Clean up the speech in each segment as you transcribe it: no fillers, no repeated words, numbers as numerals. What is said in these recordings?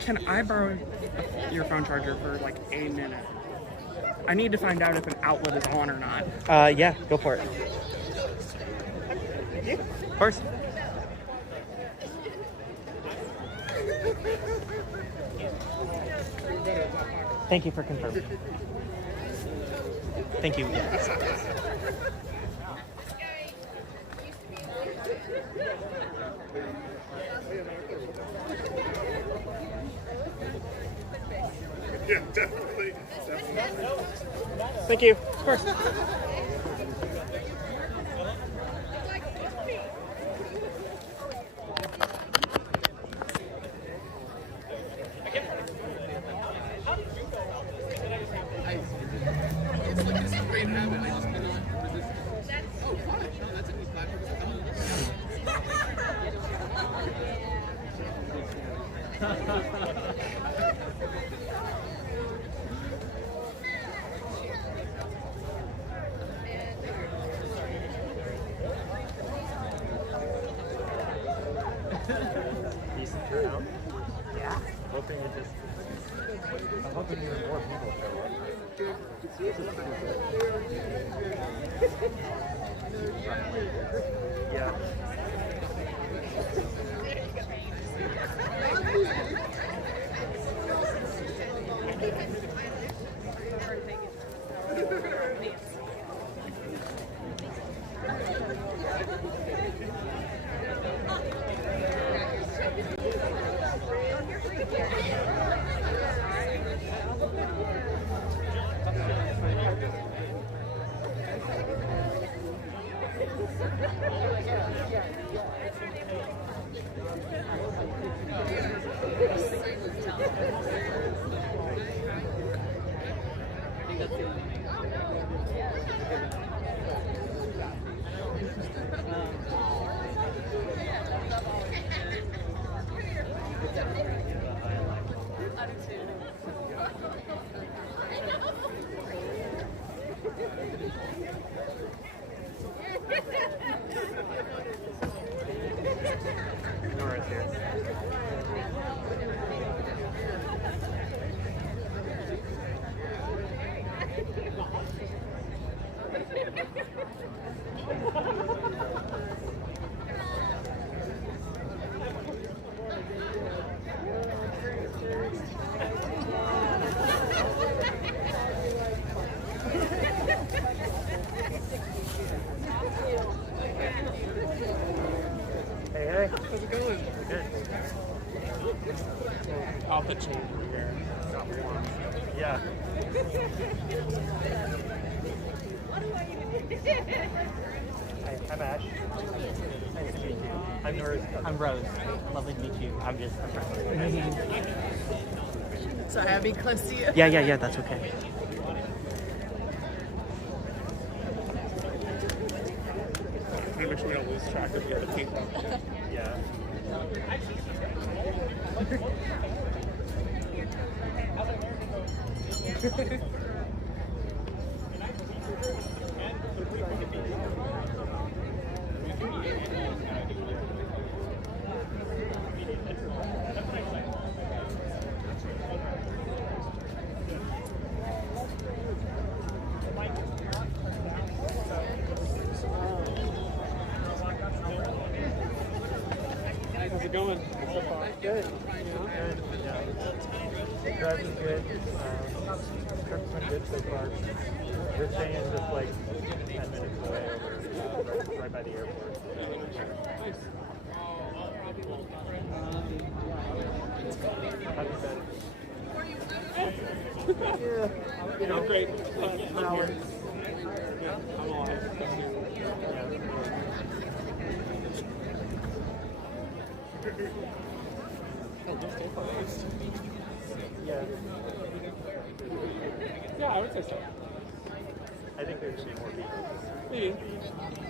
Can I borrow your phone charger for like a minute? I need to find out if an outlet is on or not. Yeah, go for it. Of course. Thank you for confirming. Thank you. Yes. Yeah, definitely. Thank you. Of course. Decent turnout. Yeah. I'm hoping even more people show up. This is pretty good. Yeah. Hey. How's it going? Good. I'll put change in here. Yeah. Hi, I'm Ash. Nice to meet you. I'm Norris. I'm Rose. Lovely to meet you. I'm friends. So I be close to you? Yeah, that's okay. Make sure we don't lose track of the other people. Yeah. How's it going? So far, good. Good. Yeah. Driving good. Trip's been good so far. We're staying just like 10 minutes away, right by the airport. How do you been? Yeah, you know, Great. an hour. Yeah, I'm all right. Oh, Yeah. Yeah, I would say so. I think there should be more people. Maybe.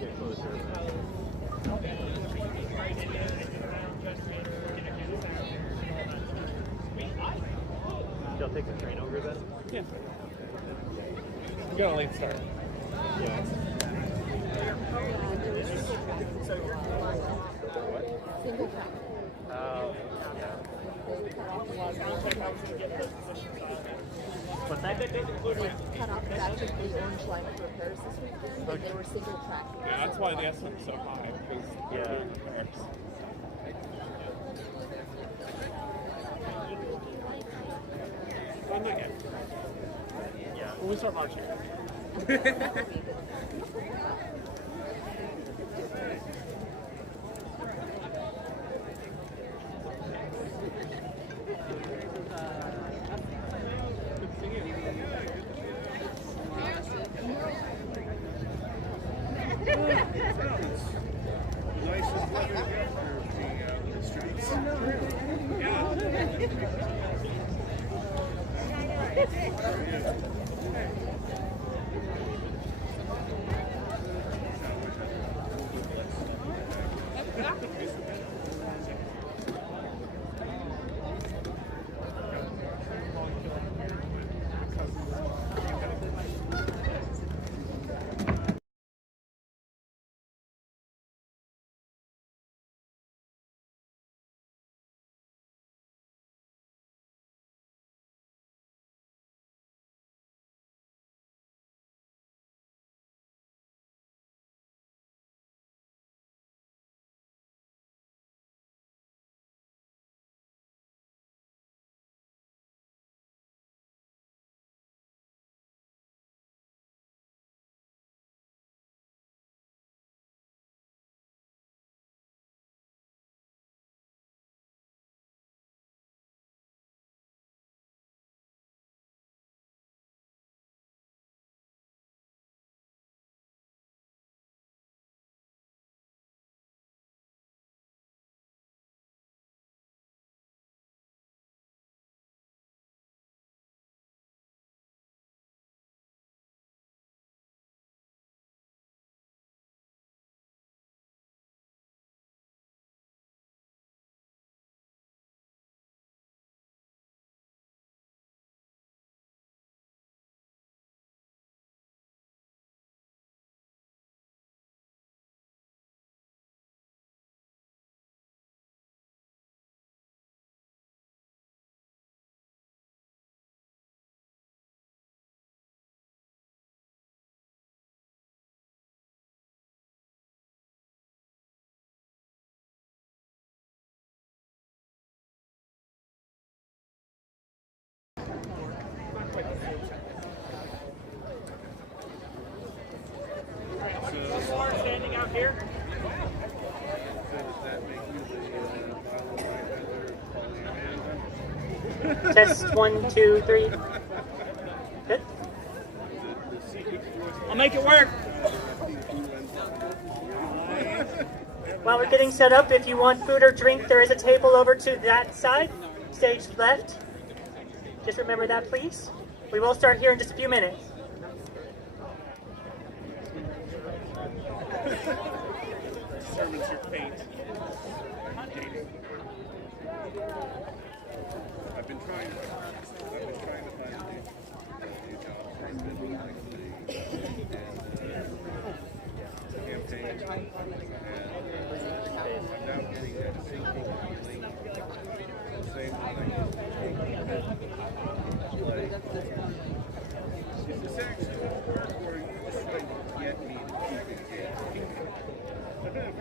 Get closer. You'll take the train over then? Yeah. You got a late start. Yeah. Single track. Yeah. What's that? Cut off that took the orange line of repairs this weekend, and they were single track. Yeah, that's why the estimate's so high. Because Yeah. I'm not yet. Yeah. When we start marching. Nicest weather ever being out in the streets. Standing out here. Does that make you the Heather, Test 1, 2, 3. Good. I'll make it work. While we're getting set up, if you want food or drink, there is a table over to that side, stage left. Just remember that, please. We will start here in just a few minutes. Determines your fate. I've been trying to find a new job. I've been doing campaigns, and I'm now getting that single feeling, the same one I get like, is this actually work, or are you just trying to get me to keep engaged?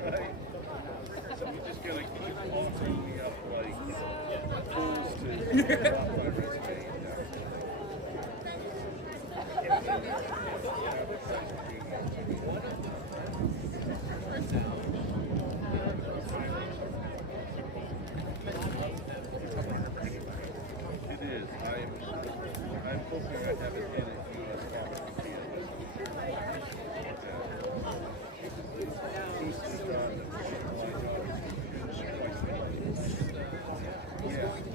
Right? So we just gotta keep offering me up like fools to drop my resume It is. I'm hoping I have it in a U.S. Yeah.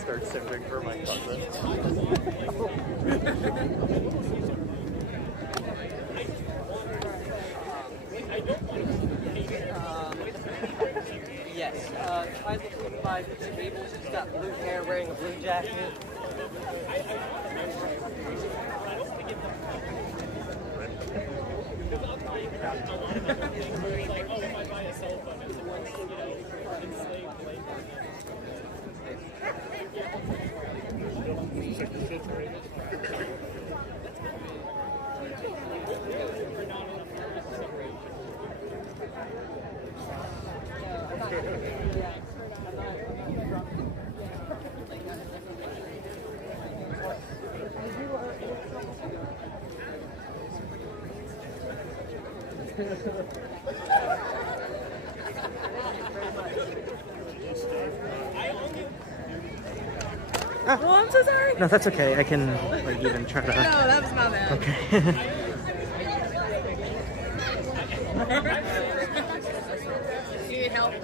Start simmering for my cousin. Yes, I'm between by the tables. He's got blue hair, wearing a blue jacket. Oh, I'm so sorry. No, that's okay. I can like even try to. No, that was my bad. Okay. You need help?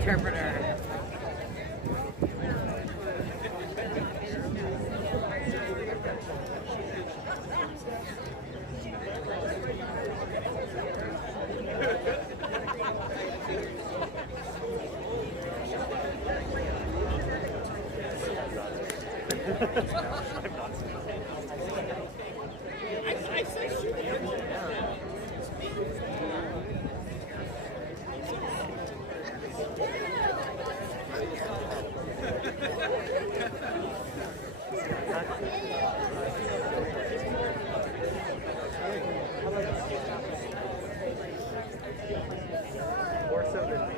interpreter. More so than me.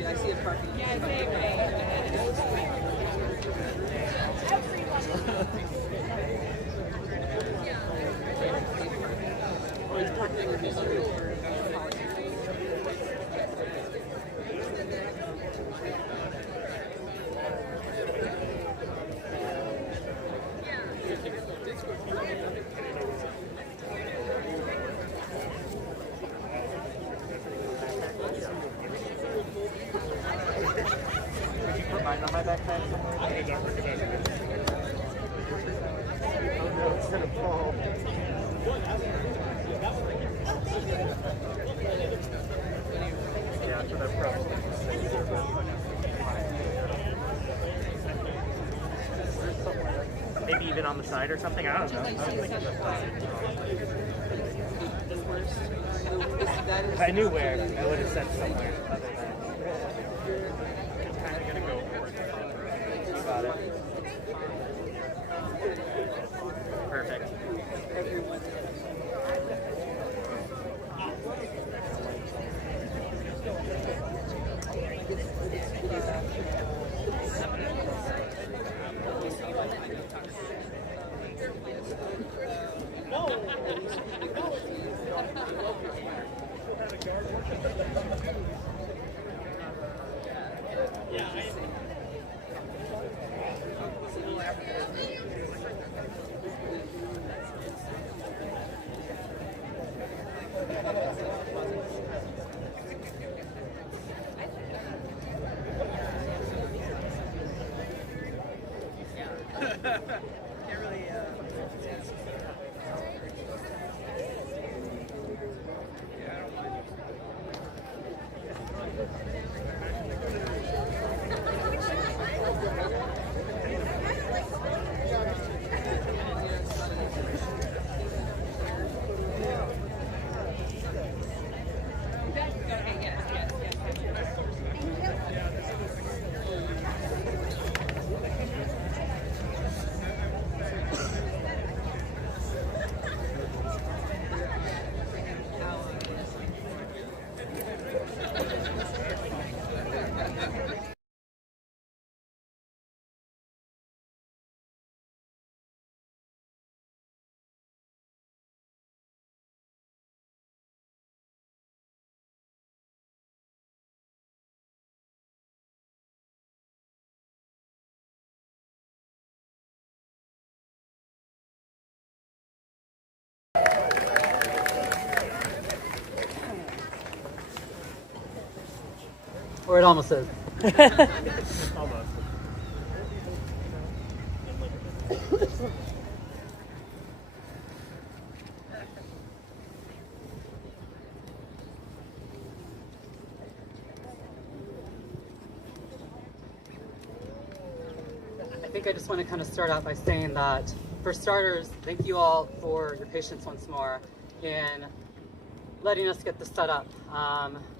I see a parking. Yeah, I put mine on my backpack somewhere. I don't recognize it. Oh no, it's gonna fall. Yeah, so they're probably maybe even on the side or something. I don't know. I was thinking the side. If I knew where, I would have said somewhere other than. It's kind of gonna go over the front. You got it. Perfect. Or it almost is. Almost. I think I just want to kind of start out by saying that, for starters, thank you all for your patience once more in letting us get this set up.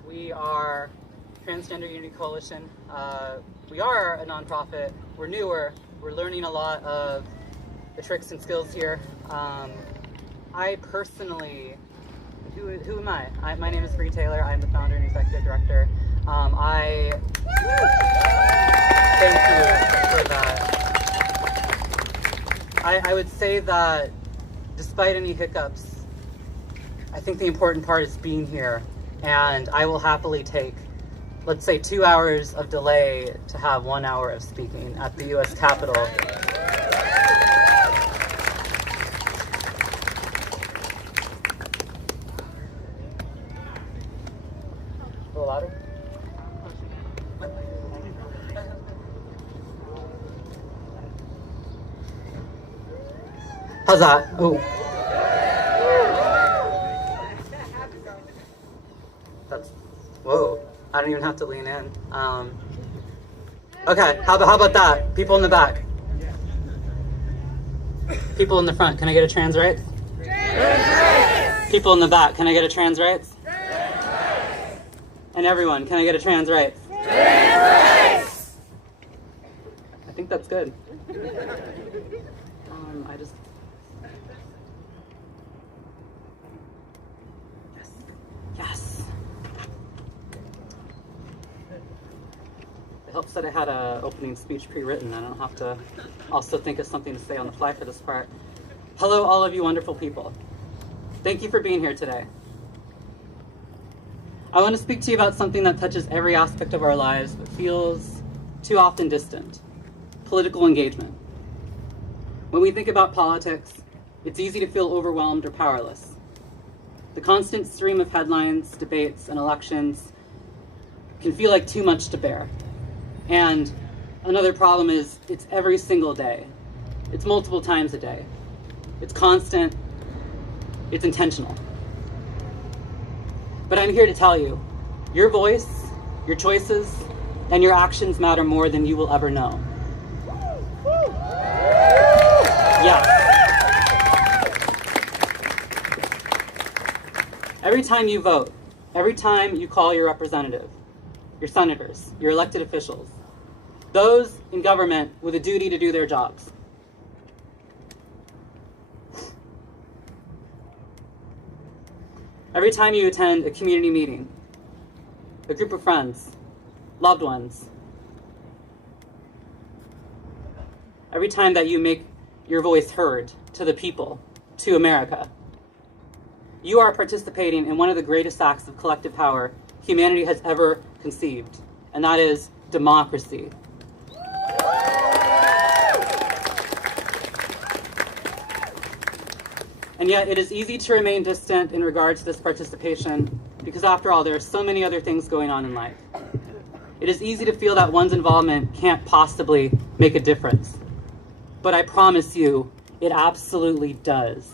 We are Transgender Unity Coalition. We are a nonprofit. We're newer. We're learning a lot of the tricks and skills here. I personally, who am I? My name is Bree Taylor. I'm the founder and executive director. Thank you for that. I would say that despite any hiccups, I think the important part is being here, and I will happily take, let's say, 2 hours of delay to have 1 hour of speaking at the U.S. Capitol. A little louder? How's that? Oh. That's, whoa. I don't even have to lean in. Okay, how about that? People in the back. People in the front, can I get a trans rights? People in the back, can I get a trans rights? And everyone, can I get a trans rights? I think that's good. I just... Yes. It helps that I had an opening speech pre-written. I don't have to also think of something to say on the fly for this part. Hello, all of you wonderful people. Thank you for being here today. I want to speak to you about something that touches every aspect of our lives, but feels too often distant: political engagement. When we think about politics, it's easy to feel overwhelmed or powerless. The constant stream of headlines, debates, and elections can feel like too much to bear. And another problem is it's every single day. It's multiple times a day. It's constant. It's intentional. But I'm here to tell you, your voice, your choices, and your actions matter more than you will ever know. Yes. Every time you vote, every time you call your representative, your senators, your elected officials, those in government with a duty to do their jobs. Every time you attend a community meeting, a group of friends, loved ones, every time that you make your voice heard to the people, to America, you are participating in one of the greatest acts of collective power humanity has ever conceived, and that is democracy. And yet it is easy to remain distant in regard to this participation because, after all, there are so many other things going on in life. It is easy to feel that one's involvement can't possibly make a difference. But I promise you, it absolutely does.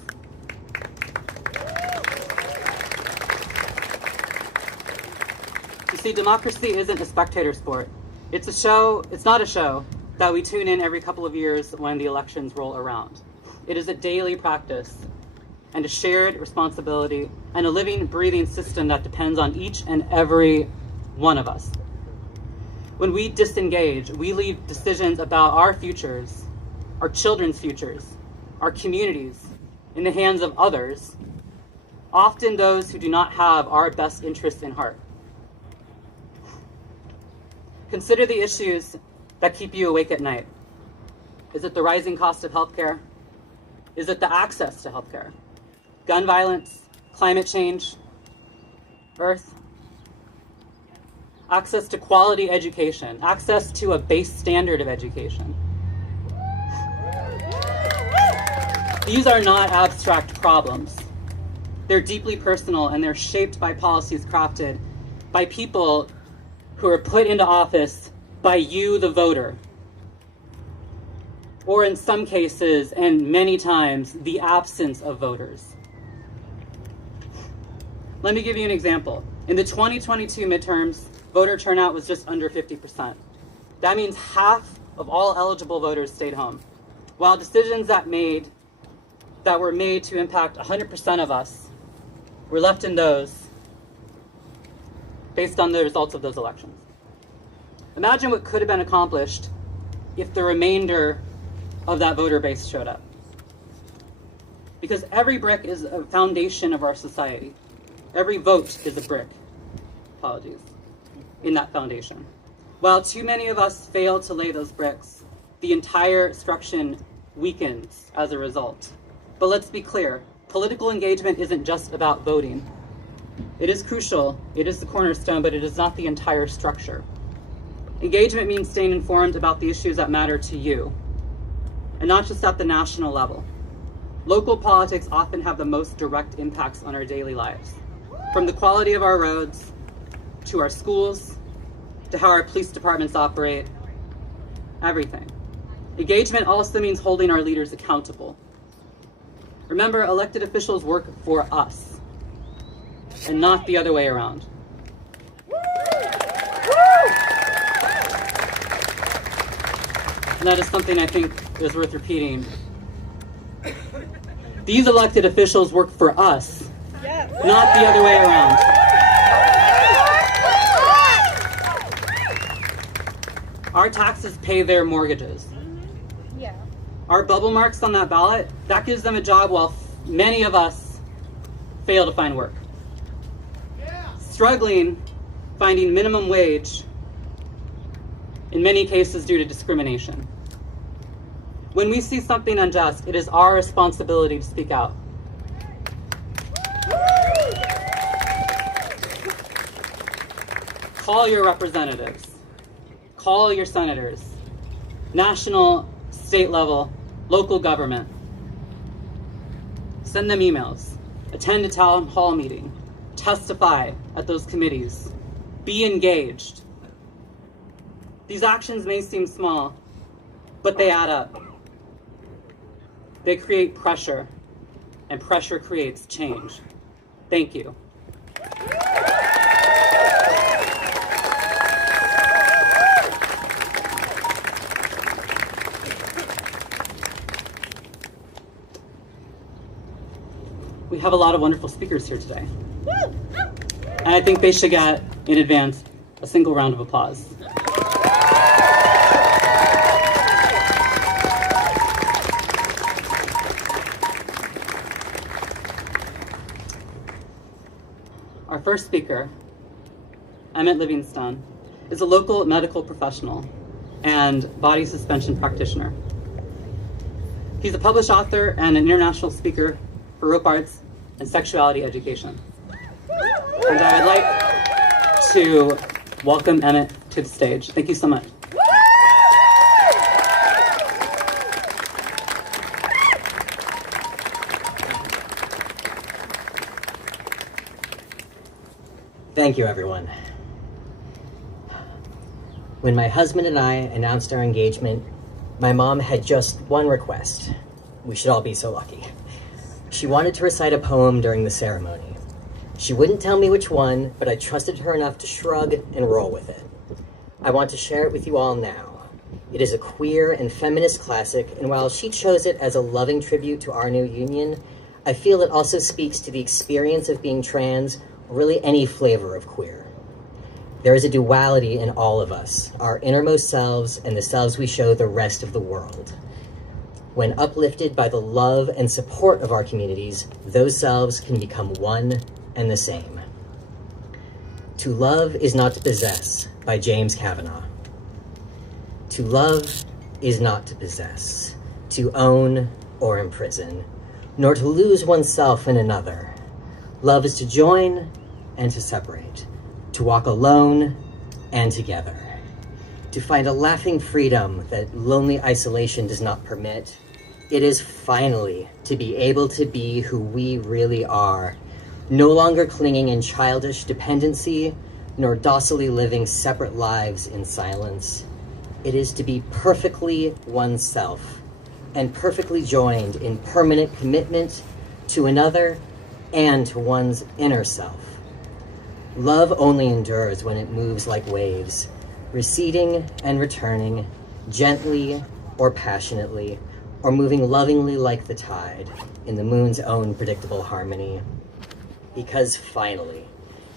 You see, democracy isn't a spectator sport. It's a show, it's not a show that we tune in every couple of years when the elections roll around. It is a daily practice and a shared responsibility and a living, breathing system that depends on each and every one of us. When we disengage, we leave decisions about our futures, our children's futures, our communities in the hands of others, often those who do not have our best interests in heart. Consider the issues that keep you awake at night. Is it the rising cost of healthcare? Is it the access to healthcare? Gun violence, climate change, Earth? Access to quality education, access to a base standard of education. These are not abstract problems. They're deeply personal, and they're shaped by policies crafted by people who are put into office by you, the voter. Or in some cases, and many times, the absence of voters. Let me give you an example. In the 2022 midterms, voter turnout was just under 50%. That means half of all eligible voters stayed home, while decisions that were made to impact 100% of us were left in those based on the results of those elections. Imagine what could have been accomplished if the remainder of that voter base showed up. Because every brick is a foundation of our society. Every vote is a brick, in that foundation. While too many of us fail to lay those bricks, the entire structure weakens as a result. But let's be clear, political engagement isn't just about voting. It is crucial, it is the cornerstone, but it is not the entire structure. Engagement means staying informed about the issues that matter to you, and not just at the national level. Local politics often have the most direct impacts on our daily lives, from the quality of our roads, to our schools, to how our police departments operate, everything. Engagement also means holding our leaders accountable. Remember, elected officials work for us, and not the other way around. And that is something I think is worth repeating. These elected officials work for us, not the other way around. Our taxes pay their mortgages. Our bubble marks on that ballot, that gives them a job while many of us fail to find work. Struggling, finding minimum wage, in many cases due to discrimination. When we see something unjust, it is our responsibility to speak out. Call your representatives. Call your senators. National, state level, local government. Send them emails. Attend a town hall meeting. Testify at those committees. Be engaged. These actions may seem small, but they add up. They create pressure, and pressure creates change. Thank you. We have a lot of wonderful speakers here today. And I think they should get, in advance, a single round of applause. Our first speaker, Emmett Livingstone, is a local medical professional and body suspension practitioner. He's a published author and an international speaker for rope arts and sexuality education. And I would like to welcome Emmett to the stage. Thank you so much. Thank you, everyone. When my husband and I announced our engagement, my mom had just one request. We should all be so lucky. She wanted to recite a poem during the ceremony. She wouldn't tell me which one, but I trusted her enough to shrug and roll with it. I want to share it with you all now. It is a queer and feminist classic, and while she chose it as a loving tribute to our new union, I feel it also speaks to the experience of being trans, or really any flavor of queer. There is a duality in all of us, our innermost selves and the selves we show the rest of the world. When uplifted by the love and support of our communities, those selves can become one and the same. To love is not to possess, by James Kavanaugh. To love is not to possess, to own or imprison, nor to lose oneself in another. Love is to join and to separate, to walk alone and together, to find a laughing freedom that lonely isolation does not permit. It is finally to be able to be who we really are, no longer clinging in childish dependency, nor docilely living separate lives in silence. It is to be perfectly oneself and perfectly joined in permanent commitment to another and to one's inner self. Love only endures when it moves like waves, receding and returning, gently or passionately, or moving lovingly like the tide in the moon's own predictable harmony. Because finally,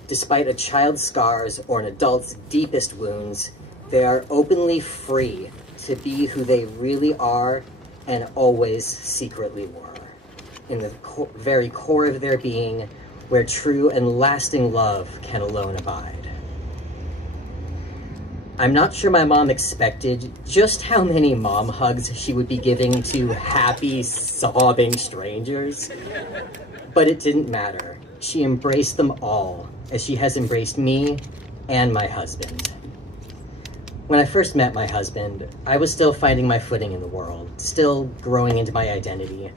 despite a child's scars or an adult's deepest wounds, they are openly free to be who they really are and always secretly were, in the very core of their being, where true and lasting love can alone abide. I'm not sure my mom expected just how many mom hugs she would be giving to happy, sobbing strangers, but it didn't matter. She embraced them all, as she has embraced me and my husband. When I first met my husband, I was still finding my footing in the world, still growing into my identity.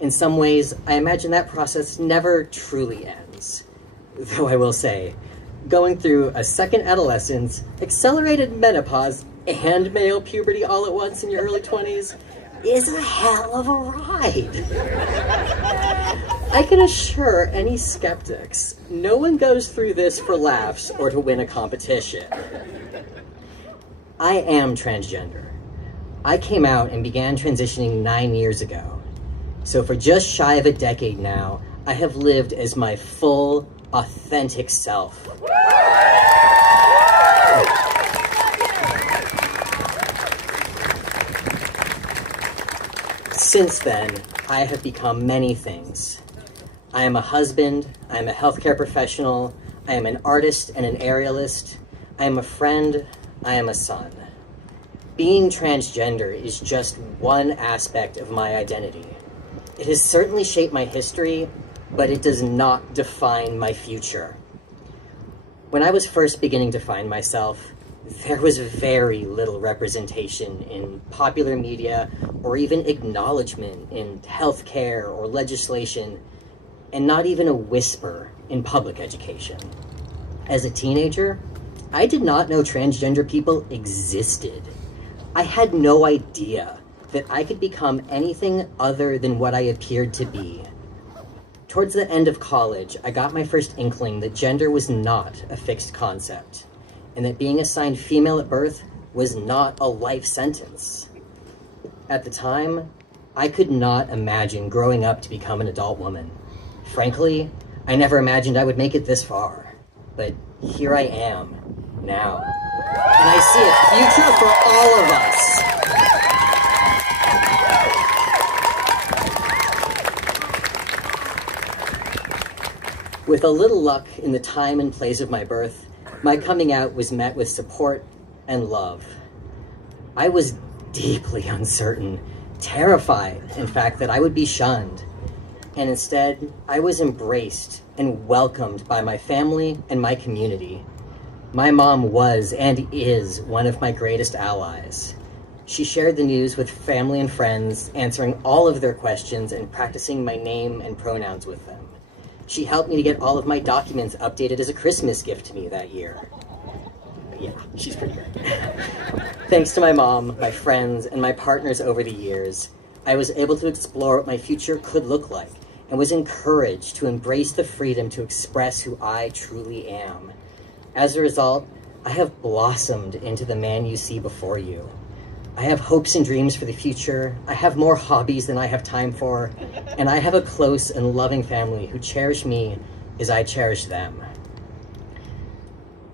In some ways, I imagine that process never truly ends. Though I will say, going through a second adolescence, accelerated menopause, and male puberty all at once in your early 20s is a hell of a ride. I can assure any skeptics, no one goes through this for laughs or to win a competition. I am transgender. I came out and began transitioning 9 years ago. So for just shy of a decade now, I have lived as my full, authentic self. Since then, I have become many things. I am a husband, I am a healthcare professional, I am an artist and an aerialist, I am a friend, I am a son. Being transgender is just one aspect of my identity. It has certainly shaped my history, but it does not define my future. When I was first beginning to find myself, there was very little representation in popular media or even acknowledgement in healthcare or legislation, and not even a whisper in public education. As a teenager, I did not know transgender people existed. I had no idea that I could become anything other than what I appeared to be. Towards the end of college, I got my first inkling that gender was not a fixed concept, and that being assigned female at birth was not a life sentence. At the time, I could not imagine growing up to become an adult woman. Frankly, I never imagined I would make it this far, but here I am, now. And I see a future for all of us. With a little luck in the time and place of my birth, my coming out was met with support and love. I was deeply uncertain, terrified, in fact, that I would be shunned. And instead, I was embraced and welcomed by my family and my community. My mom was and is one of my greatest allies. She shared the news with family and friends, answering all of their questions and practicing my name and pronouns with them. She helped me to get all of my documents updated as a Christmas gift to me that year. Yeah, she's pretty good. Thanks to my mom, my friends, and my partners over the years, I was able to explore what my future could look like and was encouraged to embrace the freedom to express who I truly am. As a result, I have blossomed into the man you see before you. I have hopes and dreams for the future. I have more hobbies than I have time for, and I have a close and loving family who cherish me as I cherish them.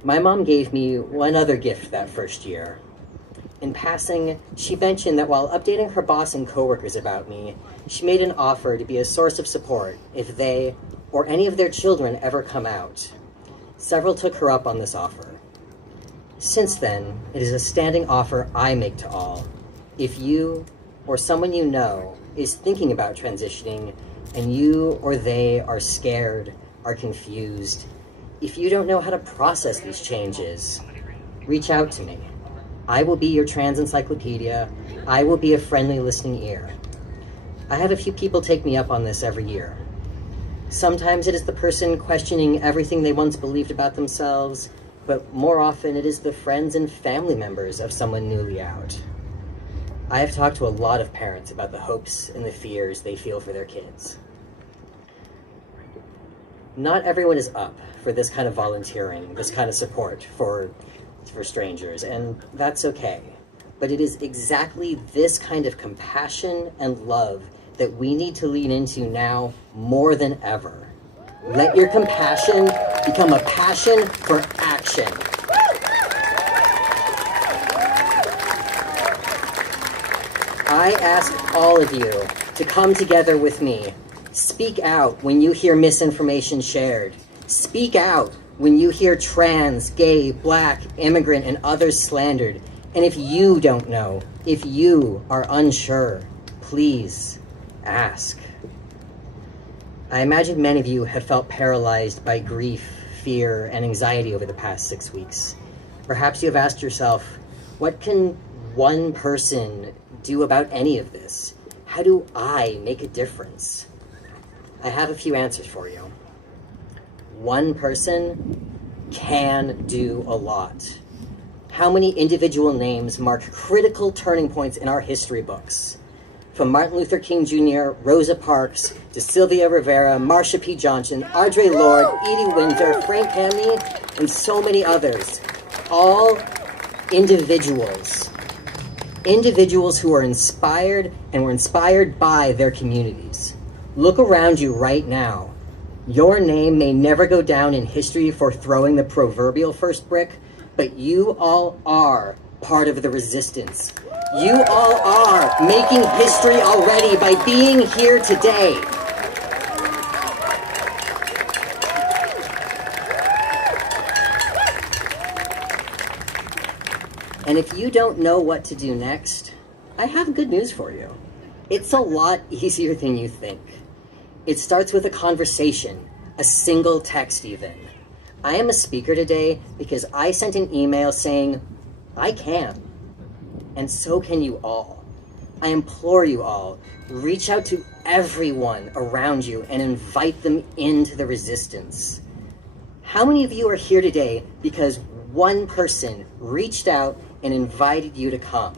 My mom gave me one other gift that first year. In passing, she mentioned that while updating her boss and coworkers about me, she made an offer to be a source of support if they or any of their children ever come out. Several took her up on this offer. Since then, it is a standing offer I make to all. If you or someone you know is thinking about transitioning and you or they are scared, are confused, if you don't know how to process these changes, reach out to me. I will be your trans encyclopedia. I will be a friendly listening ear. I have a few people take me up on this every year. Sometimes it is the person questioning everything they once believed about themselves, but more often it is the friends and family members of someone newly out. I have talked to a lot of parents about the hopes and the fears they feel for their kids. Not everyone is up for this kind of volunteering, this kind of support for strangers, and that's okay. But it is exactly this kind of compassion and love that we need to lean into now more than ever. Let your compassion become a passion for action. I ask all of you to come together with me. Speak out when you hear misinformation shared. Speak out when you hear trans, gay, black, immigrant, and others slandered. And if you don't know, if you are unsure, please ask. I imagine many of you have felt paralyzed by grief, fear, and anxiety over the past 6 weeks. Perhaps you have asked yourself, what can one person do about any of this? How do I make a difference? I have a few answers for you. One person can do a lot. How many individual names mark critical turning points in our history books? From Martin Luther King Jr., Rosa Parks, to Sylvia Rivera, Marsha P. Johnson, Audre Lorde, Edie Windsor, Frank Hamney, and so many others. All individuals. Individuals who are inspired and were inspired by their communities. Look around you right now. Your name may never go down in history for throwing the proverbial first brick, but you all are part of the resistance. You all are making history already by being here today. And if you don't know what to do next, I have good news for you. It's a lot easier than you think. It starts with a conversation, a single text even. I am a speaker today because I sent an email saying, I can. And so can you all. I implore you all, reach out to everyone around you and invite them into the resistance. How many of you are here today because one person reached out and invited you to come?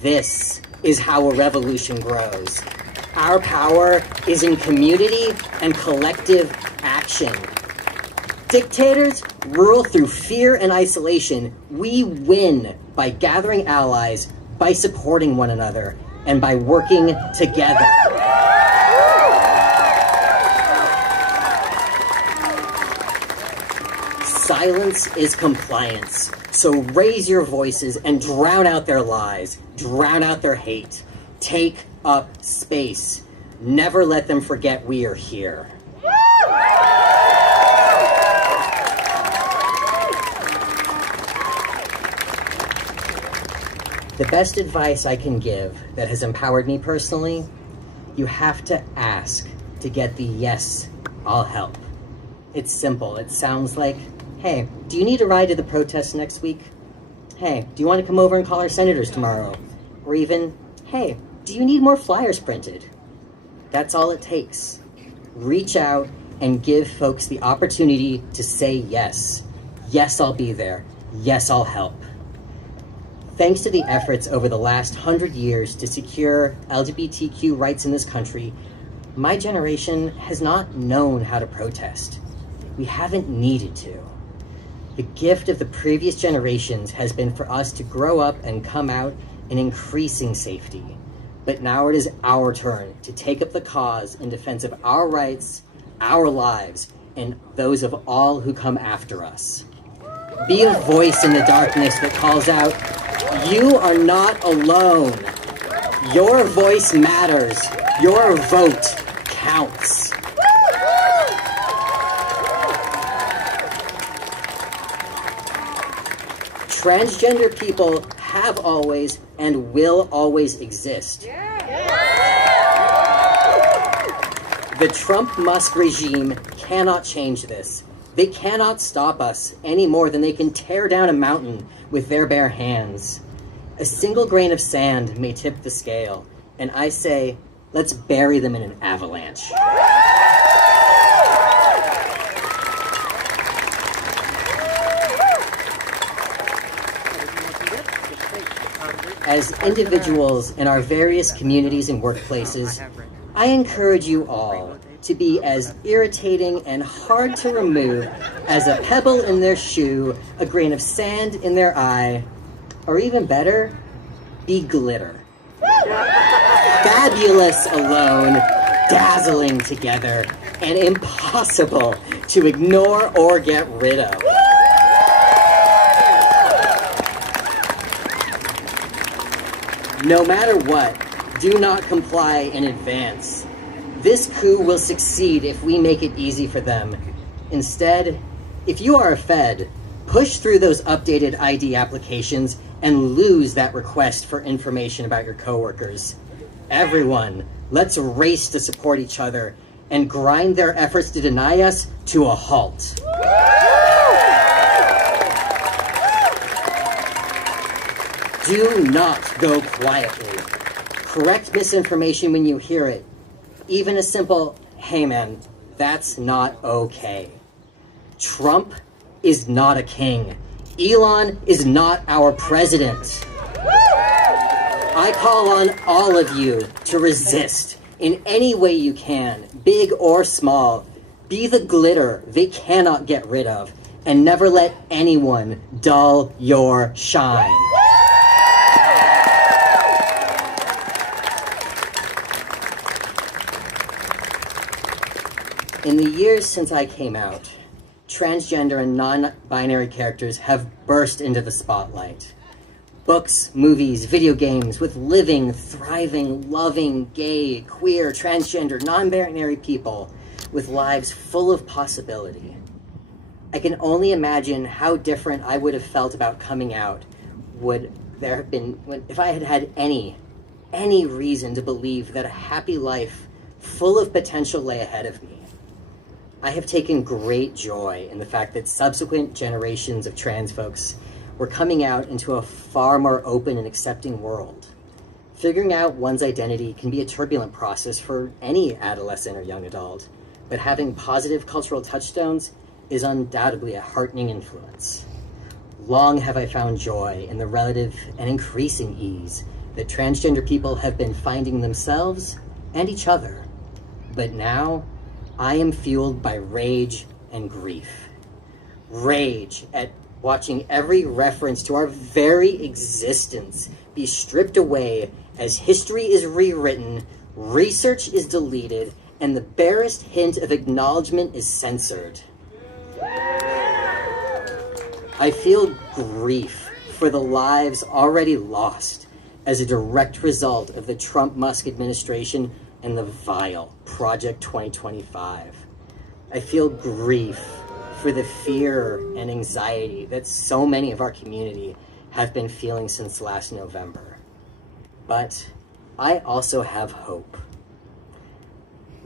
This is how a revolution grows. Our power is in community and collective action. Dictators rule through fear and isolation. We win by gathering allies, by supporting one another, and by working together. Silence is compliance. So raise your voices and drown out their lies, drown out their hate. Take up space. Never let them forget we are here. The best advice I can give that has empowered me personally, you have to ask to get the yes, I'll help. It's simple. It sounds like, hey, do you need a ride to the protest next week? Hey, do you want to come over and call our senators tomorrow? Or even, hey, do you need more flyers printed? That's all it takes. Reach out and give folks the opportunity to say yes. Yes, I'll be there. Yes, I'll help. Thanks to the efforts over the last 100 years to secure LGBTQ rights in this country, my generation has not known how to protest. We haven't needed to. The gift of the previous generations has been for us to grow up and come out in increasing safety. But now it is our turn to take up the cause in defense of our rights, our lives, and those of all who come after us. Be a voice in the darkness that calls out, you are not alone. Your voice matters. Your vote counts. Transgender people have always and will always exist. The Trump-Musk regime cannot change this. They cannot stop us any more than they can tear down a mountain with their bare hands. A single grain of sand may tip the scale, and I say, let's bury them in an avalanche. As individuals in our various communities and workplaces, I encourage you all to be as irritating and hard to remove as a pebble in their shoe, a grain of sand in their eye, or even better, be glitter. Fabulous alone, dazzling together, and impossible to ignore or get rid of. No matter what, do not comply in advance. This coup will succeed if we make it easy for them. Instead, if you are a Fed, push through those updated ID applications and lose that request for information about your coworkers. Everyone, let's race to support each other and grind their efforts to deny us to a halt. Do not go quietly. Correct misinformation when you hear it. Even a simple, hey man, that's not okay. Trump is not a king. Elon is not our president. I call on all of you to resist in any way you can, big or small. Be the glitter they cannot get rid of, and never let anyone dull your shine. In the years since I came out, transgender and non-binary characters have burst into the spotlight. Books, movies, video games with living, thriving, loving, gay, queer, transgender, non-binary people with lives full of possibility. I can only imagine how different I would have felt about coming out if I had had any reason to believe that a happy life full of potential lay ahead of me. I have taken great joy in the fact that subsequent generations of trans folks were coming out into a far more open and accepting world. Figuring out one's identity can be a turbulent process for any adolescent or young adult, but having positive cultural touchstones is undoubtedly a heartening influence. Long have I found joy in the relative and increasing ease that transgender people have been finding themselves and each other. But now, I am fueled by rage and grief. Rage at watching every reference to our very existence be stripped away as history is rewritten, research is deleted, and the barest hint of acknowledgement is censored. I feel grief for the lives already lost as a direct result of the Trump-Musk administration and the vile Project 2025. I feel grief for the fear and anxiety that so many of our community have been feeling since last November. But I also have hope.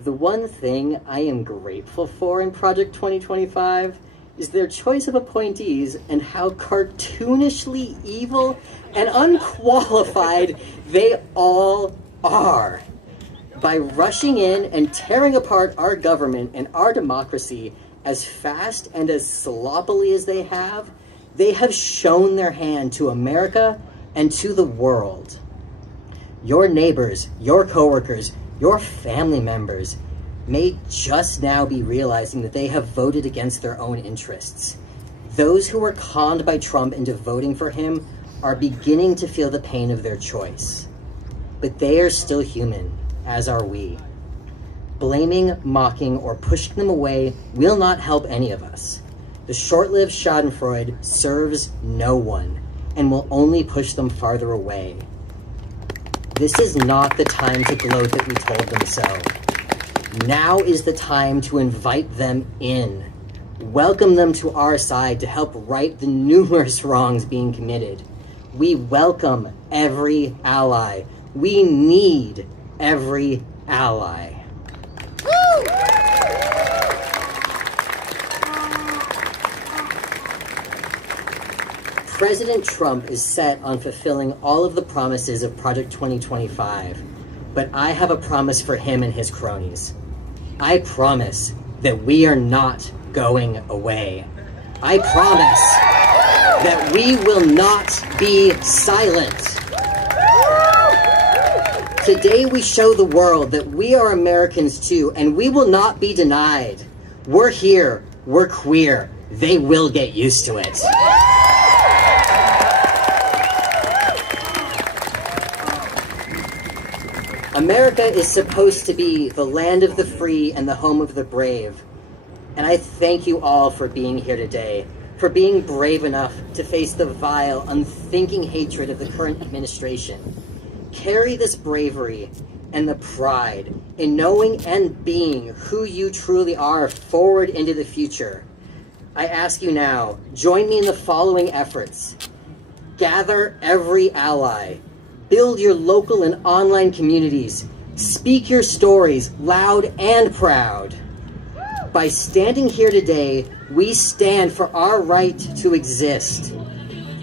The one thing I am grateful for in Project 2025 is their choice of appointees and how cartoonishly evil and unqualified they all are. By rushing in and tearing apart our government and our democracy as fast and as sloppily as they have shown their hand to America and to the world. Your neighbors, your coworkers, your family members may just now be realizing that they have voted against their own interests. Those who were conned by Trump into voting for him are beginning to feel the pain of their choice. But they are still human, as are we. Blaming, mocking, or pushing them away will not help any of us. The short-lived schadenfreude serves no one and will only push them farther away. This is not the time to gloat that we told them so. Now is the time to invite them in. Welcome them to our side to help right the numerous wrongs being committed. We welcome every ally. We need every ally. President Trump is set on fulfilling all of the promises of Project 2025, but I have a promise for him and his cronies. I promise that we are not going away. I promise that we will not be silent. Today we show the world that we are Americans too, and we will not be denied. We're here, we're queer. They will get used to it. America is supposed to be the land of the free and the home of the brave. And I thank you all for being here today, for being brave enough to face the vile, unthinking hatred of the current administration. Carry this bravery and the pride in knowing and being who you truly are forward into the future. I ask you now, join me in the following efforts. Gather every ally. Build your local and online communities. Speak your stories loud and proud. By standing here today, we stand for our right to exist.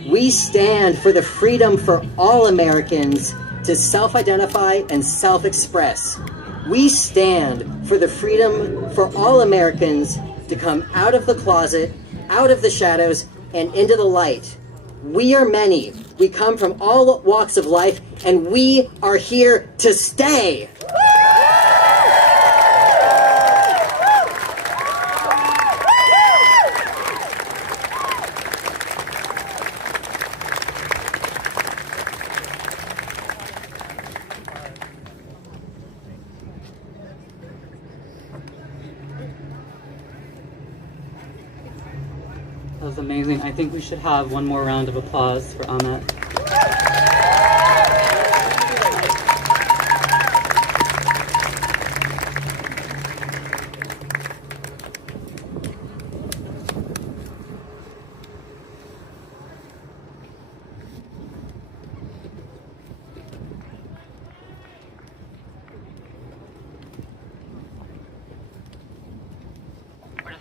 We stand for the freedom for all Americans to self-identify and self-express. We stand for the freedom for all Americans to come out of the closet, out of the shadows, and into the light. We are many. We come from all walks of life, and we are here to stay. That was amazing. I think we should have one more round of applause for Emmett.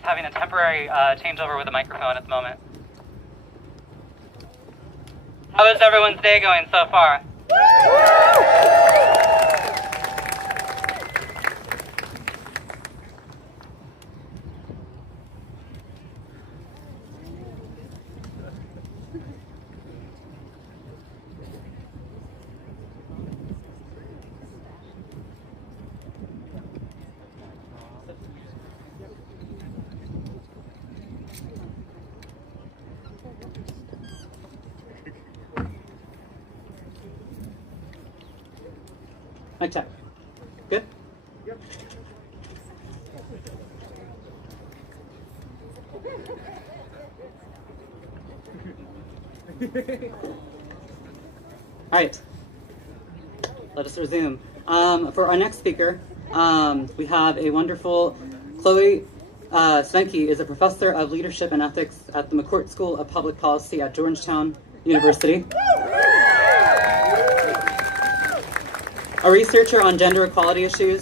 Having a temporary changeover with the microphone at the moment. How is everyone's day going so far? Mic check. Good? Yep. All right. Let us resume. For our next speaker, we have a wonderful Chloe Schwenke is a professor of leadership and ethics at the McCourt School of Public Policy at Georgetown University. A researcher on gender equality issues,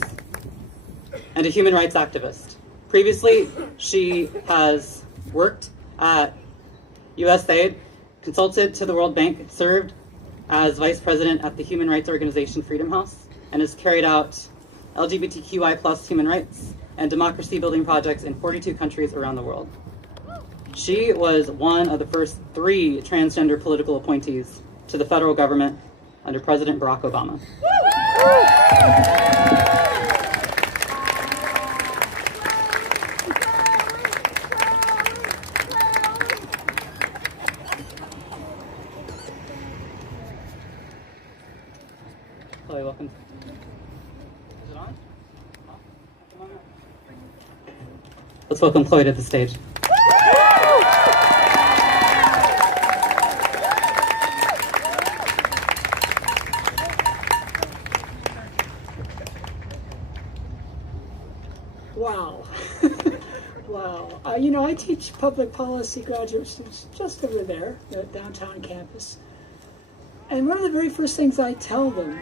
and a human rights activist. Previously, she has worked at USAID, consulted to the World Bank, served as vice president at the human rights organization Freedom House, and has carried out LGBTQI+ human rights and democracy building projects in 42 countries around the world. She was one of the first 3 transgender political appointees to the federal government under President Barack Obama. Chloe, welcome. Is it on? Let's welcome Chloe to the stage. Wow. Wow. I teach public policy graduate students just over there, the downtown campus. And one of the very first things I tell them,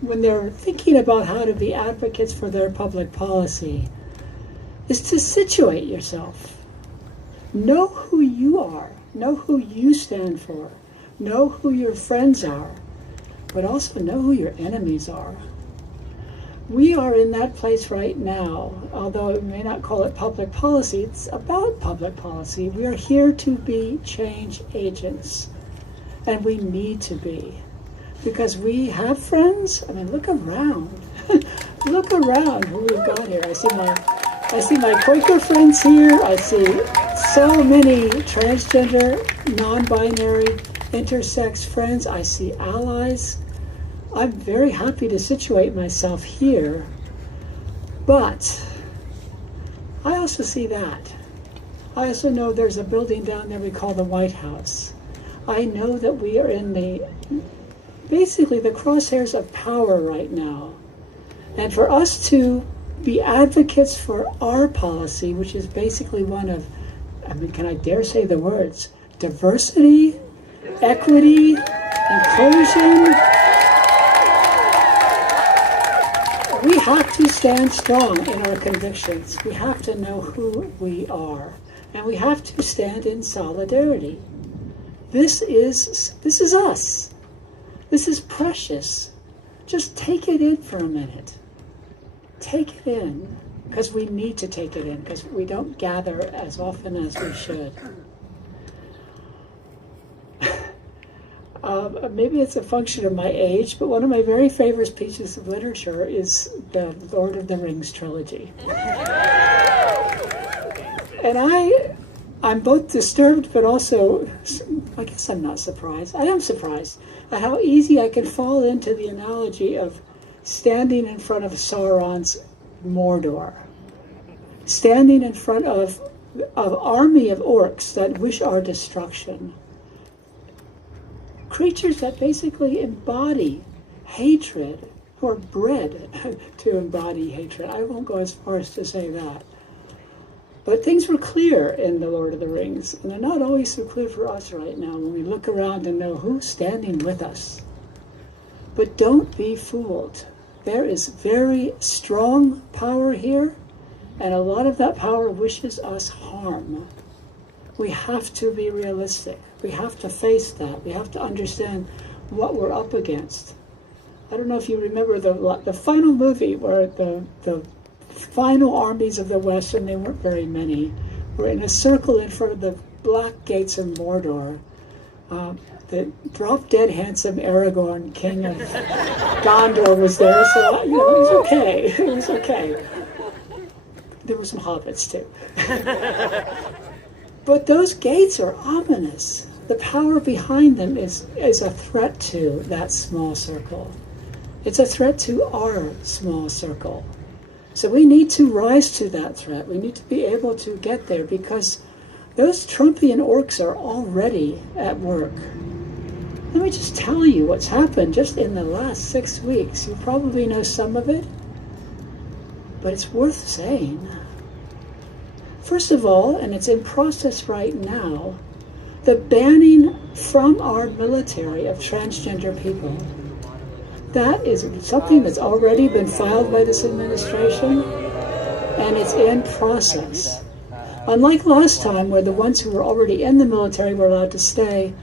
when they're thinking about how to be advocates for their public policy is to situate yourself. Know who you are. Know who you stand for. Know who your friends are. But also know who your enemies are. We are in that place right now, although we may not call it public policy, it's about public policy. We are here to be change agents, And we need to be. Because we have friends. I mean, look around. Look around who we've got here. I see my Quaker friends here. I see so many transgender, non-binary, intersex friends. I see allies. I'm very happy to situate myself here. But I also see that. I also know there's a building down there we call the White House. I know that we are in basically the crosshairs of power right now. And for us to be advocates for our policy, which is basically one of, can I dare say the words, diversity, equity, inclusion, we have to stand strong in our convictions. We have to know who we are. And we have to stand in solidarity. This is us. This is precious. Just take it in for a minute. Take it in, because we need to take it in, because we don't gather as often as we should. Maybe it's a function of my age, but one of my very favorite pieces of literature is the Lord of the Rings trilogy. And I'm both disturbed, but also, I guess I'm not surprised. I am surprised at how easy I can fall into the analogy of standing in front of Sauron's Mordor, standing in front of an army of orcs that wish our destruction. Creatures that basically embody hatred, who are bred to embody hatred. I won't go as far as to say that. But things were clear in The Lord of the Rings, and they're not always so clear for us right now when we look around and know who's standing with us. But don't be fooled. There is very strong power here, and a lot of that power wishes us harm. We have to be realistic. We have to face that. We have to understand what we're up against. I don't know if you remember the final movie where the final armies of the West, and they weren't very many, were in a circle in front of the black gates of Mordor. The drop-dead handsome Aragorn, king of Gondor, was there, so it was okay. It was okay. There were some hobbits, too. But those gates are ominous. The power behind them is a threat to that small circle. It's a threat to our small circle. So we need to rise to that threat. We need to be able to get there, because those Trumpian orcs are already at work. Let me just tell you what's happened just in the last 6 weeks. You probably know some of it, but it's worth saying. First of all, and it's in process right now, the banning from our military of transgender people. That is something that's already been filed by this administration, and it's in process. Unlike last time, where the ones who were already in the military were allowed to stay,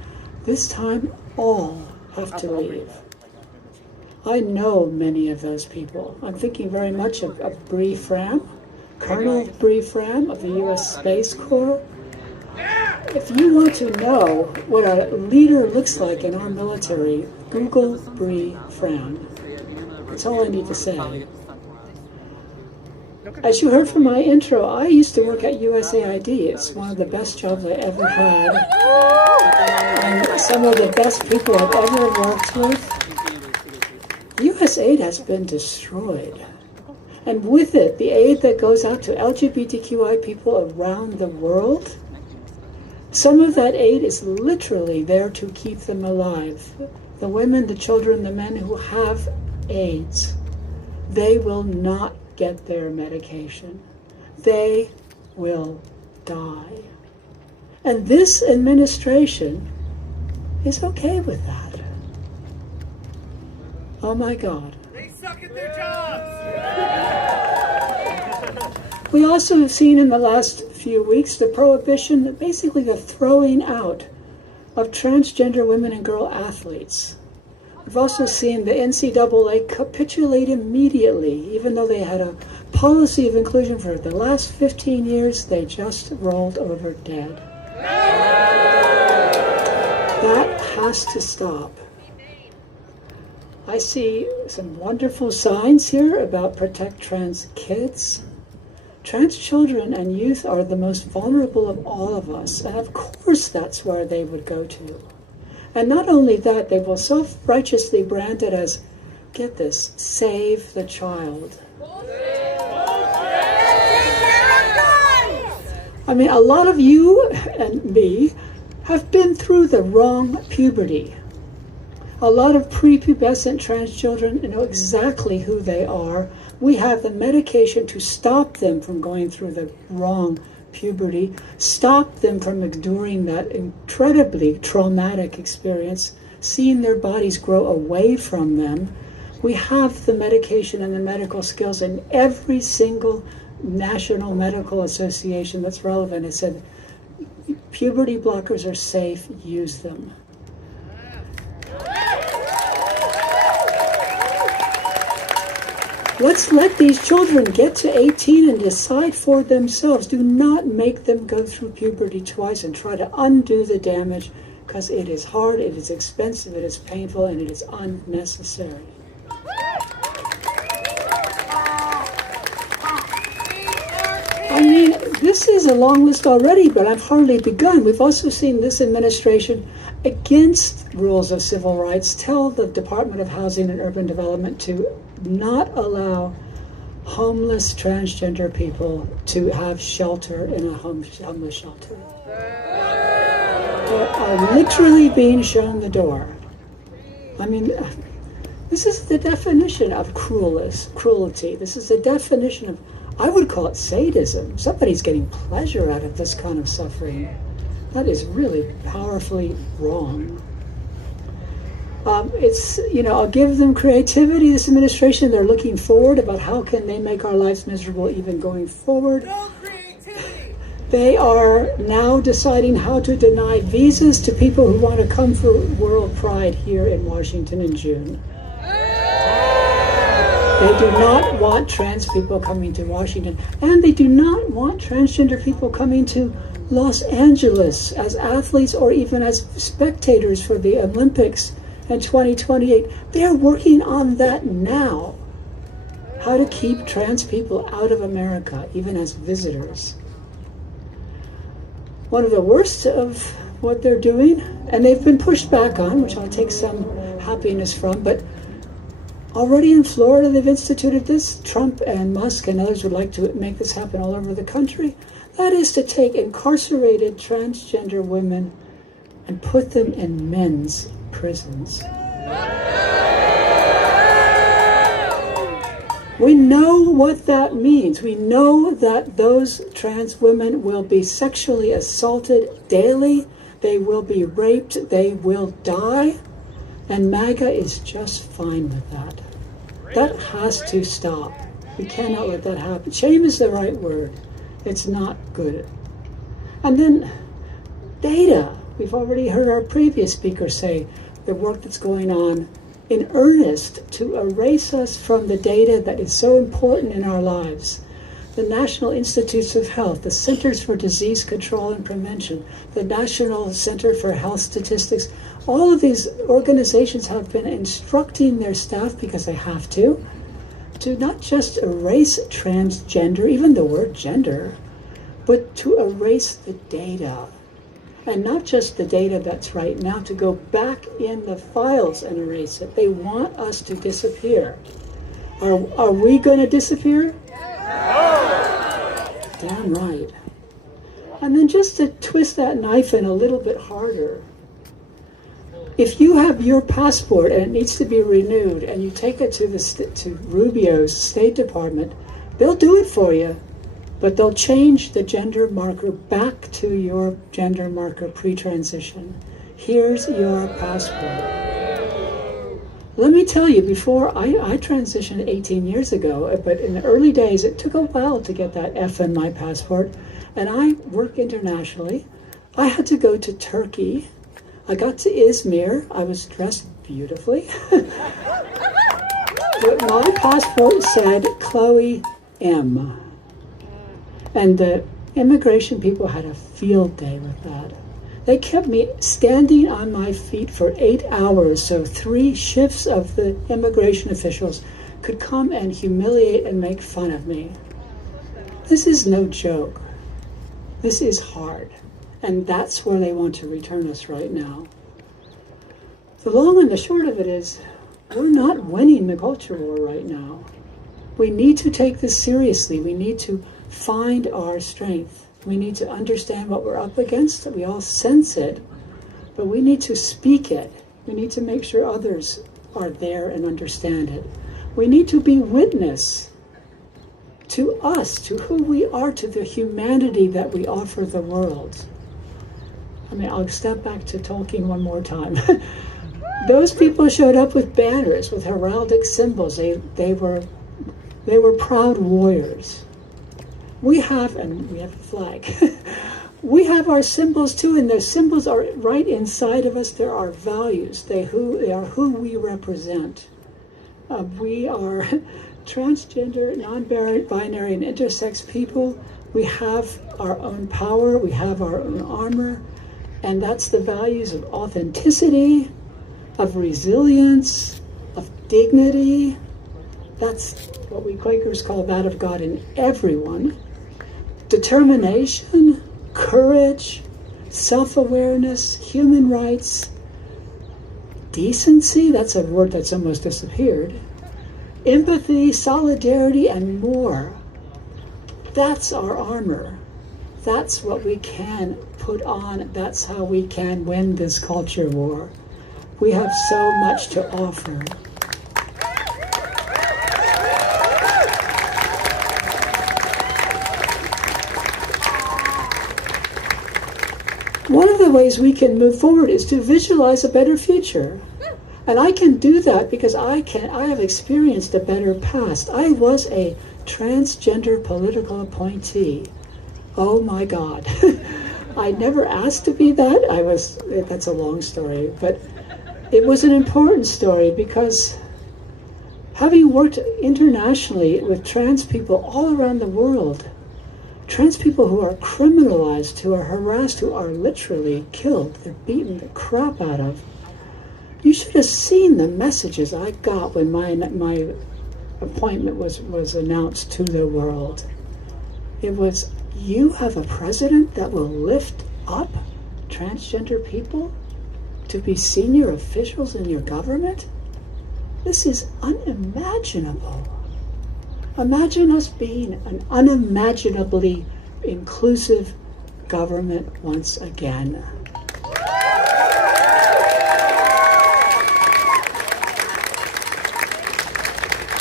this time all have to leave. I know many of those people. I'm thinking very much of Bree Fram, Colonel Bree Fram of the U.S. Space Corps. If you want to know what a leader looks like in our military, Google Bree Fram. That's all I need to say. As you heard from my intro, I used to work at USAID. It's one of the best jobs I ever had, and some of the best people I've ever worked with. USAID has been destroyed. And with it, the aid that goes out to LGBTQI people around the world, some of that aid is literally there to keep them alive. The women, the children, the men who have AIDS, they will not get their medication. They will die. And this administration is okay with that. Oh my God. They suck at their jobs! We also have seen in the last few weeks the prohibition, basically the throwing out of transgender women and girl athletes. We've also seen the NCAA capitulate immediately, even though they had a policy of inclusion for the last 15 years, they just rolled over dead. That has to stop. I see some wonderful signs here about protect trans kids. Trans children and youth are the most vulnerable of all of us, and of course that's where they would go to. And not only that, they will self-righteously brand it as, get this, save the child. I mean, a lot of you and me have been through the wrong puberty. A lot of prepubescent trans children know exactly who they are. We have the medication to stop them from going through the wrong puberty, stop them from enduring that incredibly traumatic experience, seeing their bodies grow away from them. We have the medication and the medical skills, and every single national medical association that's relevant has said, puberty blockers are safe, use them. Let's let these children get to 18 and decide for themselves. Do not make them go through puberty twice and try to undo the damage, because it is hard, it is expensive, it is painful, and it is unnecessary. I mean, this is a long list already, but I've hardly begun. We've also seen this administration, against rules of civil rights, tell the Department of Housing and Urban Development to not allow homeless transgender people to have shelter in a homeless shelter. They are literally being shown the door. I mean, this is the definition of cruelty. This is the definition of, I would call it sadism. Somebody's getting pleasure out of this kind of suffering. That is really powerfully wrong. It's, I'll give them creativity, this administration. They're looking forward about how can they make our lives miserable even going forward. No creativity. They are now deciding how to deny visas to people who want to come for World Pride here in Washington in June. They do not want trans people coming to Washington, and they do not want transgender people coming to Los Angeles as athletes or even as spectators for the Olympics in 2028. They're working on that now. How to keep trans people out of America, even as visitors. One of the worst of what they're doing, and they've been pushed back on, which I'll take some happiness from, but already in Florida they've instituted this. Trump and Musk and others would like to make this happen all over the country. That is to take incarcerated transgender women and put them in men's prisons. We know what that means. We know that those trans women will be sexually assaulted daily. They will be raped. They will die. And MAGA is just fine with that. That has to stop. We cannot let that happen. Shame is the right word. It's not good. And then data. We've already heard our previous speaker say the work that's going on in earnest to erase us from the data that is so important in our lives. The National Institutes of Health, the Centers for Disease Control and Prevention, the National Center for Health Statistics, all of these organizations have been instructing their staff, because they have to not just erase transgender, even the word gender, but to erase the data. And not just the data that's right now, to go back in the files and erase it. They want us to disappear. Are we going to disappear? Damn right. And then just to twist that knife in a little bit harder, if you have your passport and it needs to be renewed and you take it to Rubio's State Department, they'll do it for you, but they'll change the gender marker back to your gender marker pre-transition. Here's your passport. Let me tell you, before I transitioned 18 years ago, but in the early days, it took a while to get that F in my passport, and I work internationally. I had to go to Turkey. I got to Izmir. I was dressed beautifully. But my passport said Chloe M. And the immigration people had a field day with that. They kept me standing on my feet for 8 hours so 3 shifts of the immigration officials could come and humiliate and make fun of me. This is no joke. This is hard. And that's where they want to return us right now. The long and the short of it is, we're not winning the culture war right now. We need to take this seriously. We need to find our strength. We need to understand what we're up against. We all sense it, but we need to speak it. We need to make sure others are there and understand it. We need to be witness to us, to who we are, to the humanity that we offer the world. I mean, I'll step back to Tolkien one more time. Those people showed up with banners, with heraldic symbols. They were proud warriors. We have a flag. We have our symbols too, and those symbols are right inside of us. They're our values. They are who we represent. We are transgender, non-binary, and intersex people. We have our own power. We have our own armor. And that's the values of authenticity, of resilience, of dignity. That's what we Quakers call that of God in everyone. Determination, courage, self-awareness, human rights, decency, that's a word that's almost disappeared, empathy, solidarity, and more. That's our armor. That's what we can put on. That's how we can win this culture war. We have so much to offer. One of the ways we can move forward is to visualize a better future. And I can do that because I have experienced a better past. I was a transgender political appointee. Oh my God. I never asked to be that. That's a long story, but it was an important story because having worked internationally with trans people all around the world, trans people who are criminalized, who are harassed, who are literally killed, they're beaten the crap out of. You should have seen the messages I got when my appointment was announced to the world. It was, you have a president that will lift up transgender people to be senior officials in your government? This is unimaginable. Imagine us being an unimaginably inclusive government once again.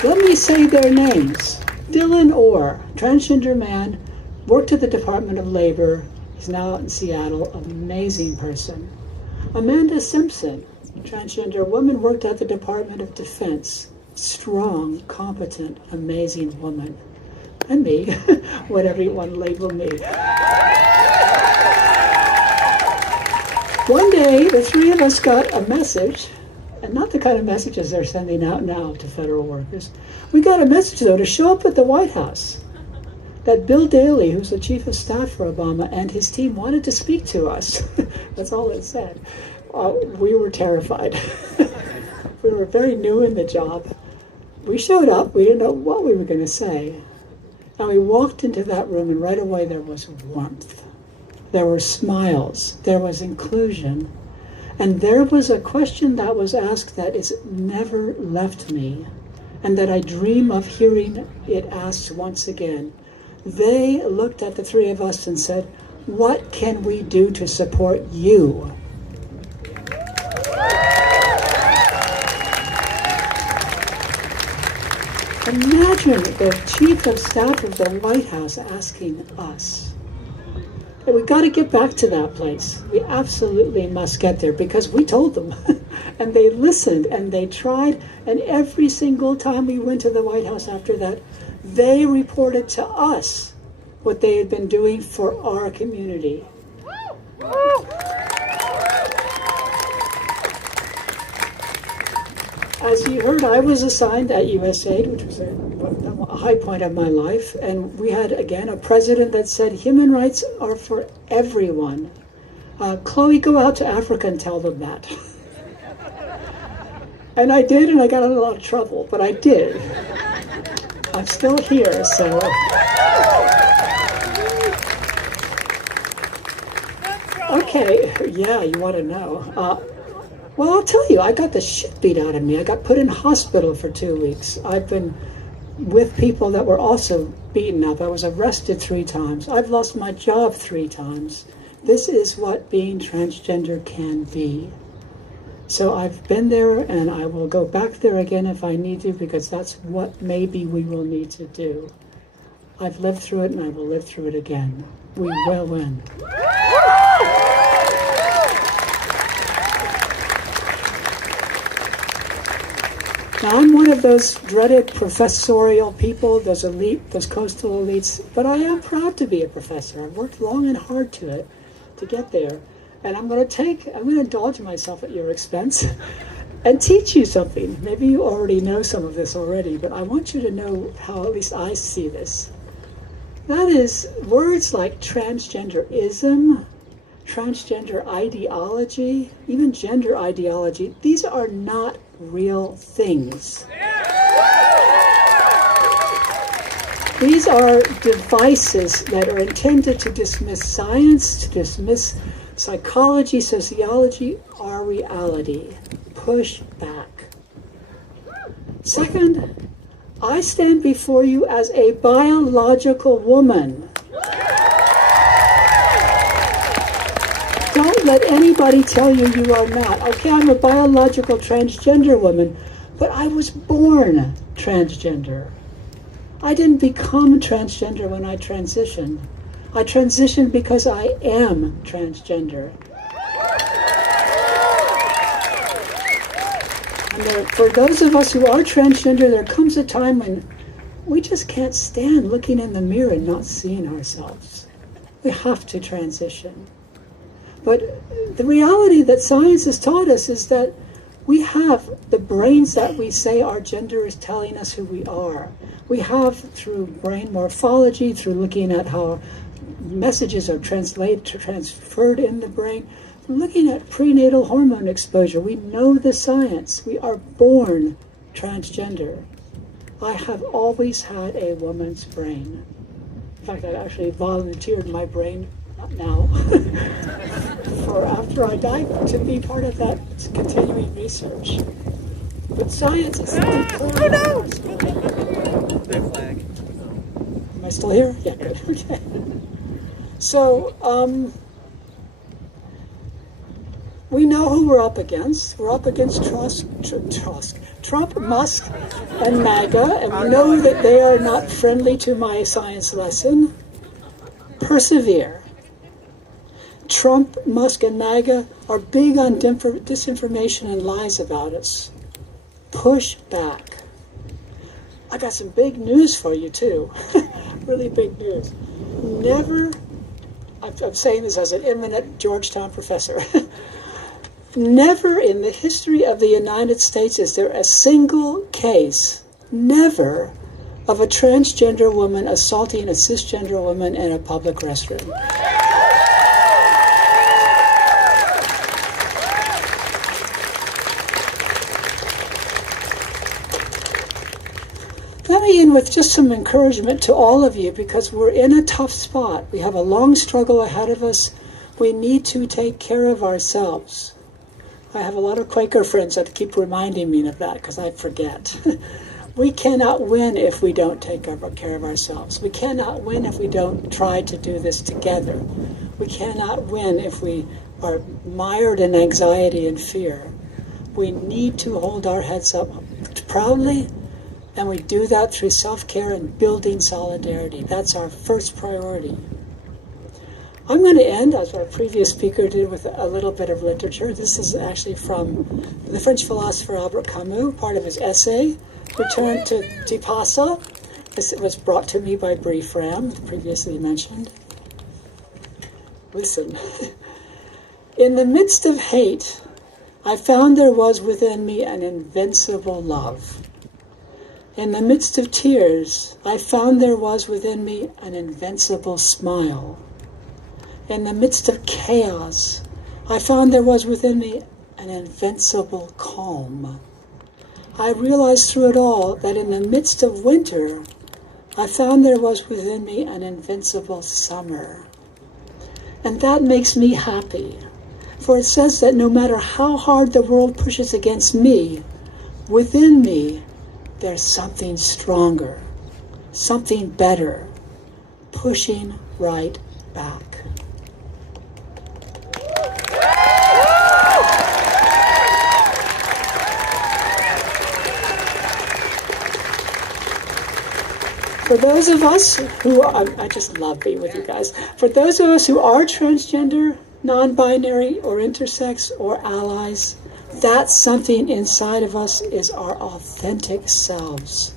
Let me say their names. Dylan Orr, transgender man, worked at the Department of Labor. He's now out in Seattle, amazing person. Amanda Simpson, transgender woman, worked at the Department of Defense. Strong, competent, amazing woman. And me, whatever you want to label me. One day, the three of us got a message, and not the kind of messages they're sending out now to federal workers. We got a message, though, to show up at the White House. That Bill Daley, who's the chief of staff for Obama, and his team wanted to speak to us. That's all it said. We were terrified. We were very new in the job. We showed up. We didn't know what we were going to say. And we walked into that room, and right away there was warmth. There were smiles. There was inclusion. And there was a question that was asked that has never left me, and that I dream of hearing it asked once again. They looked at the three of us and said, "What can we do to support you?" Imagine the chief of staff of the White House asking us. And we've got to get back to that place. We absolutely must get there because we told them. And they listened and they tried. And every single time we went to the White House after that, they reported to us what they had been doing for our community. As you heard, I was assigned at USAID, which was a high point of my life, and we had, again, a president that said human rights are for everyone. Chloe, go out to Africa and tell them that. And I did, and I got in a lot of trouble, but I did. I'm still here, so. Okay, yeah, you want to know. Well, I'll tell you, I got the shit beat out of me. I got put in hospital for 2 weeks. I've been with people that were also beaten up. I was arrested 3 times. I've lost my job 3 times. This is what being transgender can be. So I've been there, and I will go back there again if I need to, because that's what maybe we will need to do. I've lived through it, and I will live through it again. We will win. Now, I'm one of those dreaded professorial people, those coastal elites, but I am proud to be a professor. I've worked long and hard to get there. And I'm going to indulge myself at your expense and teach you something. Maybe you already know some of this already, but I want you to know how at least I see this. That is, words like transgenderism, transgender ideology, even gender ideology, these are not real things. These are devices that are intended to dismiss science, to dismiss psychology, sociology, our reality. Push back. Second, I stand before you as a biological woman. Don't let anybody tell you you are not. Okay, I'm a biological transgender woman, but I was born transgender. I didn't become transgender when I transitioned. I transitioned because I am transgender. And for those of us who are transgender, there comes a time when we just can't stand looking in the mirror and not seeing ourselves. We have to transition. But the reality that science has taught us is that we have the brains that we say our gender is telling us who we are. We have, through brain morphology, through looking at how messages are transferred in the brain, looking at prenatal hormone exposure. We know the science. We are born transgender. I have always had a woman's brain. In fact, I actually volunteered my brain, not now, for after I died, to be part of that continuing research. But science is important. Oh no! Red flag. Am I still here? Yeah, good. Okay. So, we know who we're up against. We're up against Trump, Musk, and MAGA, and we know that they are not friendly to my science lesson. Persevere. Trump, Musk, and MAGA are big on disinformation and lies about us. Push back. I got some big news for you, too. Really big news. Never, I'm saying this as an eminent Georgetown professor, never in the history of the United States is there a single case, never, of a transgender woman assaulting a cisgender woman in a public restroom. Let me end with just some encouragement to all of you, because we're in a tough spot. We have a long struggle ahead of us. We need to take care of ourselves. I have a lot of Quaker friends that keep reminding me of that because I forget. We cannot win if we don't take care of ourselves. We cannot win if we don't try to do this together. We cannot win if we are mired in anxiety and fear. We need to hold our heads up proudly, and we do that through self-care and building solidarity. That's our first priority. I'm going to end, as our previous speaker did, with a little bit of literature. This is actually from the French philosopher Albert Camus, part of his essay, Return to Tipasa. This was brought to me by Bree Fram, previously mentioned. Listen. In the midst of hate, I found there was within me an invincible love. In the midst of tears, I found there was within me an invincible smile. In the midst of chaos, I found there was within me an invincible calm. I realized through it all that in the midst of winter, I found there was within me an invincible summer. And that makes me happy, for it says that no matter how hard the world pushes against me, within me, there's something stronger, something better, pushing right back. For those of us who are, I just love being with you guys. For those of us who are transgender, non-binary, or intersex, or allies, that something inside of us is our authentic selves.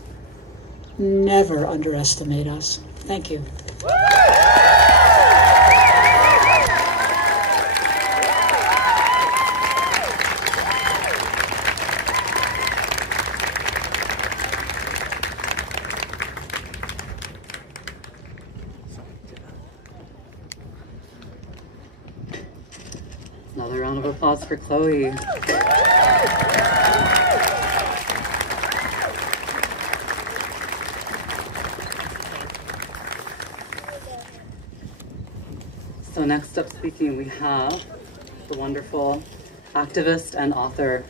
Never underestimate us. Thank you. Another round of applause for Chloe. So next up speaking, we have the wonderful activist and author,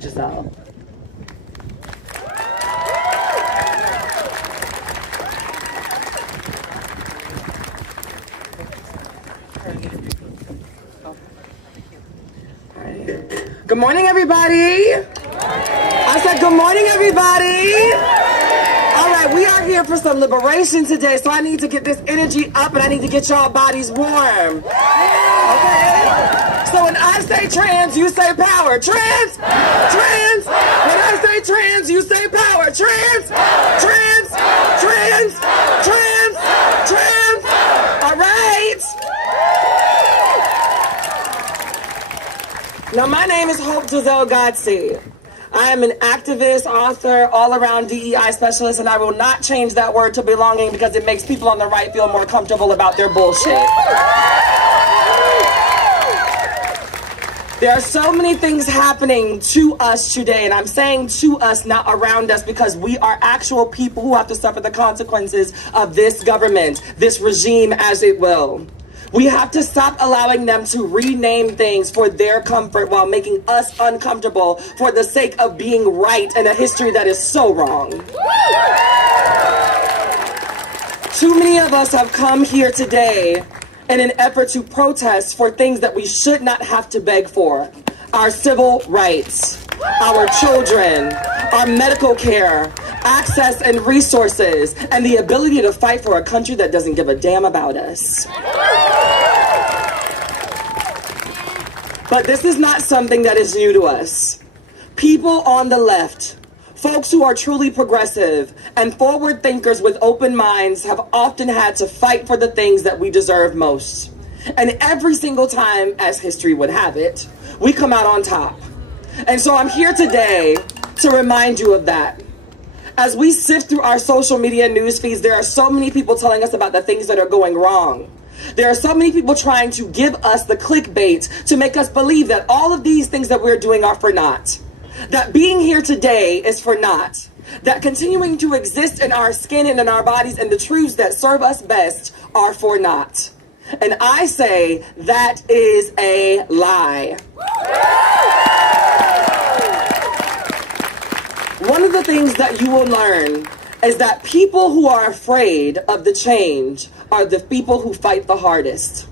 Giselle. Good morning, everybody. I said good morning, everybody. All right, we are here for some liberation today, so I need to get this energy up and I need to get y'all bodies warm. Okay? So when I say trans, you say power. Trans, trans. When I say trans, you say power. Trans, trans, trans, trans, trans. All right. Now, my name is Giselle. I am an activist, author, all-around DEI specialist, and I will not change that word to belonging because it makes people on the right feel more comfortable about their bullshit. There are so many things happening to us today, and I'm saying to us, not around us, because we are actual people who have to suffer the consequences of this government, this regime, as it will. We have to stop allowing them to rename things for their comfort while making us uncomfortable for the sake of being right in a history that is so wrong. Too many of us have come here today in an effort to protest for things that we should not have to beg for. Our civil rights, our children, our medical care, access and resources, and the ability to fight for a country that doesn't give a damn about us. But this is not something that is new to us. People on the left, folks who are truly progressive and forward thinkers with open minds, have often had to fight for the things that we deserve most. And every single time, as history would have it, we come out on top. And so I'm here today to remind you of that. As we sift through our social media news feeds, there are so many people telling us about the things that are going wrong. There are so many people trying to give us the clickbait to make us believe that all of these things that we're doing are for naught. That being here today is for naught. That continuing to exist in our skin and in our bodies and the truths that serve us best are for naught. And I say that is a lie. One of the things that you will learn is that people who are afraid of the change are the people who fight the hardest.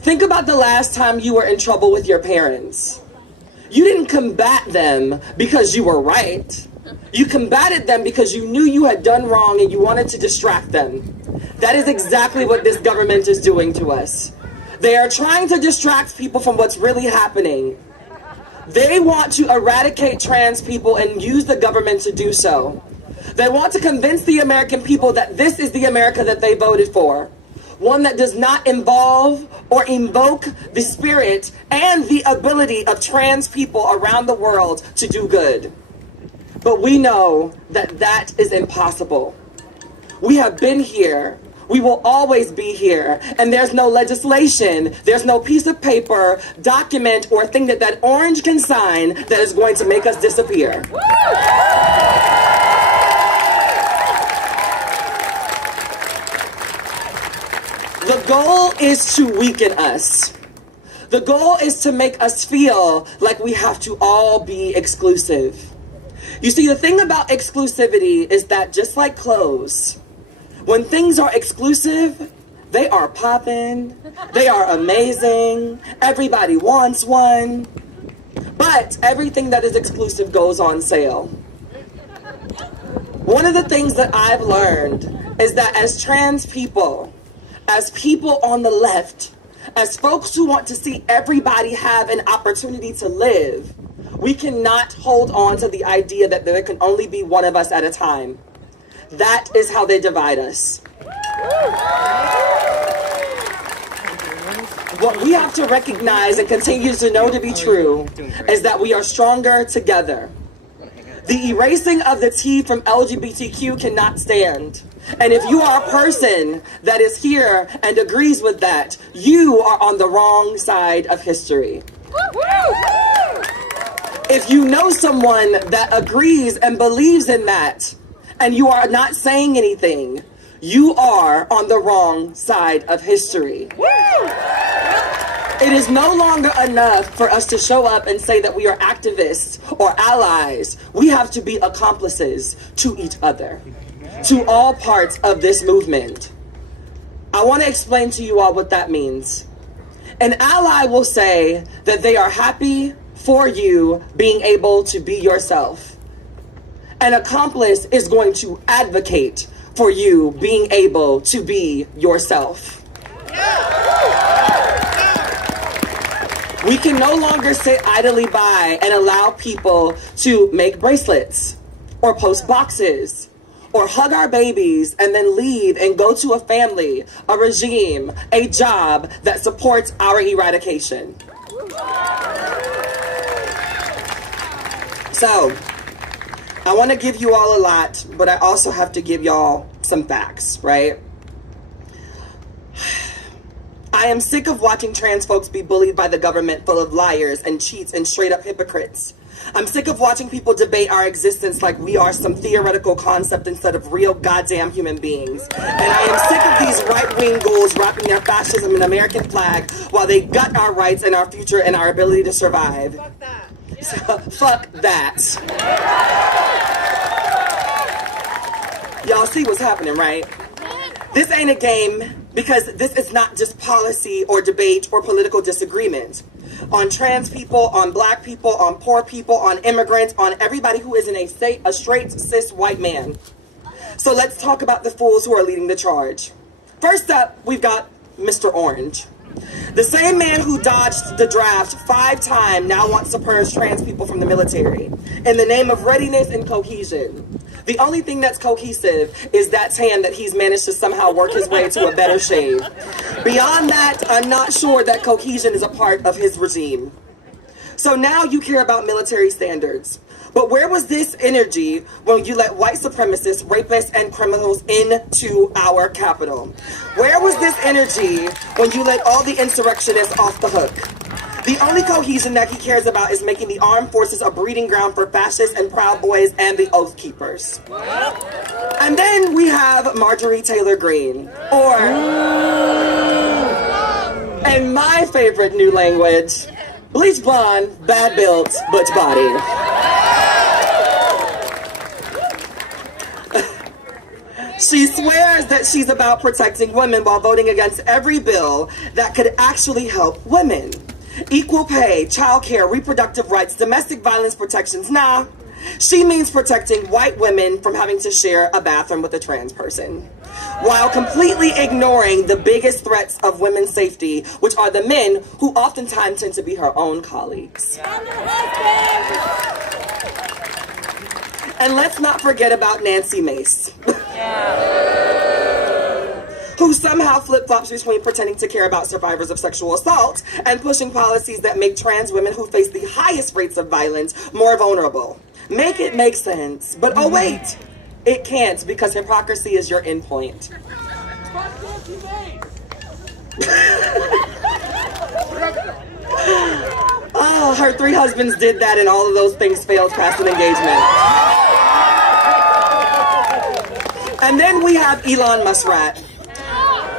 Think about the last time you were in trouble with your parents. You didn't combat them because you were right. You combated them because you knew you had done wrong and you wanted to distract them. That is exactly what this government is doing to us. They are trying to distract people from what's really happening. They want to eradicate trans people and use the government to do so. They want to convince the American people that this is the America that they voted for. One that does not involve or invoke the spirit and the ability of trans people around the world to do good. But we know that that is impossible. We have been here. We will always be here, and there's no legislation, there's no piece of paper, document, or thing that orange can sign that is going to make us disappear. The goal is to weaken us. The goal is to make us feel like we have to all be exclusive. You see, the thing about exclusivity is that just like clothes, when things are exclusive, they are popping, they are amazing, everybody wants one, but everything that is exclusive goes on sale. One of the things that I've learned is that as trans people, as people on the left, as folks who want to see everybody have an opportunity to live, we cannot hold on to the idea that there can only be one of us at a time. That is how they divide us. What we have to recognize and continue to know to be true is that we are stronger together. The erasing of the T from LGBTQ cannot stand. And if you are a person that is here and agrees with that, you are on the wrong side of history. If you know someone that agrees and believes in that, and you are not saying anything, you are on the wrong side of history. It is no longer enough for us to show up and say that we are activists or allies. We have to be accomplices to each other, to all parts of this movement. I want to explain to you all what that means. An ally will say that they are happy for you being able to be yourself. An accomplice is going to advocate for you being able to be yourself. We can no longer sit idly by and allow people to make bracelets or post boxes or hug our babies and then leave and go to a family, a regime, a job that supports our eradication. So, I want to give you all a lot, but I also have to give y'all some facts, right? I am sick of watching trans folks be bullied by the government full of liars and cheats and straight up hypocrites. I'm sick of watching people debate our existence like we are some theoretical concept instead of real goddamn human beings. And I am sick of these right-wing ghouls wrapping their fascism in an American flag while they gut our rights and our future and our ability to survive. Fuck that. So, fuck that. Y'all see what's happening, right? This ain't a game because this is not just policy or debate or political disagreement. On trans people, on black people, on poor people, on immigrants, on everybody who isn't a straight cis white man. So let's talk about the fools who are leading the charge. First up, we've got Mr. Orange. The same man who dodged the draft 5 times now wants to purge trans people from the military in the name of readiness and cohesion. The only thing that's cohesive is that tan that he's managed to somehow work his way to a better shade. Beyond that, I'm not sure that cohesion is a part of his regime. So now you care about military standards. But where was this energy when you let white supremacists, rapists, and criminals into our capital? Where was this energy when you let all the insurrectionists off the hook? The only cohesion that he cares about is making the armed forces a breeding ground for fascists and Proud Boys and the Oath Keepers. And then we have Marjorie Taylor Greene, or, and my favorite new language, bleach blonde, bad built, butch body. She swears that she's about protecting women while voting against every bill that could actually help women. Equal pay, childcare, reproductive rights, domestic violence protections. Nah, she means protecting white women from having to share a bathroom with a trans person, while completely ignoring the biggest threats of women's safety, which are the men who oftentimes tend to be her own colleagues. And let's not forget about Nancy Mace, who somehow flip-flops between pretending to care about survivors of sexual assault and pushing policies that make trans women who face the highest rates of violence more vulnerable. Make it make sense. But oh wait, it can't, because hypocrisy is your endpoint. Oh, her 3 husbands did that, and all of those things failed past an engagement. And then we have Elon Muskrat,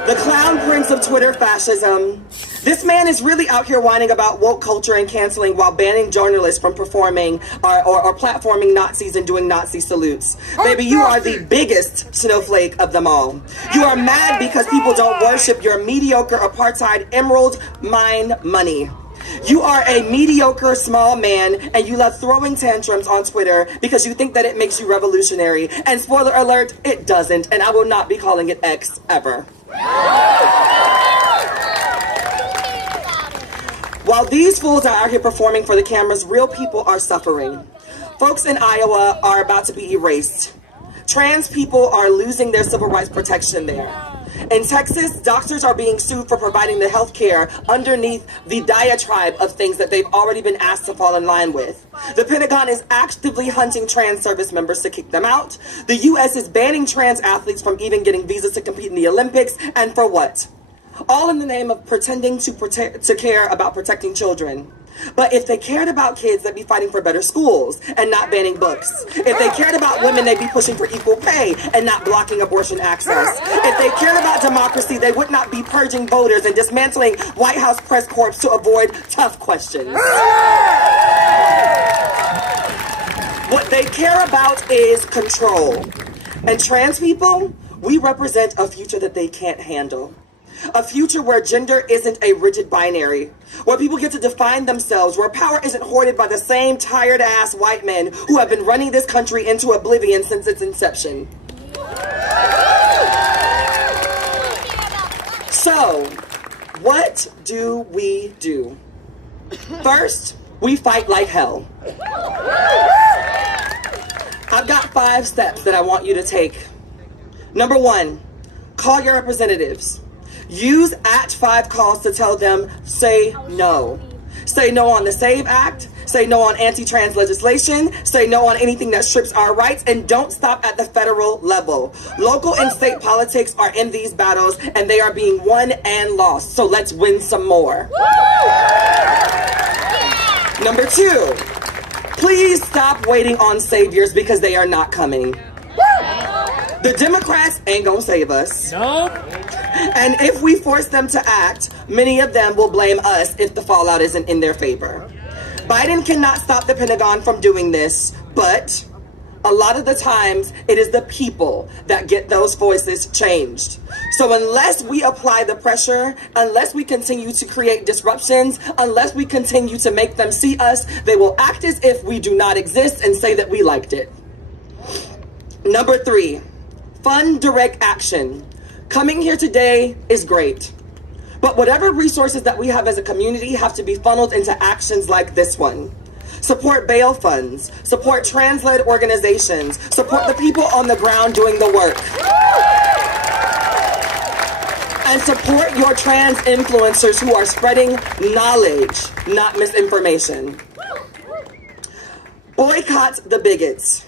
the clown prince of Twitter fascism. This man is really out here whining about woke culture and canceling while banning journalists from performing or platforming Nazis and doing Nazi salutes. Baby, you are the biggest snowflake of them all. You are mad because people don't worship your mediocre apartheid emerald mine money. You are a mediocre small man, and you love throwing tantrums on Twitter because you think that it makes you revolutionary. And spoiler alert, it doesn't, and I will not be calling it X ever. While these fools are out here performing for the cameras, real people are suffering. Folks in Iowa are about to be erased. Trans people are losing their civil rights protection there. In Texas, doctors are being sued for providing the health care underneath the diatribe of things that they've already been asked to fall in line with. The Pentagon is actively hunting trans service members to kick them out. The U.S. is banning trans athletes from even getting visas to compete in the Olympics. And for what? All in the name of pretending to care about protecting children. But if they cared about kids, they'd be fighting for better schools and not banning books. If they cared about women, they'd be pushing for equal pay and not blocking abortion access. If they cared about democracy, they would not be purging voters and dismantling White House press corps to avoid tough questions. What they care about is control. And trans people, we represent a future that they can't handle. A future where gender isn't a rigid binary, where people get to define themselves, where power isn't hoarded by the same tired-ass white men who have been running this country into oblivion since its inception. So, what do we do? First, we fight like hell. I've got 5 steps that I want you to take. Number 1, call your representatives. Use @5calls to tell them, say no. Say no on the SAVE Act, say no on anti-trans legislation, say no on anything that strips our rights, and don't stop at the federal level. Local and state politics are in these battles, and they are being won and lost, so let's win some more. Number 2, please stop waiting on saviors because they are not coming. The Democrats ain't gonna save us. Nope. And if we force them to act, many of them will blame us if the fallout isn't in their favor. Biden cannot stop the Pentagon from doing this, but a lot of the times it is the people that get those voices changed. So unless we apply the pressure, unless we continue to create disruptions, unless we continue to make them see us, they will act as if we do not exist and say that we liked it. Number 3, fund direct action. Coming here today is great, but whatever resources that we have as a community have to be funneled into actions like this one. Support bail funds, support trans-led organizations, support the people on the ground doing the work. And support your trans influencers who are spreading knowledge, not misinformation. Boycott the bigots.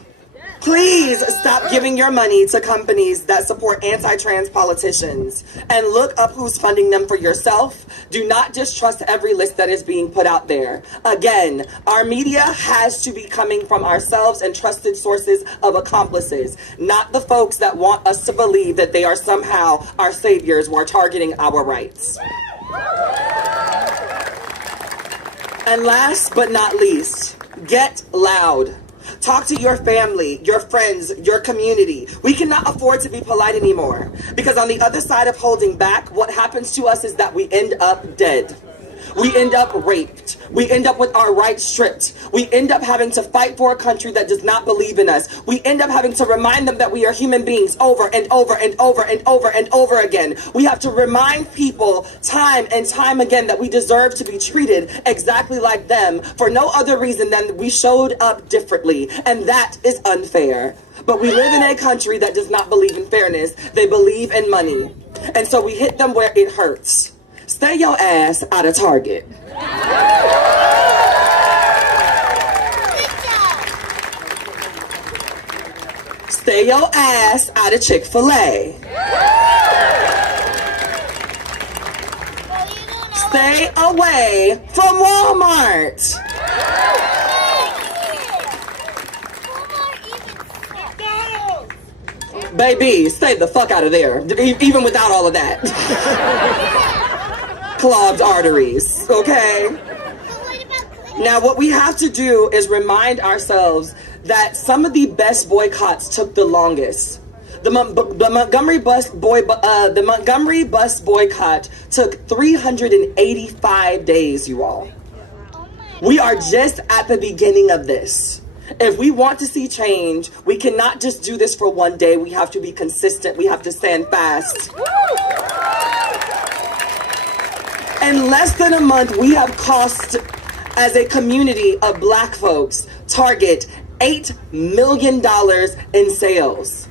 Please stop giving your money to companies that support anti-trans politicians and look up who's funding them for yourself. Do not just trust every list that is being put out there. Again, our media has to be coming from ourselves and trusted sources of accomplices, not the folks that want us to believe that they are somehow our saviors while targeting our rights. And last but not least, get loud. Talk to your family, your friends, your community. We cannot afford to be polite anymore, because on the other side of holding back, what happens to us is that we end up dead. We end up raped. We end up with our rights stripped. We end up having to fight for a country that does not believe in us. We end up having to remind them that we are human beings over and over and over and over and over again. We have to remind people time and time again that we deserve to be treated exactly like them for no other reason than we showed up differently. And that is unfair. But we live in a country that does not believe in fairness. They believe in money. And so we hit them where it hurts. Stay your ass out of Target. Stay your ass out of Chick-fil-A. stay away from Walmart. Baby, stay the fuck out of there, even without all of that. Clogged arteries, okay? Now, what we have to do is remind ourselves that some of the best boycotts took the longest. The Montgomery bus boycott took 385 days, you all. We are just at the beginning of this. If we want to see change, we cannot just do this for one day. We have to be consistent. We have to stand fast. In less than a month, we have cost, as a community of Black folks, Target $8 million in sales.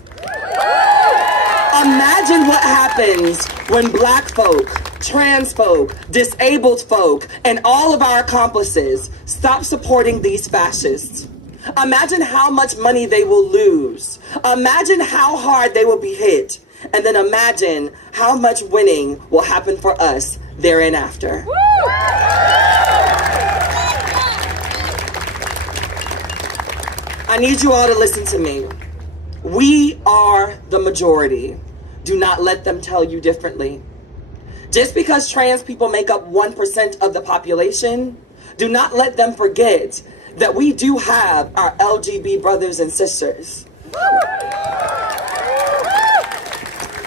Imagine what happens when Black folk, trans folk, disabled folk, and all of our accomplices stop supporting these fascists. Imagine how much money they will lose. Imagine how hard they will be hit. And then imagine how much winning will happen for us thereafter. I need you all to listen to me. We are the majority. Do not let them tell you differently. Just because trans people make up 1% of the population, do not let them forget that we do have our LGBT brothers and sisters.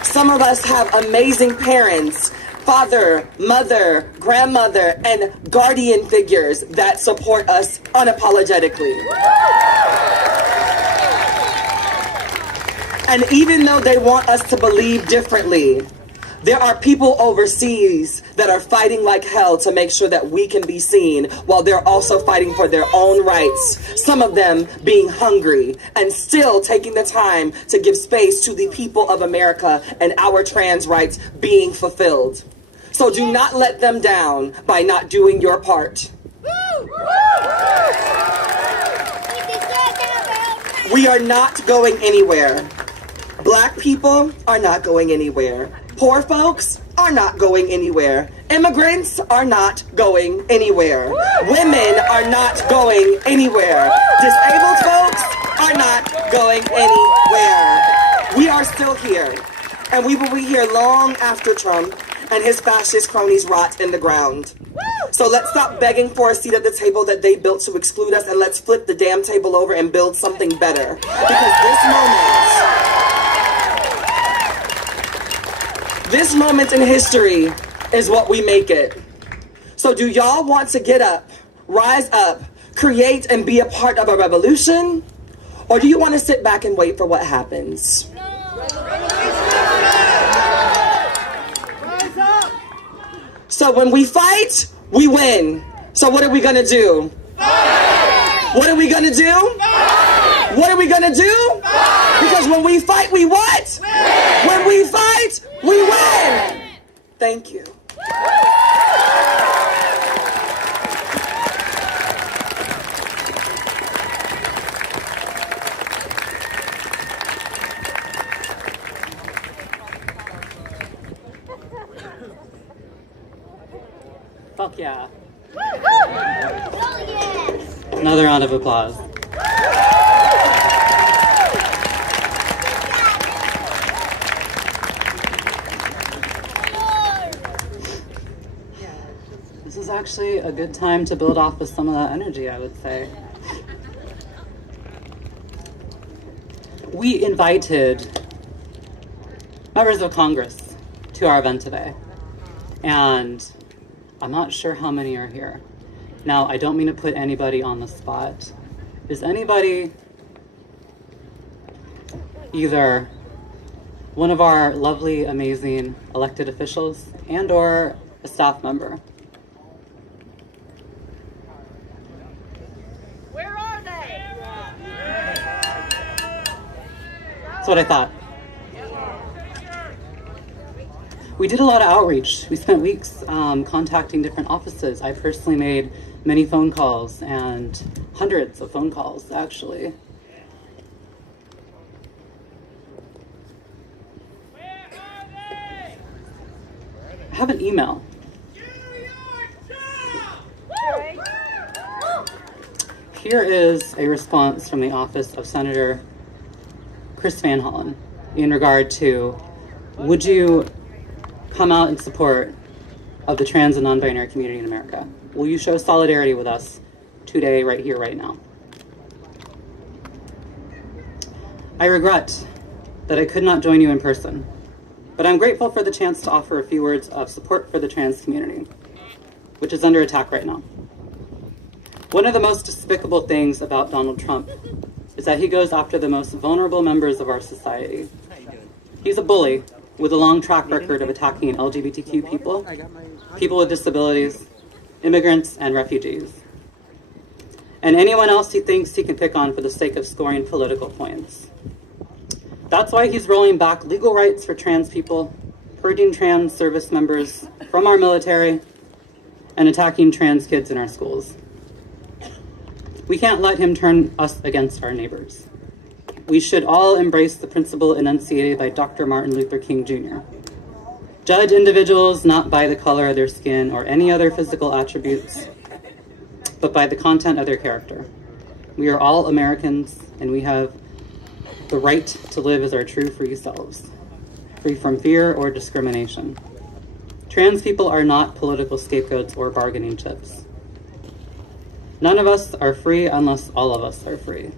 Some of us have amazing parents, father, mother, grandmother, and guardian figures that support us unapologetically. And even though they want us to believe differently, there are people overseas that are fighting like hell to make sure that we can be seen, while they're also fighting for their own rights. Some of them being hungry and still taking the time to give space to the people of America and our trans rights being fulfilled. So do not let them down by not doing your part. We are not going anywhere. Black people are not going anywhere. Poor folks are not going anywhere. Immigrants are not going anywhere. Women are not going anywhere. Disabled folks are not going anywhere. We are still here, and we will be here long after Trump and his fascist cronies rot in the ground. So let's stop begging for a seat at the table that they built to exclude us, and let's flip the damn table over and build something better. Because this moment in history is what we make it. So do y'all want to get up, rise up, create and be a part of a revolution? Or do you want to sit back and wait for what happens? So when we fight, we win. So what are we gonna do? Fight! What are we gonna do? Fight! What are we gonna do? Fight! Because when we fight, we what? Win! When we fight, we win! Thank you. Fuck yeah. Another round of applause. This is actually a good time to build off of some of that energy, I would say. We invited members of Congress to our event today, and I'm not sure how many are here. Now, I don't mean to put anybody on the spot. Is anybody either one of our lovely, amazing elected officials and or a staff member? Where are they? That's what I thought. We did a lot of outreach. We spent weeks contacting different offices. I personally made many phone calls, and hundreds of phone calls, actually. I have an email. here is a response from the office of Senator Chris Van Hollen in regard to, would you come out in support of the trans and non-binary community in America? Will you show solidarity with us today, right here, right now? I regret that I could not join you in person, but I'm grateful for the chance to offer a few words of support for the trans community, which is under attack right now. One of the most despicable things about Donald Trump is that he goes after the most vulnerable members of our society. He's a bully with a long track record of attacking LGBTQ people, people with disabilities, immigrants, and refugees, and anyone else he thinks he can pick on for the sake of scoring political points. That's why he's rolling back legal rights for trans people, purging trans service members from our military, and attacking trans kids in our schools. We can't let him turn us against our neighbors. We should all embrace the principle enunciated by Dr. Martin Luther King Jr. Judge individuals not by the color of their skin or any other physical attributes, but by the content of their character. We are all Americans, and we have the right to live as our true free selves, free from fear or discrimination. Trans people are not political scapegoats or bargaining chips. None of us are free unless all of us are free.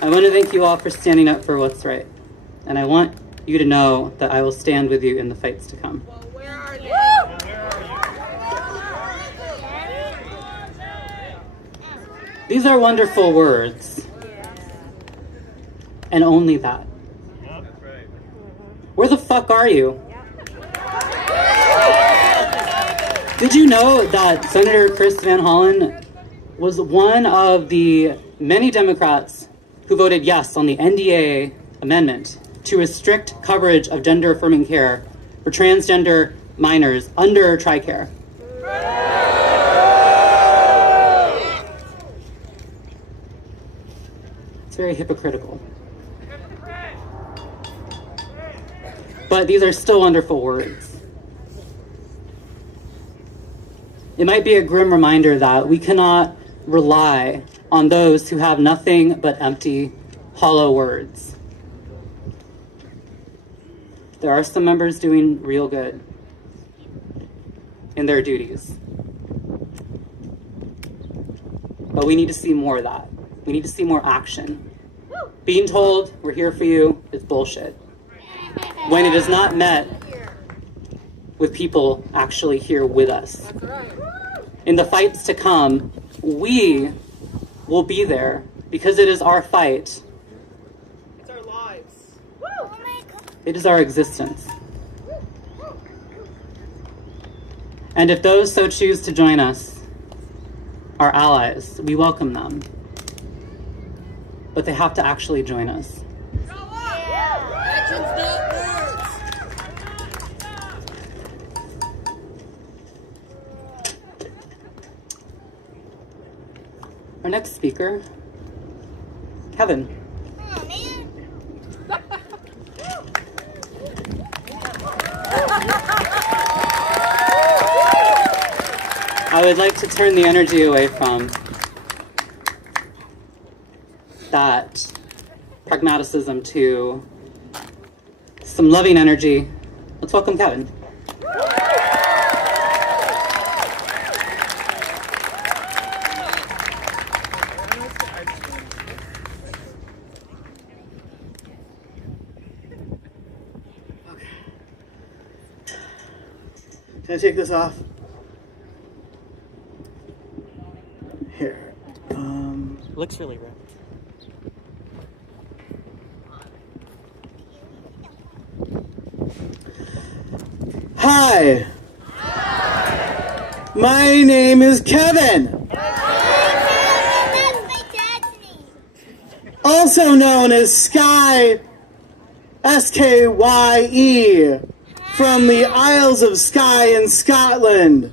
I want to thank you all for standing up for what's right, and I want you to know that I will stand with you in the fights to come. These are wonderful words, and only that. Where the fuck are you? Did you know that Senator Chris Van Hollen was one of the many Democrats who voted yes on the NDAA amendment to restrict coverage of gender-affirming care for transgender minors under TRICARE? It's very hypocritical. But these are still wonderful words. It might be a grim reminder that we cannot rely on those who have nothing but empty, hollow words. There are some members doing real good in their duties. But we need to see more of that. We need to see more action. Being told we're here for you is bullshit, when it is not met with people actually here with us. In the fights to come, we will be there because it is our fight. It's our lives. It is our existence. And if those so choose to join us are allies, we welcome them. But they have to actually join us. Actions, not words. Our next speaker, Kevin. Oh, man. I would like to turn the energy away from that pragmaticism to some loving energy. Let's welcome Kevin. Can I take this off? Here. Looks really rare. Hi. My name is Kevin. Also known as Skye, S-K-Y-E, from the Isles of Skye in Scotland.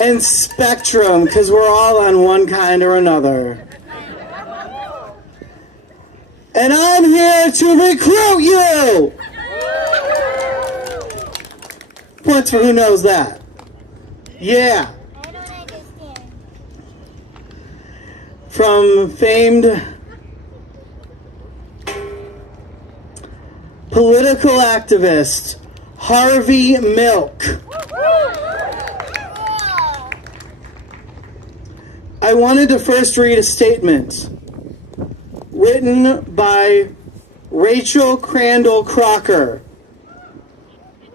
And Spectrum, because we're all on one kind or another. And I'm here to recruit you! points for who knows that. Yeah. From famed political activist Harvey Milk. I wanted to first read a statement written by Rachel Crandall Crocker,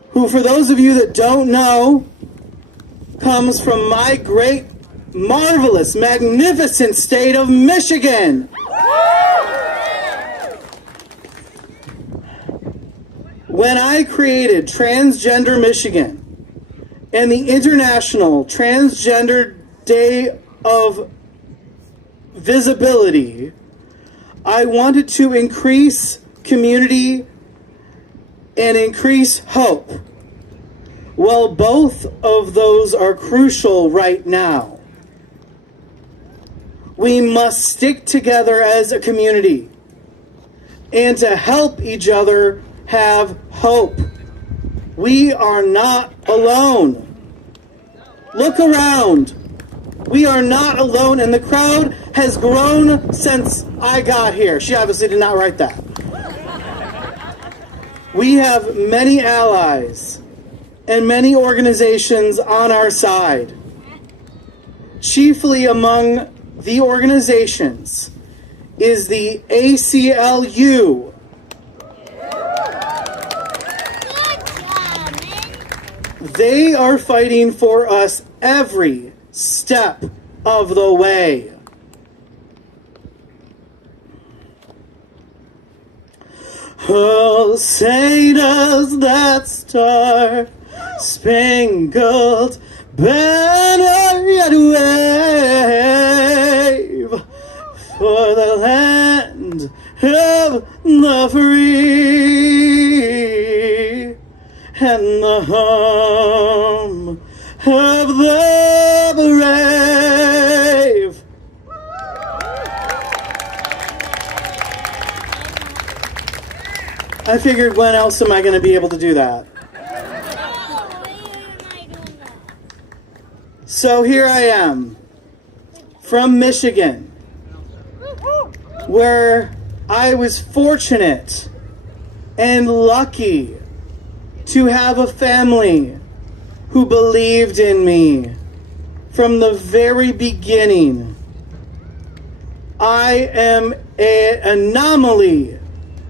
who, for those of you that don't know, comes from my great, marvelous, magnificent state of Michigan. When I created Transgender Michigan and the International Transgender Day of Visibility, I wanted to increase community and increase hope. Well, both of those are crucial right now. We must stick together as a community and to help each other have hope. We are not alone. Look around. We are not alone, and the crowd has grown since I got here. She obviously did not write that. We have many allies and many organizations on our side. Chiefly among the organizations is the ACLU. They are fighting for us every step of the way. Oh, say does that star-spangled banner yet wave for the land of the free and the home of the brave. I figured, when else am I going to be able to do that? So here I am, from Michigan, where I was fortunate and lucky to have a family who believed in me from the very beginning. I am an anomaly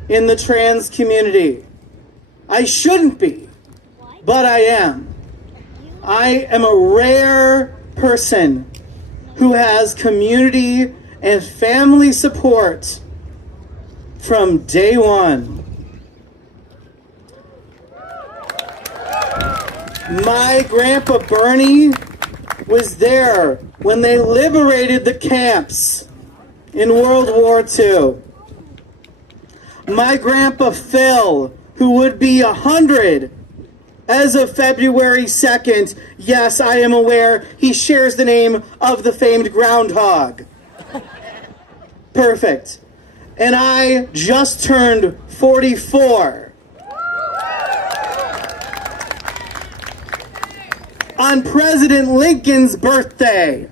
in the trans community. I shouldn't be, but I am. I am a rare person who has community and family support from day one. My grandpa Bernie was there when they liberated the camps in World War II. My grandpa Phil, who would be 100 as of February 2nd, yes, I am aware, he shares the name of the famed groundhog. Perfect. And I just turned 44. On President Lincoln's birthday.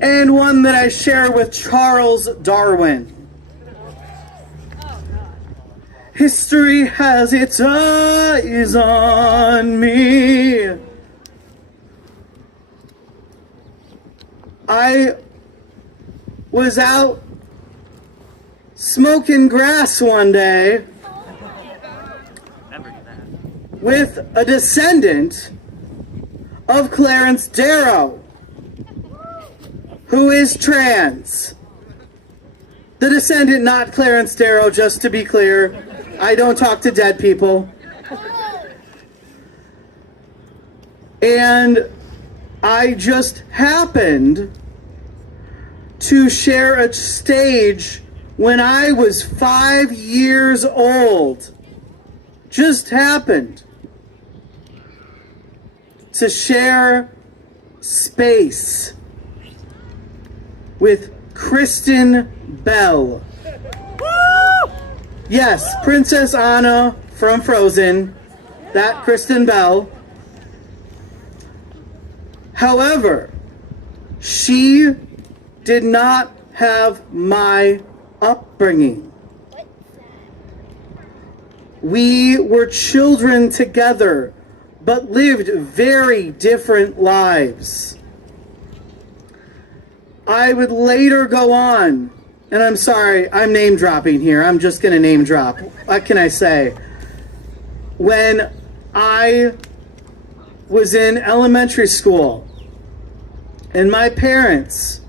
And one that I share with Charles Darwin. History has its eyes on me. I was out smoking grass one day with a descendant of Clarence Darrow, who is trans. The descendant, not Clarence Darrow, just to be clear. I don't talk to dead people. And I just happened to share a stage when I was 5 years old. Just happened to share space with Kristen Bell. Yes, Princess Anna from Frozen, that Kristen Bell. However, she did not have my upbringing. We were children together, but lived very different lives. I would later go on, and I'm sorry, I'm name dropping here. I'm just going to name drop. What can I say? When I was in elementary school, and my parents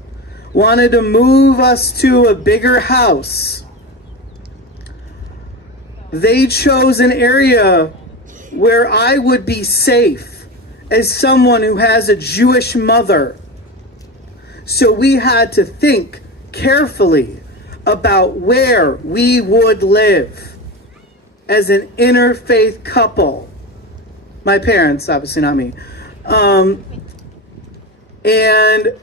wanted to move us to a bigger house, they chose an area where I would be safe as someone who has a Jewish mother. So we had to think carefully about where we would live as an interfaith couple. My parents, obviously not me. And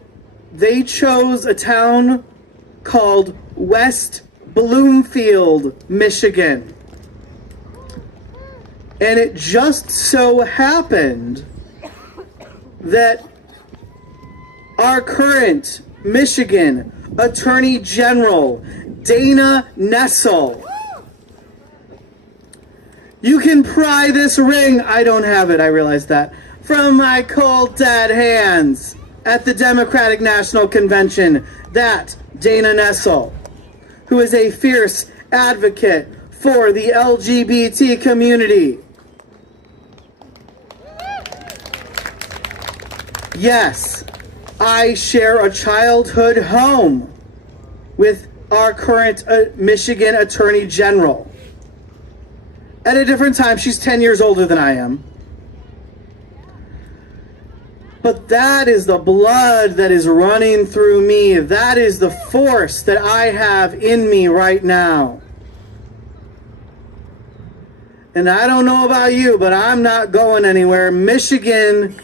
they chose a town called West Bloomfield, Michigan. And it just so happened that our current Michigan Attorney General, Dana Nessel. You can pry this ring, I don't have it, I realize that, from my cold dead hands at the Democratic National Convention. That Dana Nessel, who is a fierce advocate for the LGBT community. Yes, I share a childhood home with our current Michigan Attorney General. At a different time, she's 10 years older than I am. But that is the blood that is running through me. That is the force that I have in me right now. And I don't know about you, but I'm not going anywhere. Michigan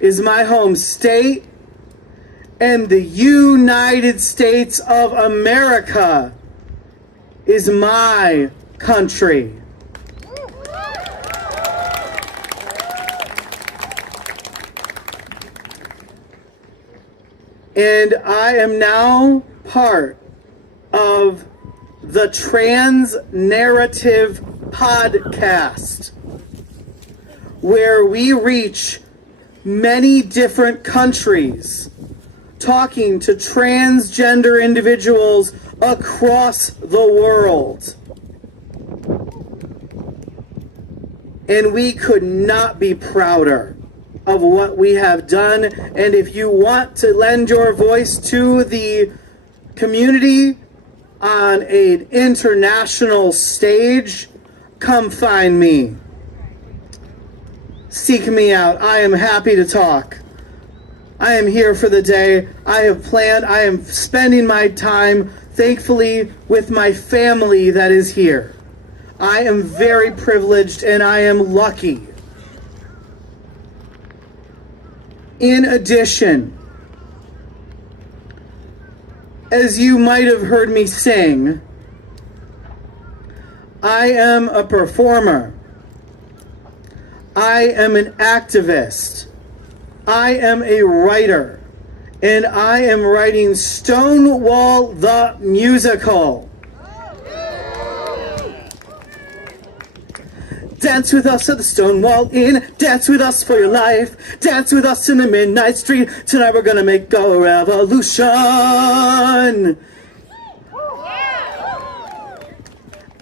is my home state, and the United States of America is my country. And I am now part of the Trans Narrative podcast, where we reach many different countries, talking to transgender individuals across the world. And we could not be prouder of what we have done. And if you want to lend your voice to the community on an international stage, come find me. Seek me out. I am happy to talk. I am here for the day. I am spending my time, thankfully, with my family that is here. I am very privileged and I am lucky. In addition, as you might have heard me sing, I am a performer. I am an activist. I am a writer. And I am writing Stonewall the Musical. Dance with us at the Stonewall Inn. Dance with us for your life. Dance with us in the midnight street. Tonight we're gonna make a revolution.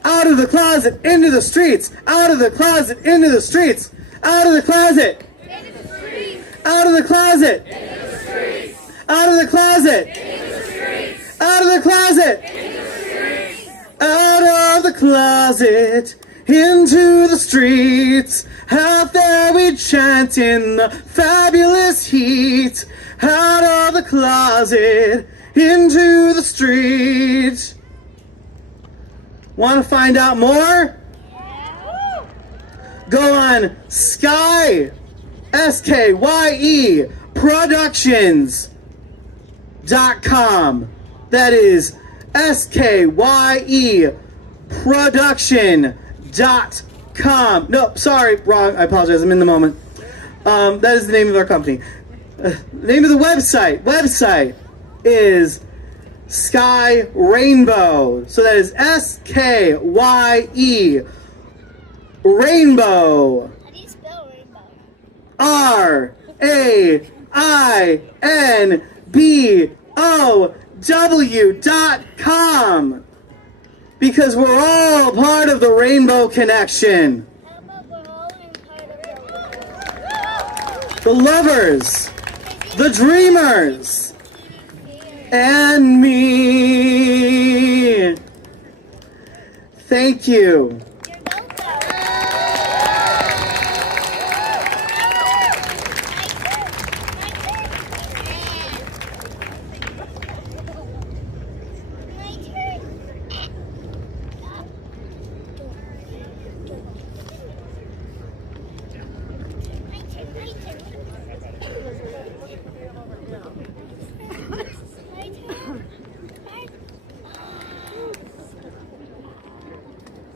Out of the closet, into the streets. Out of the closet, into the streets. Out of the closet. Into the streets. Out of the closet. Into the streets. Out of the closet. Into the streets. Out of the closet. Into the streets. Out of the closet. Into the streets, out there we chant in the fabulous heat. Out of the closet, into the streets. Want to find out more? Go on Skye, SKYE, Productions.com. That is SKYE Production.com. Com. No, sorry, wrong. I apologize. I'm in the moment. That is the name of our company. The name of the website is Skye Rainbow. So that is SKYE Rainbow. How do you spell rainbow? RAINBOW.com. Because we're all part of the Rainbow Connection. How about we're all in part of The lovers, the dreamers, and me. Thank you.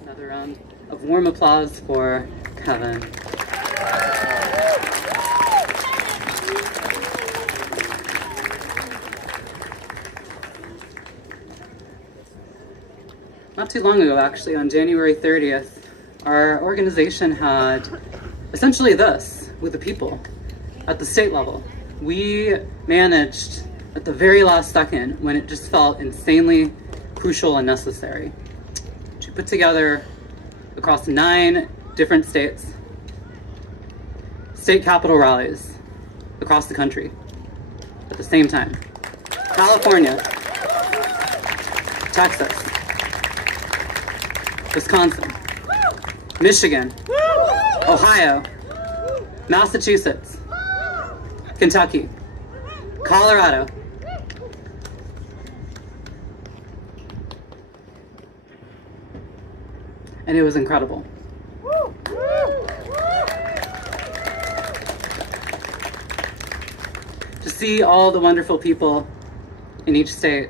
Another round of warm applause for Kevin. Not too long ago, actually, on January 30th, our organization had essentially this with the people at the state level. We managed at the very last second, when it just felt insanely crucial and necessary, to put together across 9 different states, state capitol rallies across the country at the same time. California, Texas, Wisconsin, Michigan, Ohio, Massachusetts, Kentucky, Colorado, and it was incredible. To see all the wonderful people in each state,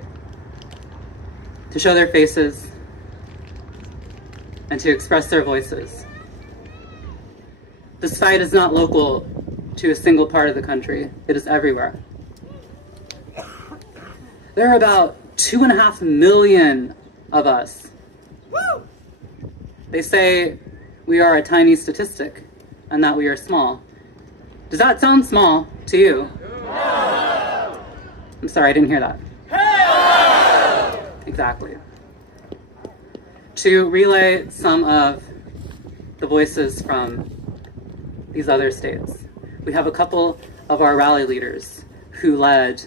to show their faces, and to express their voices. This fight is not local to a single part of the country. It is everywhere. There are about 2.5 million of us. They say we are a tiny statistic and that we are small. Does that sound small to you? No. I'm sorry, I didn't hear that. Hey! Exactly. To relay some of the voices from these other states, we have a couple of our rally leaders who led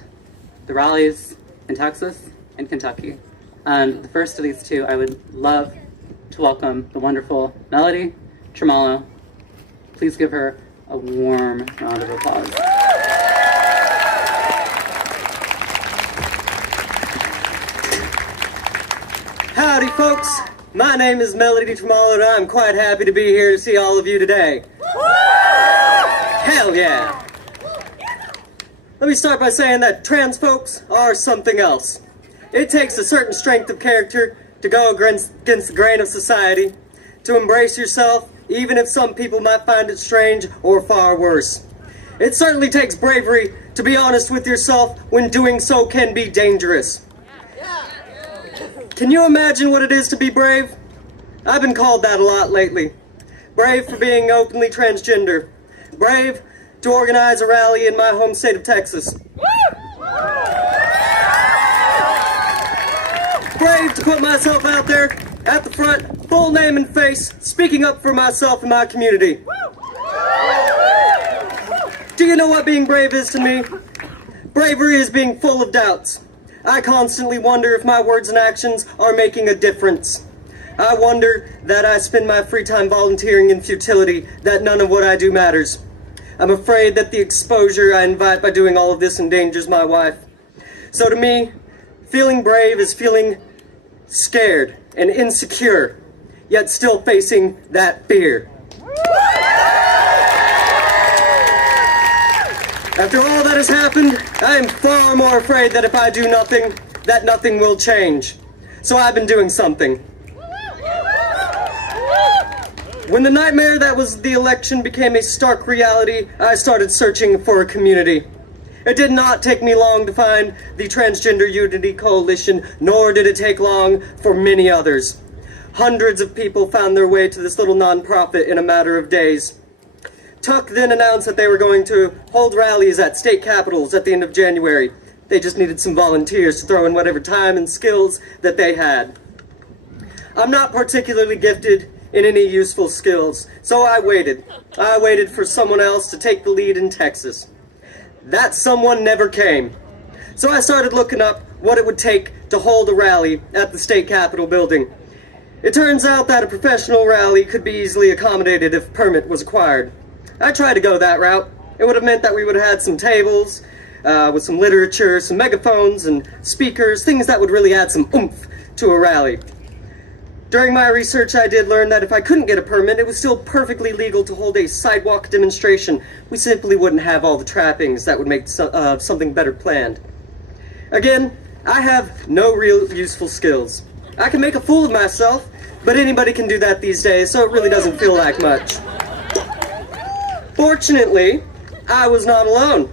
the rallies in Texas and Kentucky. And the first of these two, I would love to welcome the wonderful Melody Tremallo. Please give her a warm round of applause. Howdy, folks. My name is Melody Tremallo, and I'm quite happy to be here to see all of you today. Hell yeah! Let me start by saying that trans folks are something else. It takes a certain strength of character to go against the grain of society, to embrace yourself, even if some people might find it strange or far worse. It certainly takes bravery to be honest with yourself when doing so can be dangerous. Can you imagine what it is to be brave? I've been called that a lot lately. Brave for being openly transgender. Brave to organize a rally in my home state of Texas. Brave to put myself out there at the front, full name and face, speaking up for myself and my community. Do you know what being brave is to me? Bravery is being full of doubts. I constantly wonder if my words and actions are making a difference. I wonder that I spend my free time volunteering in futility, that none of what I do matters. I'm afraid that the exposure I invite by doing all of this endangers my wife. So to me, feeling brave is feeling scared and insecure, yet still facing that fear. After all that has happened, I am far more afraid that if I do nothing, that nothing will change. So I've been doing something. When the nightmare that was the election became a stark reality, I started searching for a community. It did not take me long to find the Transgender Unity Coalition, nor did it take long for many others. Hundreds of people found their way to this little nonprofit in a matter of days. Tuck then announced that they were going to hold rallies at state capitals at the end of January. They just needed some volunteers to throw in whatever time and skills that they had. I'm not particularly gifted in any useful skills, so I waited. I waited for someone else to take the lead in Texas. That someone never came. So I started looking up what it would take to hold a rally at the state capitol building. It turns out that a professional rally could be easily accommodated if a permit was acquired. I tried to go that route. It would have meant that we would have had some tables with some literature, some megaphones and speakers, things that would really add some oomph to a rally. During my research, I did learn that if I couldn't get a permit, it was still perfectly legal to hold a sidewalk demonstration. We simply wouldn't have all the trappings that would make something better planned. Again, I have no real useful skills. I can make a fool of myself, but anybody can do that these days, so it really doesn't feel like much. Fortunately, I was not alone.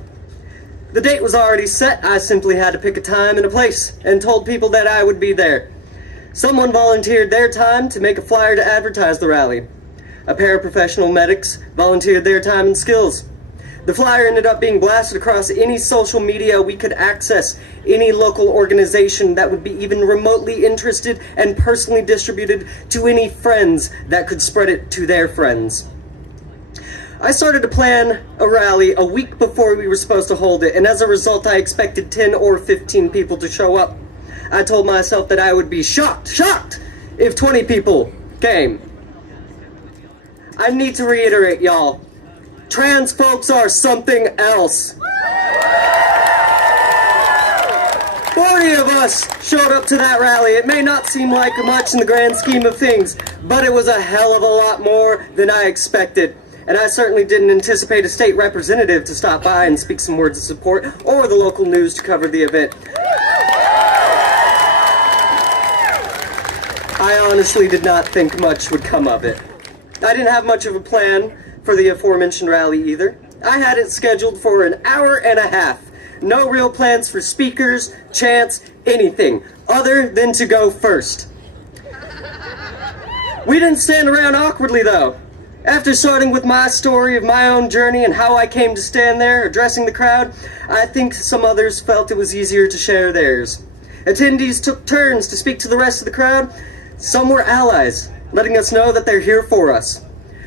The date was already set. I simply had to pick a time and a place and told people that I would be there. Someone volunteered their time to make a flyer to advertise the rally. A pair of professional medics volunteered their time and skills. The flyer ended up being blasted across any social media we could access, any local organization that would be even remotely interested, and personally distributed to any friends that could spread it to their friends. I started to plan a rally a week before we were supposed to hold it, and as a result I expected 10 or 15 people to show up. I told myself that I would be shocked if 20 people came. I need to reiterate, y'all. Trans folks are something else. 40 of us showed up to that rally. It may not seem like much in the grand scheme of things, but it was a hell of a lot more than I expected. And I certainly didn't anticipate a state representative to stop by and speak some words of support, or the local news to cover the event. I honestly did not think much would come of it. I didn't have much of a plan for the aforementioned rally either. I had it scheduled for an hour and a half. No real plans for speakers, chants, anything, other than to go first. We didn't stand around awkwardly though. After starting with my story of my own journey and how I came to stand there addressing the crowd, I think some others felt it was easier to share theirs. Attendees took turns to speak to the rest of the crowd. Some were allies, letting us know that they're here for us.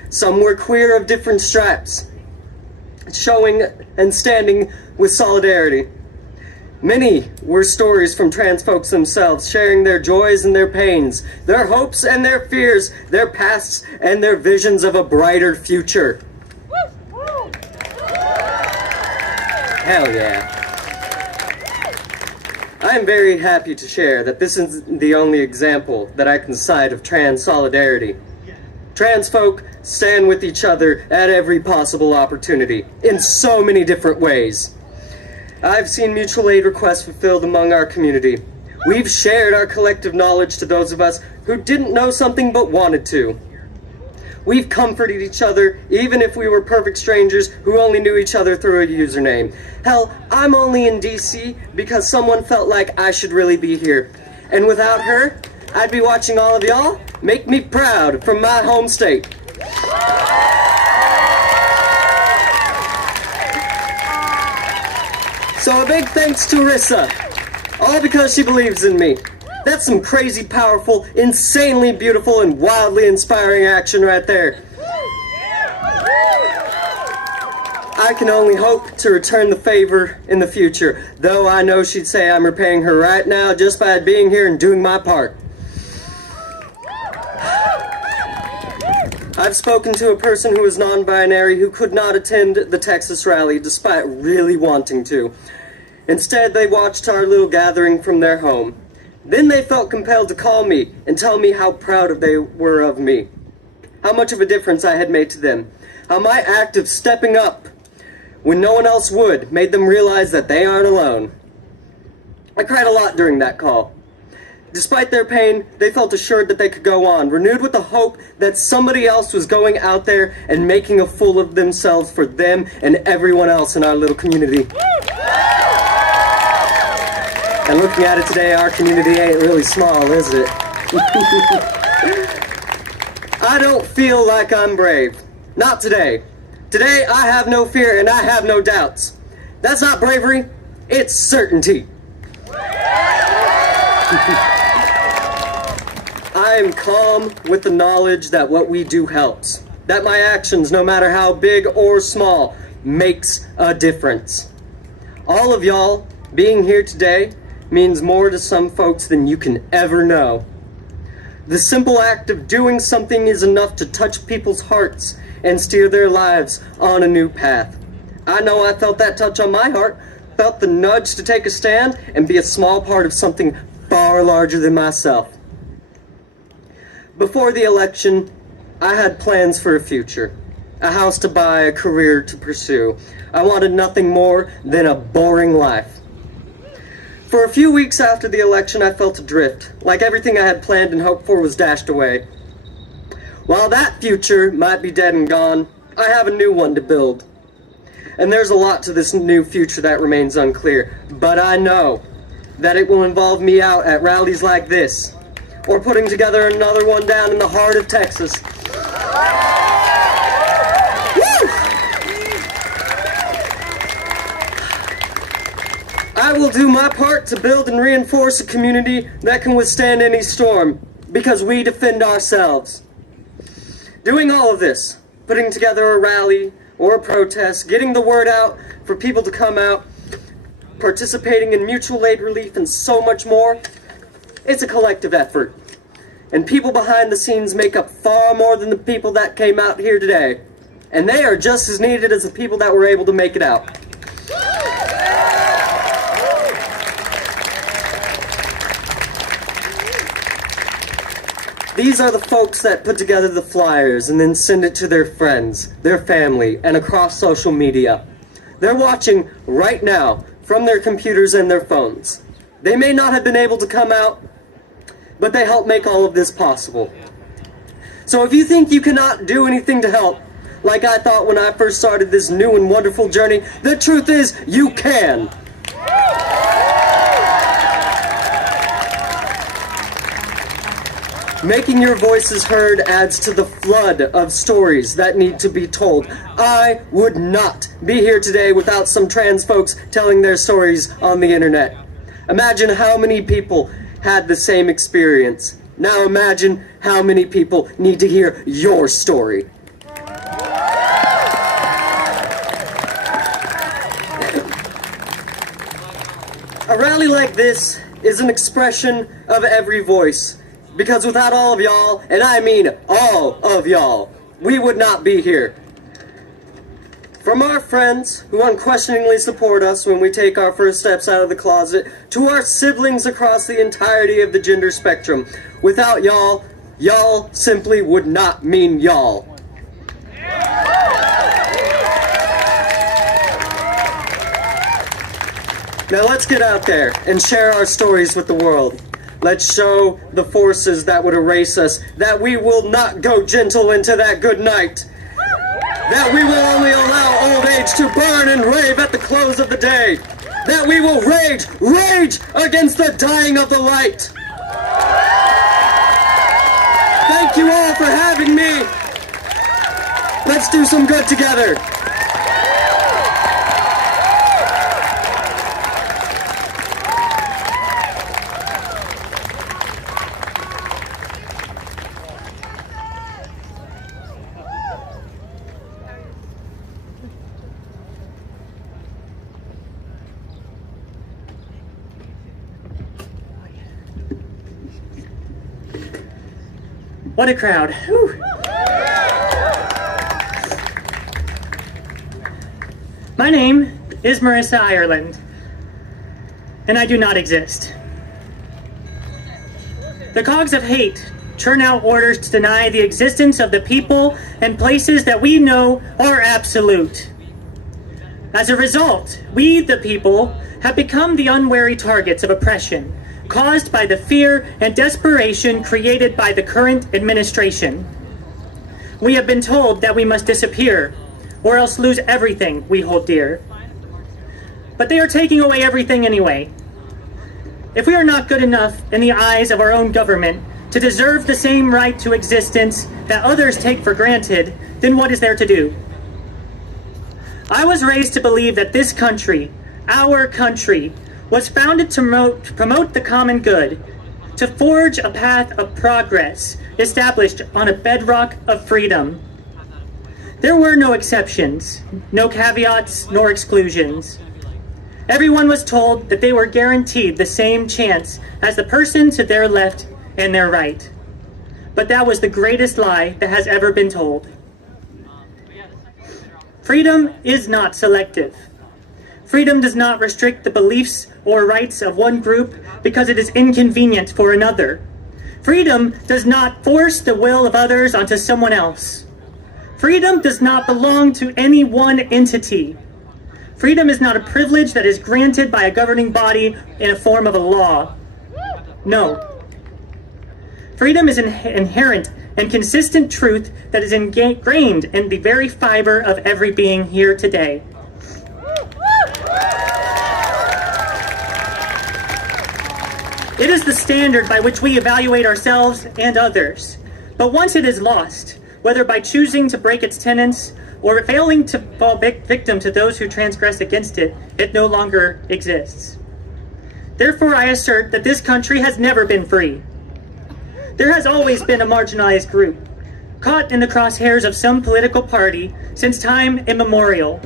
Some were queer of different stripes, showing and standing with solidarity. Many were stories from trans folks themselves, sharing their joys and their pains, their hopes and their fears, their pasts and their visions of a brighter future. Hell yeah. I am very happy to share that this is the only example that I can cite of trans solidarity. Trans folk stand with each other at every possible opportunity, in so many different ways. I've seen mutual aid requests fulfilled among our community. We've shared our collective knowledge to those of us who didn't know something but wanted to. We've comforted each other, even if we were perfect strangers who only knew each other through a username. Hell, I'm only in DC because someone felt like I should really be here. And without her, I'd be watching all of y'all make me proud from my home state. So a big thanks to Marissa, all because she believes in me. That's some crazy, powerful, insanely beautiful, and wildly inspiring action right there. I can only hope to return the favor in the future, though I know she'd say I'm repaying her right now just by being here and doing my part. I've spoken to a person who is non-binary who could not attend the Texas rally despite really wanting to. Instead, they watched our little gathering from their home. Then they felt compelled to call me and tell me how proud they were of me, how much of a difference I had made to them, how my act of stepping up when no one else would made them realize that they aren't alone. I cried a lot during that call. Despite their pain, they felt assured that they could go on, renewed with the hope that somebody else was going out there and making a fool of themselves for them and everyone else in our little community. And looking at it today, our community ain't really small, is it? I don't feel like I'm brave. Not today. Today, I have no fear and I have no doubts. That's not bravery, it's certainty. I am calm with the knowledge that what we do helps. That my actions, no matter how big or small, makes a difference. All of y'all being here today means more to some folks than you can ever know. The simple act of doing something is enough to touch people's hearts and steer their lives on a new path. I know I felt that touch on my heart, felt the nudge to take a stand and be a small part of something far larger than myself. Before the election, I had plans for a future, a house to buy, a career to pursue. I wanted nothing more than a boring life. For a few weeks after the election, I felt adrift, like everything I had planned and hoped for was dashed away. While that future might be dead and gone, I have a new one to build. And there's a lot to this new future that remains unclear, but I know that it will involve me out at rallies like this, or putting together another one down in the heart of Texas. I will do my part to build and reinforce a community that can withstand any storm, because we defend ourselves. Doing all of this, putting together a rally or a protest, getting the word out for people to come out, participating in mutual aid relief and so much more, it's a collective effort. And people behind the scenes make up far more than the people that came out here today. And they are just as needed as the people that were able to make it out. These are the folks that put together the flyers and then send it to their friends, their family, and across social media. They're watching right now from their computers and their phones. They may not have been able to come out, but they help make all of this possible. So if you think you cannot do anything to help, like I thought when I first started this new and wonderful journey, the truth is you can. Making your voices heard adds to the flood of stories that need to be told. I would not be here today without some trans folks telling their stories on the internet. Imagine how many people had the same experience. Now imagine how many people need to hear your story. A rally like this is an expression of every voice. Because without all of y'all, and I mean all of y'all, we would not be here. From our friends, who unquestioningly support us when we take our first steps out of the closet, to our siblings across the entirety of the gender spectrum, without y'all, y'all simply would not mean y'all. Now let's get out there and share our stories with the world. Let's show the forces that would erase us that we will not go gentle into that good night. That we will only allow old age to burn and rave at the close of the day. That we will rage against the dying of the light. Thank you all for having me. Let's do some good together. What a crowd. Whew. My name is Marissa Ireland, and I do not exist. The cogs of hate churn out orders to deny the existence of the people and places that we know are absolute. As a result, we, the people, have become the unwary targets of oppression, caused by the fear and desperation created by the current administration. We have been told that we must disappear, or else lose everything we hold dear. But they are taking away everything anyway. If we are not good enough in the eyes of our own government to deserve the same right to existence that others take for granted, then what is there to do? I was raised to believe that this country, our country, was founded to promote the common good, to forge a path of progress established on a bedrock of freedom. There were no exceptions, no caveats nor exclusions. Everyone was told that they were guaranteed the same chance as the person to their left and their right. But that was the greatest lie that has ever been told. Freedom is not selective. Freedom does not restrict the beliefs or rights of one group because it is inconvenient for another. Freedom does not force the will of others onto someone else. Freedom does not belong to any one entity. Freedom is not a privilege that is granted by a governing body in a form of a law. No. Freedom is an inherent and consistent truth that is ingrained in the very fiber of every being here today. It is the standard by which we evaluate ourselves and others. But once it is lost, whether by choosing to break its tenets or failing to fall victim to those who transgress against it, it no longer exists. Therefore, I assert that this country has never been free. There has always been a marginalized group, caught in the crosshairs of some political party since time immemorial.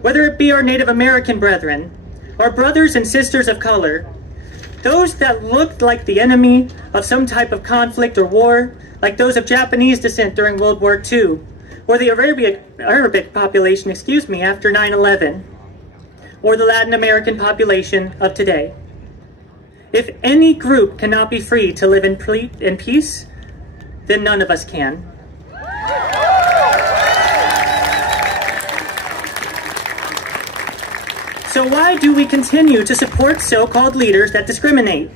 Whether it be our Native American brethren, our brothers and sisters of color, those that looked like the enemy of some type of conflict or war, like those of Japanese descent during World War II, or the Arabic population, after 9/11, or the Latin American population of today. If any group cannot be free to live in peace, then none of us can. So why do we continue to support so-called leaders that discriminate?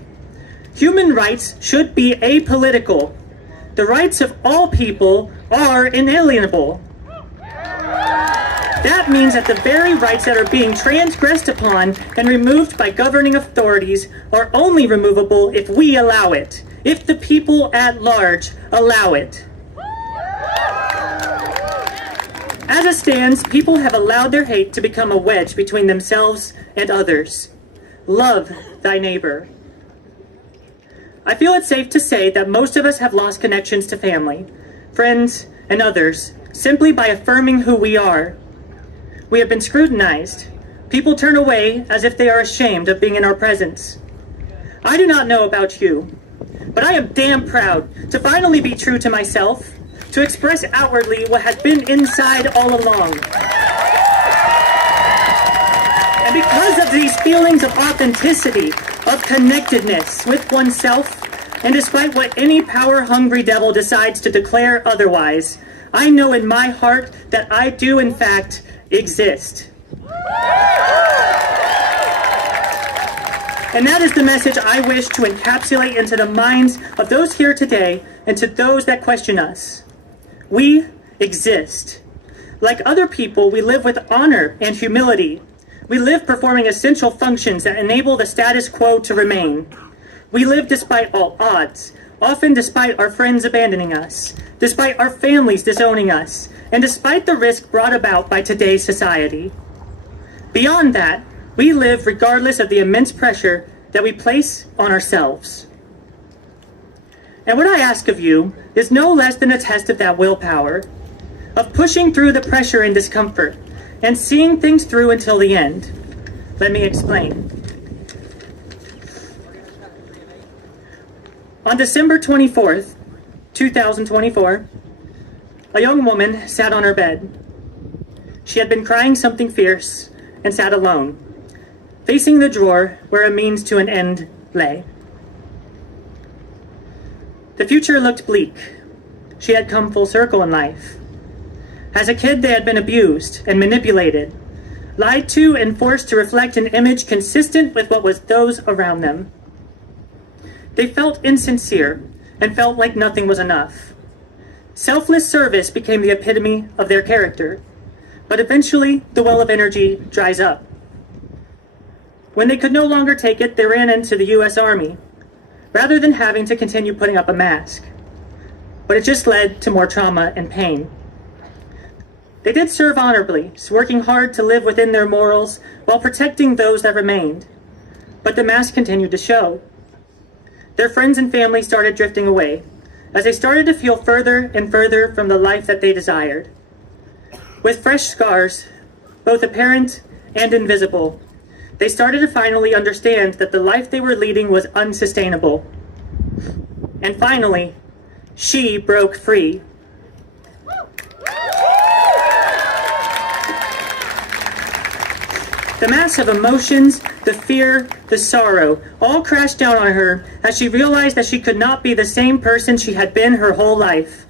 Human rights should be apolitical. The rights of all people are inalienable. That means that the very rights that are being transgressed upon and removed by governing authorities are only removable if we allow it, if the people at large allow it. As it stands, people have allowed their hate to become a wedge between themselves and others. Love thy neighbor. I feel it's safe to say that most of us have lost connections to family, friends, and others simply by affirming who we are. We have been scrutinized. People turn away as if they are ashamed of being in our presence. I do not know about you, but I am damn proud to finally be true to myself, to express outwardly what has been inside all along. And because of these feelings of authenticity, of connectedness with oneself, and despite what any power-hungry devil decides to declare otherwise, I know in my heart that I do in fact exist. And that is the message I wish to encapsulate into the minds of those here today and to those that question us. We exist. Like other people, we live with honor and humility. We live performing essential functions that enable the status quo to remain. We live despite all odds, often despite our friends abandoning us, despite our families disowning us, and despite the risk brought about by today's society. Beyond that, we live regardless of the immense pressure that we place on ourselves. And what I ask of you is no less than a test of that willpower, of pushing through the pressure and discomfort, and seeing things through until the end. Let me explain. On December 24th, 2024, a young woman sat on her bed. She had been crying something fierce and sat alone, facing the drawer where a means to an end lay. The future looked bleak. She had come full circle in life. As a kid, they had been abused and manipulated, lied to and forced to reflect an image consistent with what was those around them. They felt insincere and felt like nothing was enough. Selfless service became the epitome of their character, but eventually the well of energy dries up. When they could no longer take it, they ran into the U.S. Army, rather than having to continue putting up a mask. But it just led to more trauma and pain. They did serve honorably, working hard to live within their morals while protecting those that remained. But the mask continued to show. Their friends and family started drifting away, as they started to feel further and further from the life that they desired. With fresh scars, both apparent and invisible, they started to finally understand that the life they were leading was unsustainable. And finally, she broke free. The mass of emotions, the fear, the sorrow, all crashed down on her as she realized that she could not be the same person she had been her whole life.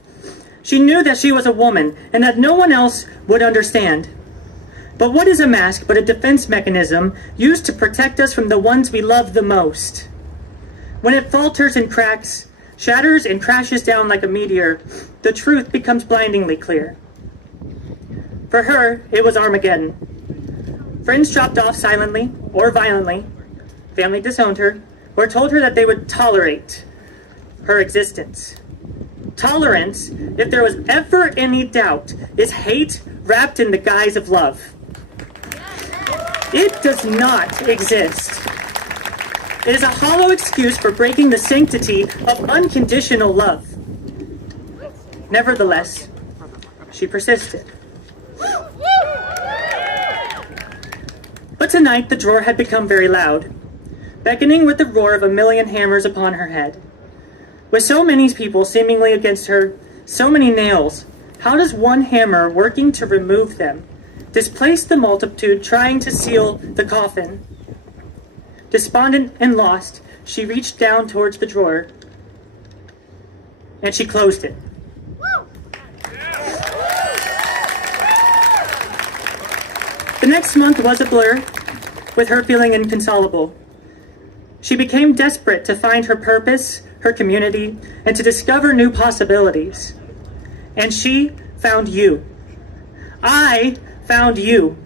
She knew that she was a woman and that no one else would understand. But what is a mask but a defense mechanism used to protect us from the ones we love the most? When it falters and cracks, shatters and crashes down like a meteor, the truth becomes blindingly clear. For her, it was Armageddon. Friends dropped off silently or violently, family disowned her, or told her that they would tolerate her existence. Tolerance, if there was ever any doubt, is hate wrapped in the guise of love. It does not exist. It is a hollow excuse for breaking the sanctity of unconditional love. Nevertheless, she persisted. But tonight the drawer had become very loud, beckoning with the roar of a million hammers upon her head. With so many people seemingly against her, so many nails, how does one hammer working to remove them displace the multitude trying to seal the coffin? Despondent and lost, she reached down towards the drawer, and she closed it. The next month was a blur, with her feeling inconsolable. She became desperate to find her purpose, her community, and to discover new possibilities. And she found you. I found you.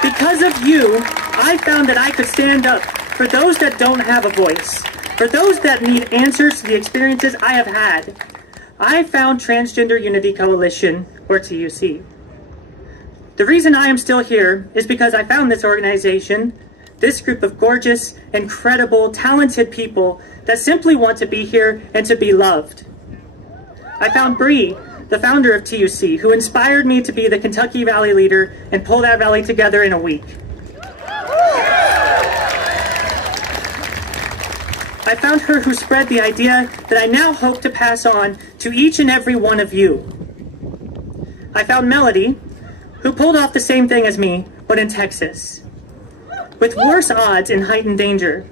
Because of you, I found that I could stand up for those that don't have a voice, for those that need answers to the experiences I have had. I found Transgender Unity Coalition, or TUC. The reason I am still here is because I found this organization, this group of gorgeous, incredible, talented people that simply want to be here and to be loved. I found Bree, the founder of TUC, who inspired me to be the Kentucky rally leader and pull that rally together in a week. I found her who spread the idea that I now hope to pass on to each and every one of you. I found Melody, who pulled off the same thing as me, but in Texas, with worse odds and heightened danger.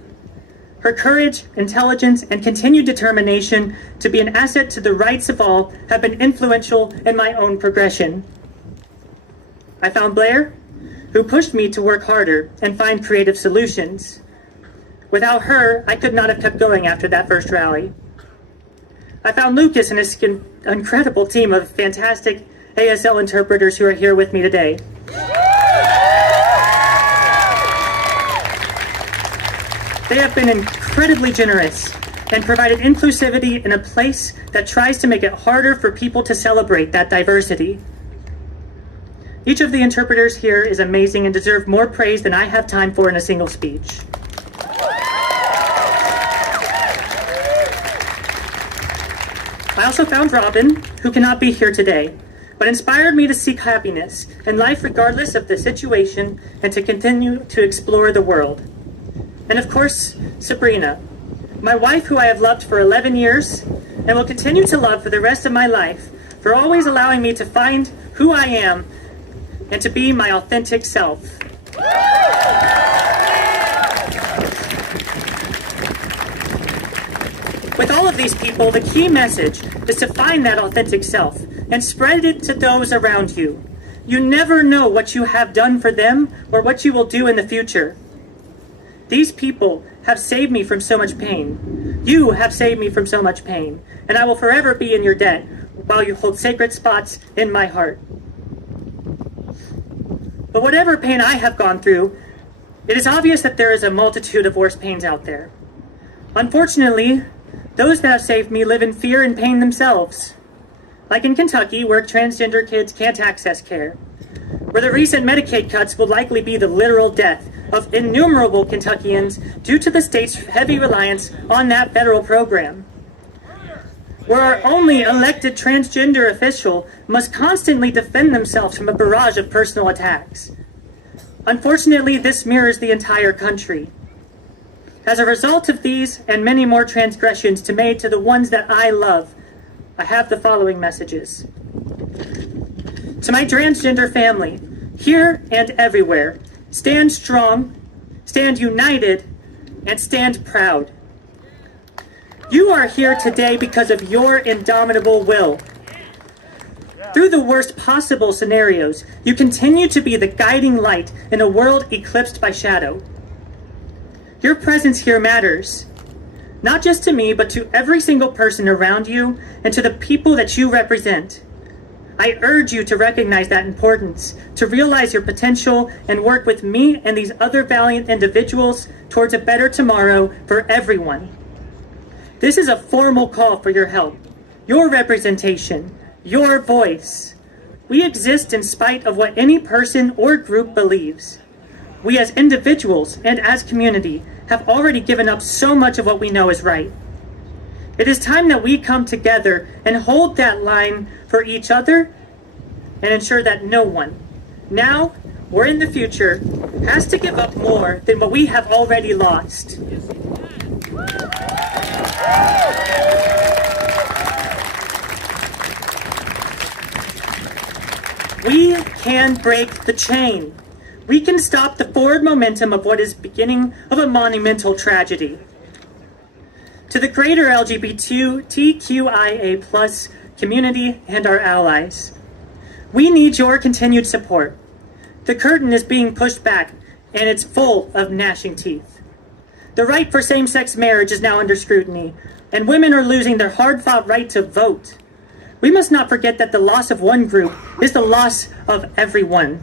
Her courage, intelligence, and continued determination to be an asset to the rights of all have been influential in my own progression. I found Blair, who pushed me to work harder and find creative solutions. Without her, I could not have kept going after that first rally. I found Lucas and his incredible team of fantastic ASL interpreters who are here with me today. They have been incredibly generous and provided inclusivity in a place that tries to make it harder for people to celebrate that diversity. Each of the interpreters here is amazing and deserve more praise than I have time for in a single speech. I also found Robin, who cannot be here today, but inspired me to seek happiness in life regardless of the situation and to continue to explore the world. And of course, Sabrina, my wife who I have loved for 11 years and will continue to love for the rest of my life, for always allowing me to find who I am and to be my authentic self. With all of these people, the key message is to find that authentic self and spread it to those around you. You never know what you have done for them or what you will do in the future. These people have saved me from so much pain. You have saved me from so much pain, and I will forever be in your debt while you hold sacred spots in my heart. But whatever pain I have gone through, it is obvious that there is a multitude of worse pains out there. Unfortunately, those that have saved me live in fear and pain themselves. Like in Kentucky, where transgender kids can't access care, where the recent Medicaid cuts will likely be the literal death of innumerable Kentuckians due to the state's heavy reliance on that federal program, where our only elected transgender official must constantly defend themselves from a barrage of personal attacks. Unfortunately, this mirrors the entire country. As a result of these and many more transgressions made to the ones that I love, I have the following messages. To my transgender family, here and everywhere, stand strong, stand united, and stand proud. You are here today because of your indomitable will. Through the worst possible scenarios, you continue to be the guiding light in a world eclipsed by shadow. Your presence here matters, not just to me, but to every single person around you and to the people that you represent. I urge you to recognize that importance, to realize your potential, and work with me and these other valiant individuals towards a better tomorrow for everyone. This is a formal call for your help, your representation, your voice. We exist in spite of what any person or group believes. We as individuals and as community have already given up so much of what we know is right. It is time that we come together and hold that line for each other and ensure that no one, now or in the future, has to give up more than what we have already lost. We can break the chain. We can stop the forward momentum of what is beginning of a monumental tragedy. To the greater LGBTQIA+ community and our allies, we need your continued support. The curtain is being pushed back, and it's full of gnashing teeth. The right for same-sex marriage is now under scrutiny, and women are losing their hard-fought right to vote. We must not forget that the loss of one group is the loss of everyone.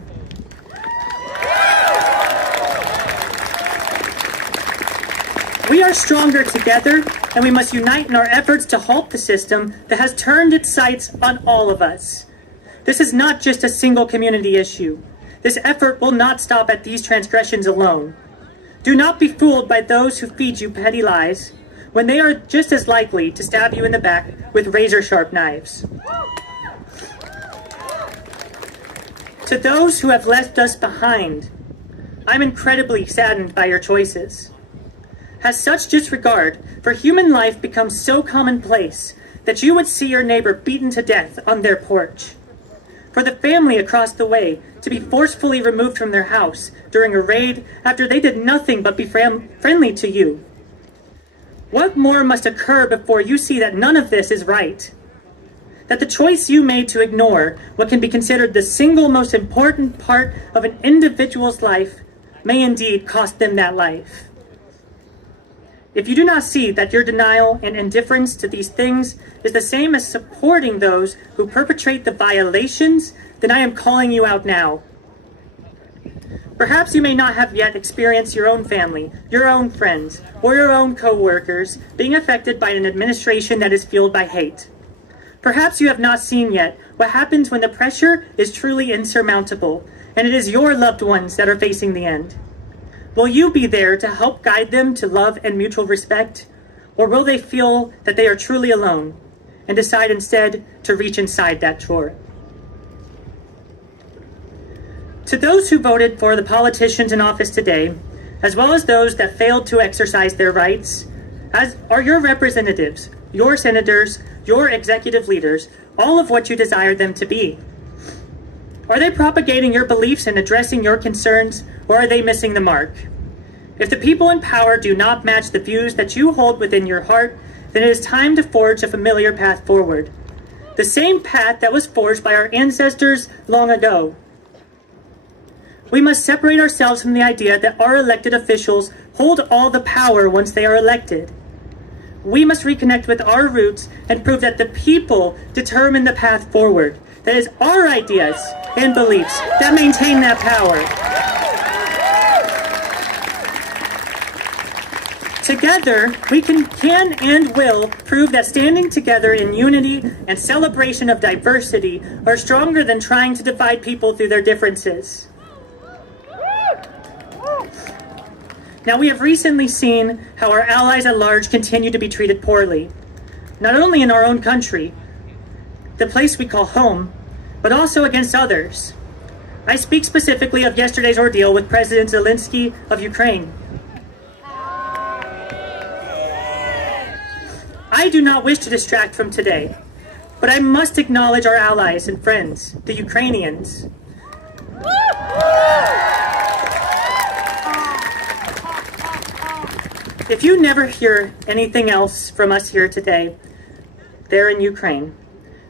We are stronger together, and we must unite in our efforts to halt the system that has turned its sights on all of us. This is not just a single community issue. This effort will not stop at these transgressions alone. Do not be fooled by those who feed you petty lies, when they are just as likely to stab you in the back with razor-sharp knives. To those who have left us behind, I'm incredibly saddened by your choices. Has such disregard for human life become so commonplace that you would see your neighbor beaten to death on their porch? For the family across the way to be forcefully removed from their house during a raid after they did nothing but be friendly to you? What more must occur before you see that none of this is right? That the choice you made to ignore what can be considered the single most important part of an individual's life may indeed cost them that life. If you do not see that your denial and indifference to these things is the same as supporting those who perpetrate the violations, then I am calling you out now. Perhaps you may not have yet experienced your own family, your own friends, or your own co-workers being affected by an administration that is fueled by hate. Perhaps you have not seen yet what happens when the pressure is truly insurmountable, and it is your loved ones that are facing the end. Will you be there to help guide them to love and mutual respect, or will they feel that they are truly alone and decide instead to reach inside that drawer? To those who voted for the politicians in office today, as well as those that failed to exercise their rights, as are your representatives, your senators, your executive leaders, all of what you desire them to be. Are they propagating your beliefs and addressing your concerns, or are they missing the mark? If the people in power do not match the views that you hold within your heart, then it is time to forge a familiar path forward. The same path that was forged by our ancestors long ago. We must separate ourselves from the idea that our elected officials hold all the power once they are elected. We must reconnect with our roots and prove that the people determine the path forward. That is our ideas and beliefs that maintain that power. Together, we can and will prove that standing together in unity and celebration of diversity are stronger than trying to divide people through their differences. Now, we have recently seen how our allies at large continue to be treated poorly, not only in our own country, the place we call home, but also against others. I speak specifically of yesterday's ordeal with President Zelensky of Ukraine. I do not wish to distract from today, but I must acknowledge our allies and friends, the Ukrainians. If you never hear anything else from us here today, there in Ukraine,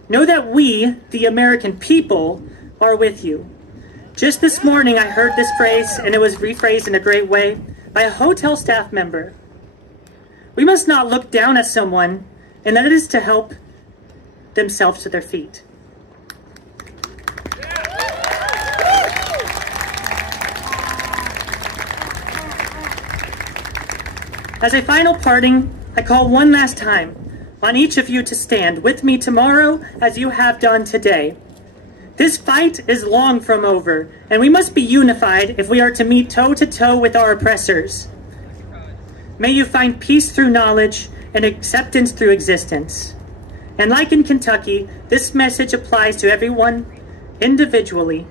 know that we, the American people, are with you. Just this morning I heard this phrase, and it was rephrased in a great way by a hotel staff member. We must not look down at someone, and that is to help themselves to their feet. As a final parting, I call one last time on each of you to stand with me tomorrow as you have done today. This fight is long from over, and we must be unified if we are to meet toe-to-toe with our oppressors. May you find peace through knowledge and acceptance through existence. And like in Kentucky, this message applies to everyone individually,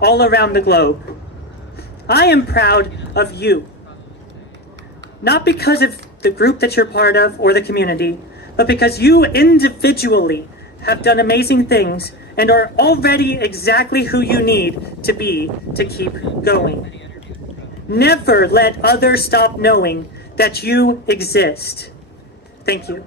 all around the globe. I am proud of you. Not because of the group that you're part of or the community, but because you individually have done amazing things and are already exactly who you need to be to keep going. Never let others stop knowing that you exist. Thank you.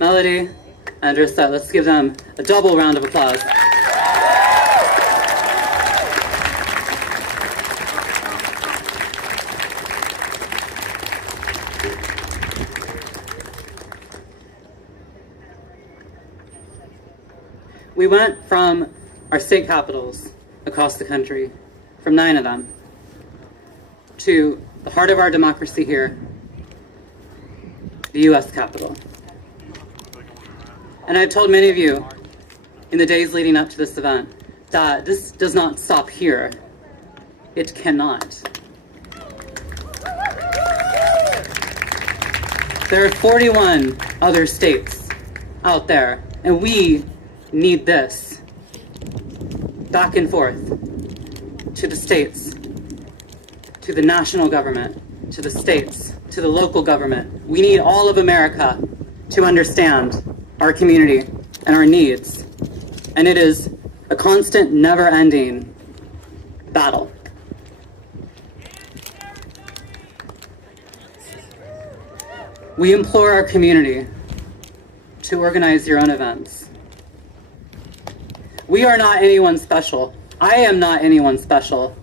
Melody and Marissa, let's give them a double round of applause. We went from our state capitals across the country, from 9 of them, to the heart of our democracy here, the U.S. Capitol. And I've told many of you in the days leading up to this event that this does not stop here. It cannot. There are 41 other states out there, and we need this. Back and forth to the states, to the national government, to the states, to the local government. We need all of America to understand our community and our needs. And it is a constant, never-ending battle. We implore our community to organize your own events. We are not anyone special. I am not anyone special.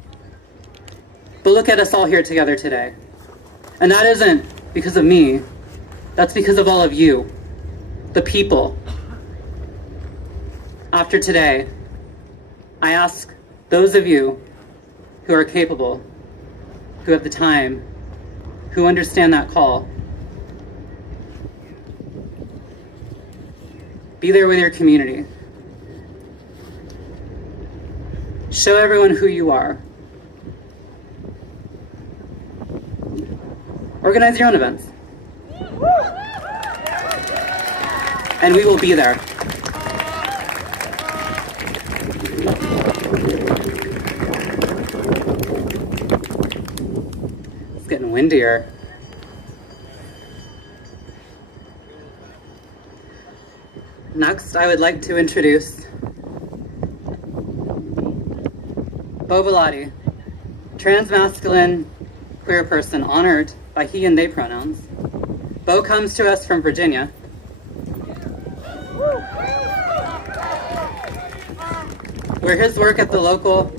But look at us all here together today. And that isn't because of me. That's because of all of you. The people. After today, I ask those of you who are capable, who have the time, who understand that call, be there with your community. Show everyone who you are. Organize your own events. and we will be there. It's getting windier. Next, I would like to introduce Belotti, transmasculine queer person honored by he and they pronouns. Bo comes to us from Virginia. Where his work at the local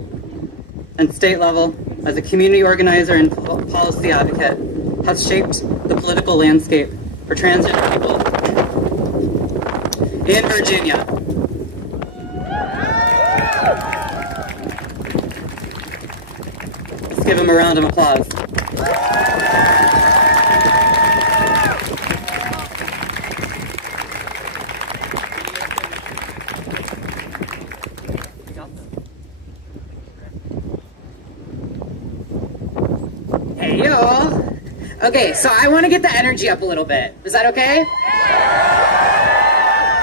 and state level as a community organizer and policy advocate has shaped the political landscape for transgender people in Virginia. Let's give him a round of applause. Hey, yo. Okay, so I want to get the energy up a little bit. Is that okay?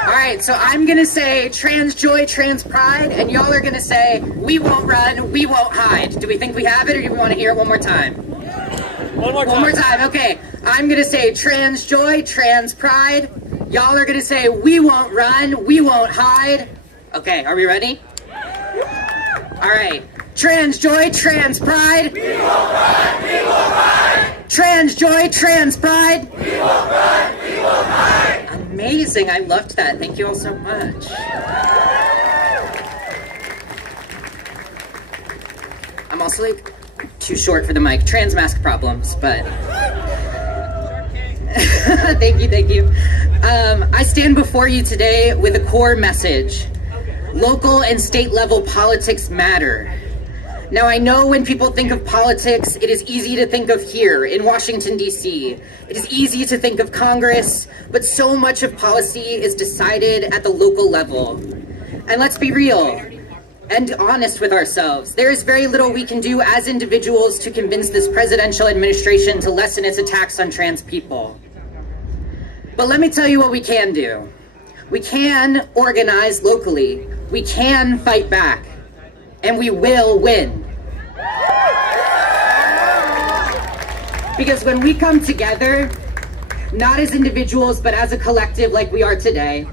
All right, so I'm going to say trans joy, trans pride, and y'all are going to say, we won't run, we won't hide. Do we think we have it, or do we want to hear it one more time? One more time, okay. I'm going to say trans joy, trans pride. Y'all are going to say, we won't run, we won't hide. Okay, are we ready? All right. Trans joy, trans pride. We won't run, we won't hide. Trans joy, trans pride. We won't run, we won't hide. Amazing, I loved that. Thank you all so much. I'm also like too short for the mic. Trans mask problems, but thank you. I stand before you today with a core message. Local and state level politics matter. Now, I know when people think of politics, it is easy to think of here in Washington, D.C. It is easy to think of Congress, but so much of policy is decided at the local level. And let's be real and honest with ourselves. There is very little we can do as individuals to convince this presidential administration to lessen its attacks on trans people. But let me tell you what we can do. We can organize locally. We can fight back. And we will win. Because when we come together, not as individuals, but as a collective like we are today,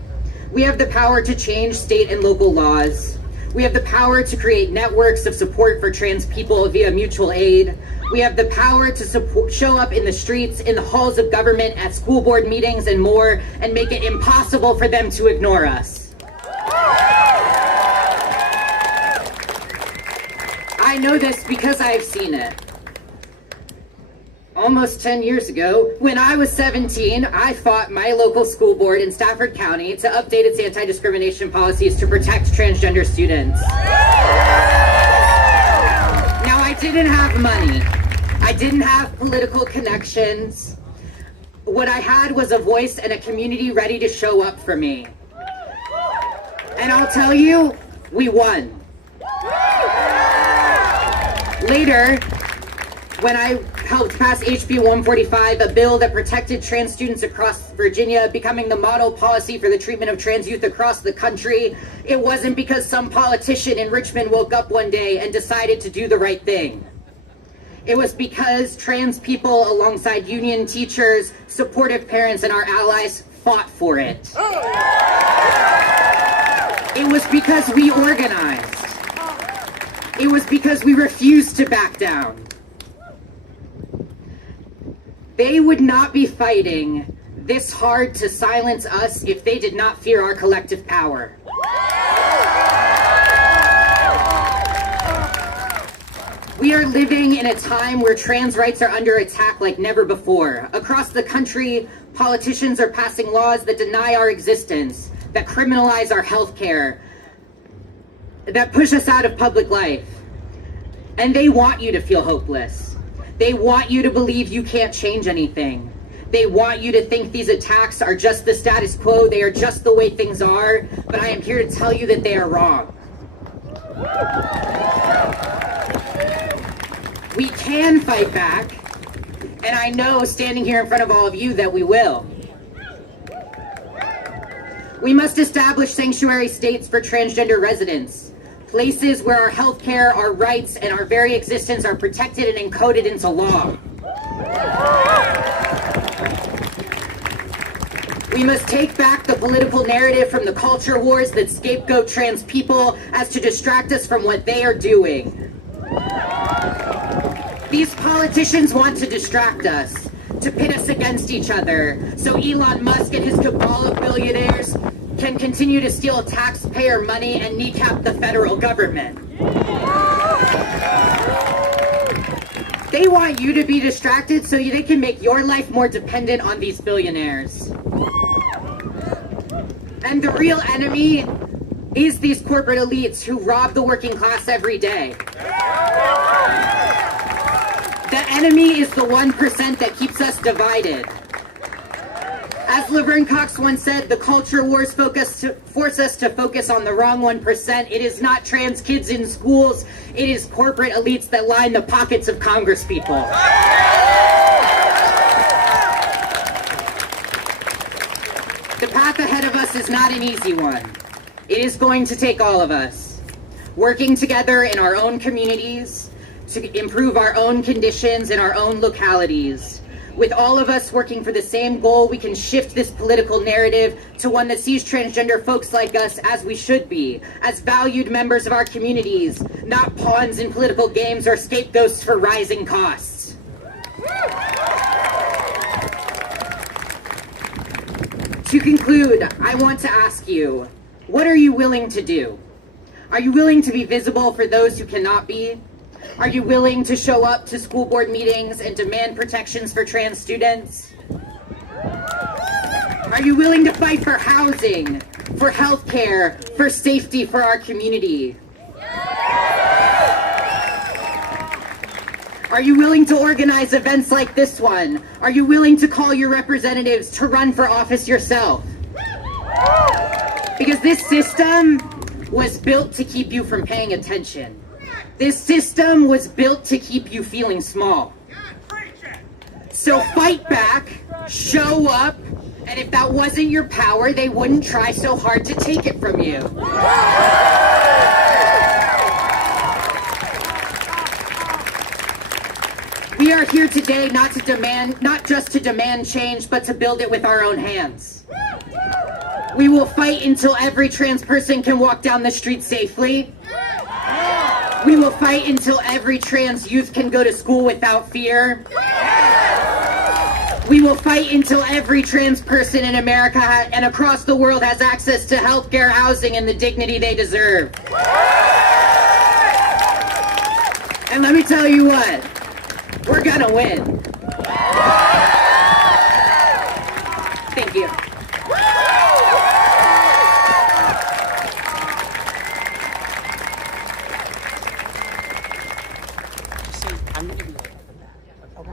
we have the power to change state and local laws. We have the power to create networks of support for trans people via mutual aid. We have the power to show up in the streets, in the halls of government, at school board meetings and more, and make it impossible for them to ignore us. I know this because I've seen it. Almost 10 years ago, when I was 17, I fought my local school board in Stafford County to update its anti-discrimination policies to protect transgender students. Now, I didn't have money. I didn't have political connections. What I had was a voice and a community ready to show up for me. And I'll tell you, we won. Later, when I helped pass HB 145, a bill that protected trans students across Virginia, becoming the model policy for the treatment of trans youth across the country, it wasn't because some politician in Richmond woke up one day and decided to do the right thing. It was because trans people, alongside union teachers, supportive parents, and our allies fought for it. It was because we organized. It was because we refused to back down. They would not be fighting this hard to silence us if they did not fear our collective power. We are living in a time where trans rights are under attack like never before. Across the country, politicians are passing laws that deny our existence, that criminalize our health care, that push us out of public life. And they want you to feel hopeless. They want you to believe you can't change anything. They want you to think these attacks are just the status quo, they are just the way things are, but I am here to tell you that they are wrong. We can fight back, and I know standing here in front of all of you that we will. We must establish sanctuary states for transgender residents, places where our health care, our rights, and our very existence are protected and encoded into law. We must take back the political narrative from the culture wars that scapegoat trans people as to distract us from what they are doing. These politicians want to distract us, to pit us against each other, so Elon Musk and his cabal of billionaires can continue to steal taxpayer money and kneecap the federal government. They want you to be distracted so they can make your life more dependent on these billionaires. And the real enemy is these corporate elites who rob the working class every day. The enemy is the 1% that keeps us divided. As Laverne Cox once said, the culture wars force us to focus on the wrong 1%. It is not trans kids in schools, it is corporate elites that line the pockets of congresspeople. The path ahead of us is not an easy one. It is going to take all of us, working together in our own communities to improve our own conditions in our own localities. With all of us working for the same goal, we can shift this political narrative to one that sees transgender folks like us as we should be, as valued members of our communities, not pawns in political games or scapegoats for rising costs. To conclude, I want to ask you, what are you willing to do? Are you willing to be visible for those who cannot be? Are you willing to show up to school board meetings and demand protections for trans students? Are you willing to fight for housing, for health care, for safety for our community? Are you willing to organize events like this one? Are you willing to call your representatives to run for office yourself? Because this system was built to keep you from paying attention. This system was built to keep you feeling small. So fight back, show up, and if that wasn't your power, they wouldn't try so hard to take it from you. We are here today not just to demand change, but to build it with our own hands. We will fight until every trans person can walk down the street safely. We will fight until every trans youth can go to school without fear. We will fight until every trans person in America and across the world has access to health care, housing, and the dignity they deserve. And let me tell you what, we're gonna win. Thank you.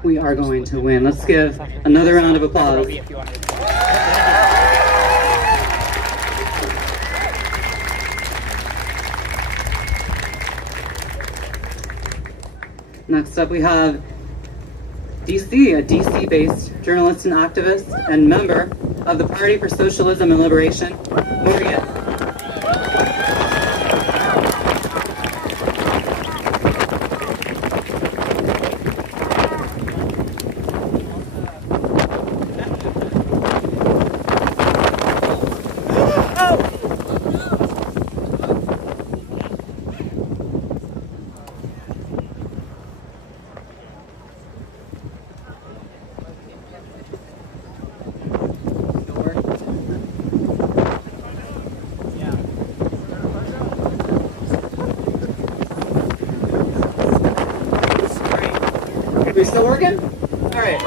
We are going to win. Let's give another round of applause. Next up we have DC, a DC-based journalist and activist and member of the Party for Socialism and Liberation, Morgan. We still working? All right.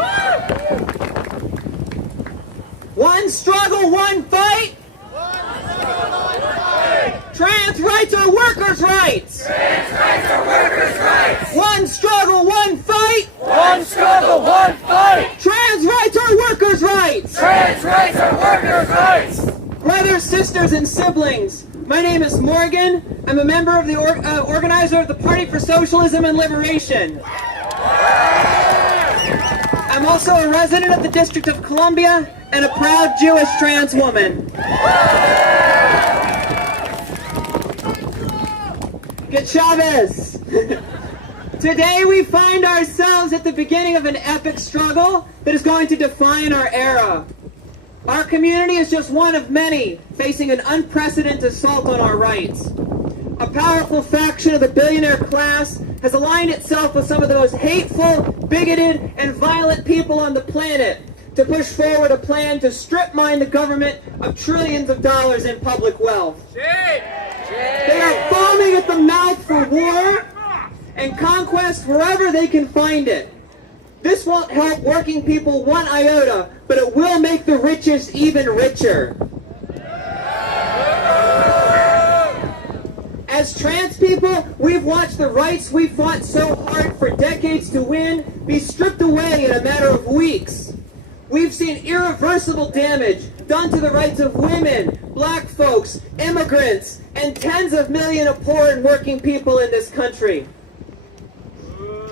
One struggle, one fight. Trans rights are workers' rights. Trans rights are workers' rights. One struggle, one fight. One struggle, one fight. Trans rights are workers' rights. Trans rights are workers' rights. Brothers, sisters, and siblings, my name is Morgan. I'm a member of the organizer of the Party for Socialism and Liberation. I'm also a resident of the District of Columbia and a proud Jewish trans woman. Good Shabbos! Today we find ourselves at the beginning of an epic struggle that is going to define our era. Our community is just one of many facing an unprecedented assault on our rights. A powerful faction of the billionaire class has aligned itself with some of the most hateful, bigoted, and violent people on the planet to push forward a plan to strip mine the government of trillions of dollars in public wealth. They are foaming at the mouth for war and conquest wherever they can find it. This won't help working people one iota, but it will make the richest even richer. As trans people, we've watched the rights we fought so hard for decades to win be stripped away in a matter of weeks. We've seen irreversible damage done to the rights of women, black folks, immigrants, and tens of millions of poor and working people in this country.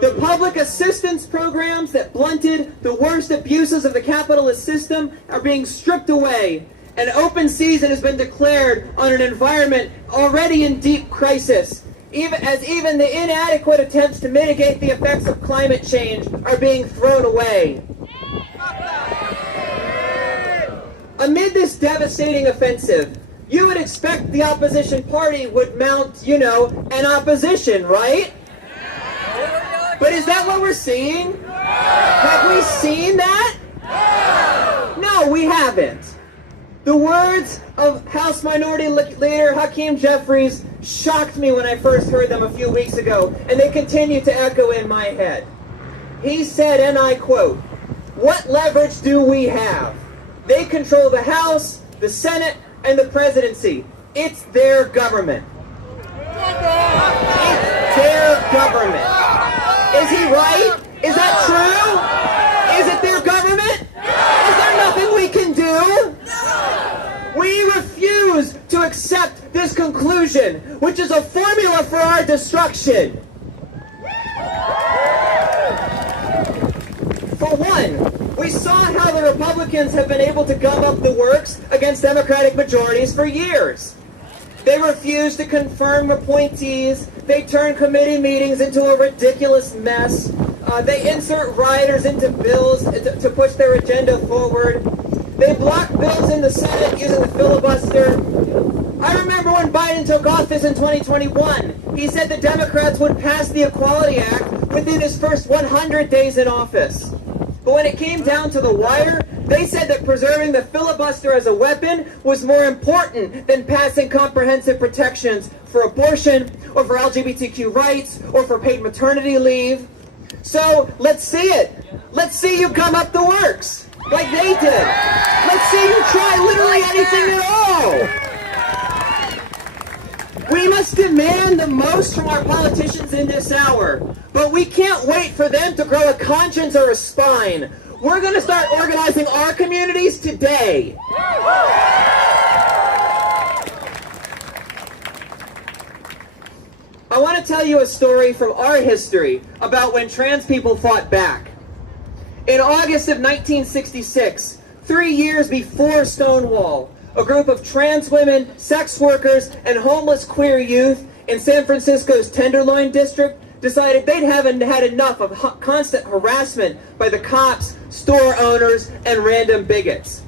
The public assistance programs that blunted the worst abuses of the capitalist system are being stripped away. An open season has been declared on an environment already in deep crisis, even the inadequate attempts to mitigate the effects of climate change are being thrown away. Amid this devastating offensive, you would expect the opposition party would mount, an opposition, right? But is that what we're seeing? Have we seen that? No, we haven't. The words of House Minority Leader Hakeem Jeffries shocked me when I first heard them a few weeks ago, and they continue to echo in my head. He said, and I quote, "What leverage do we have? They control the House, the Senate, and the presidency. It's their government." It's their government. Is he right? Is that true? Is it their government? Is there nothing we can do? We refuse to accept this conclusion, which is a formula for our destruction. For one, we saw how the Republicans have been able to gum up the works against Democratic majorities for years. They refuse to confirm appointees. They turn committee meetings into a ridiculous mess. They insert riders into bills to push their agenda forward. They block bills in the Senate using the filibuster. I remember when Biden took office in 2021, he said the Democrats would pass the Equality Act within his first 100 days in office. But when it came down to the wire, they said that preserving the filibuster as a weapon was more important than passing comprehensive protections for abortion, or for LGBTQ rights, or for paid maternity leave. So, let's see it. Let's see you gum up the works, like they did. Let's see you try literally anything at all. We must demand the most from our politicians in this hour, but we can't wait for them to grow a conscience or a spine. We're going to start organizing our communities today. I want to tell you a story from our history about when trans people fought back. In August of 1966, 3 years before Stonewall, a group of trans women, sex workers, and homeless queer youth in San Francisco's Tenderloin district decided they'd haven't had enough of constant harassment by the cops, store owners, and random bigots.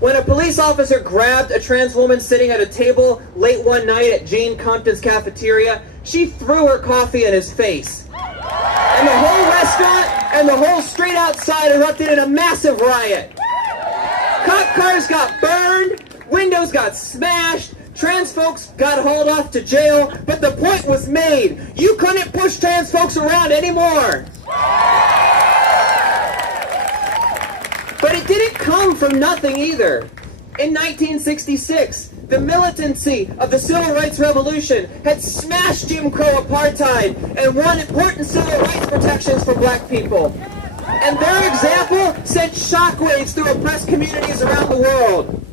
When a police officer grabbed a trans woman sitting at a table late one night at Gene Compton's cafeteria, she threw her coffee in his face. And the whole restaurant and the whole street outside erupted in a massive riot. Cop cars got burned, windows got smashed, trans folks got hauled off to jail, but the point was made. You couldn't push trans folks around anymore. But it didn't come from nothing either. In 1966, the militancy of the Civil Rights Revolution had smashed Jim Crow apartheid and won important civil rights protections for black people. And their example sent shockwaves through oppressed communities around the world.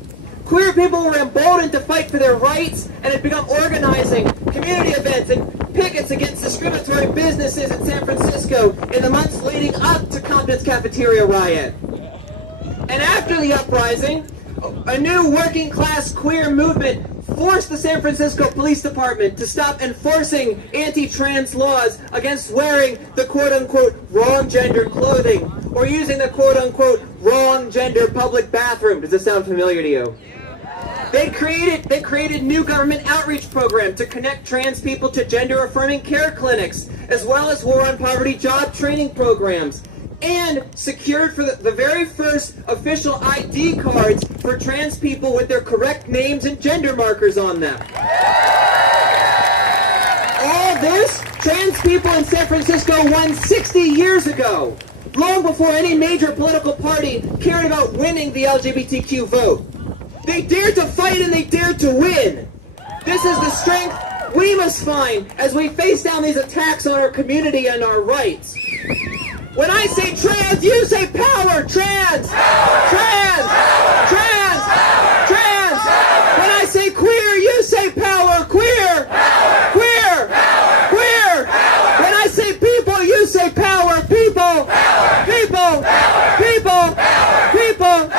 Queer people were emboldened to fight for their rights and had begun organizing community events and pickets against discriminatory businesses in San Francisco in the months leading up to Compton's cafeteria riot. And after the uprising, a new working class queer movement forced the San Francisco Police Department to stop enforcing anti-trans laws against wearing the quote-unquote wrong gender clothing or using the quote-unquote wrong gender public bathroom. Does this sound familiar to you? They created new government outreach program to connect trans people to gender-affirming care clinics, as well as war on poverty job training programs, and secured for the very first official ID cards for trans people with their correct names and gender markers on them. All this, trans people in San Francisco won 60 years ago, long before any major political party cared about winning the LGBTQ vote. They dared to fight and they dared to win. This is the strength we must find as we face down these attacks on our community and our rights. When I say trans, you say power! Trans! Trans! Trans! Trans! When I say queer, you say power! Queer! Queer! Queer! When I say people, you say power! People! People! People! People!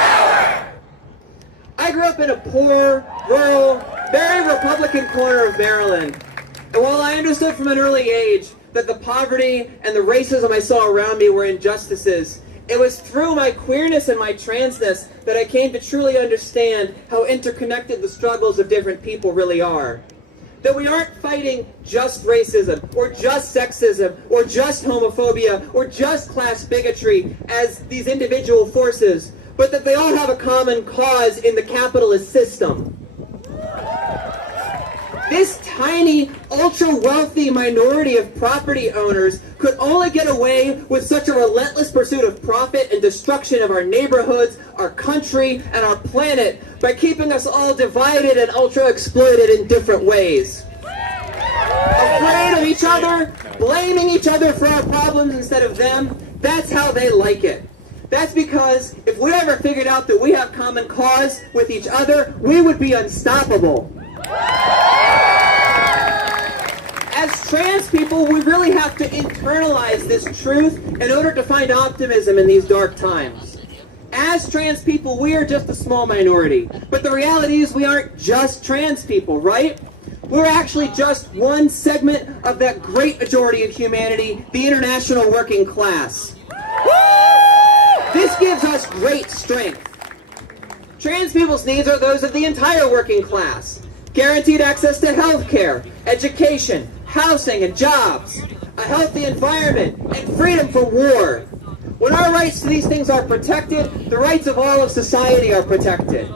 I grew up in a poor, rural, very Republican corner of Maryland. And while I understood from an early age that the poverty and the racism I saw around me were injustices, it was through my queerness and my transness that I came to truly understand how interconnected the struggles of different people really are. That we aren't fighting just racism, or just sexism, or just homophobia, or just class bigotry as these individual forces, but that they all have a common cause in the capitalist system. This tiny, ultra-wealthy minority of property owners could only get away with such a relentless pursuit of profit and destruction of our neighborhoods, our country, and our planet by keeping us all divided and ultra-exploited in different ways. Afraid of each other, blaming each other for our problems instead of them, that's how they like it. That's because if we ever figured out that we have common cause with each other, we would be unstoppable. As trans people, we really have to internalize this truth in order to find optimism in these dark times. As trans people, we are just a small minority. But the reality is we aren't just trans people, right? We're actually just one segment of that great majority of humanity, the international working class. This gives us great strength. Trans people's needs are those of the entire working class. Guaranteed access to health care, education, housing and jobs, a healthy environment, and freedom from war. When our rights to these things are protected, the rights of all of society are protected.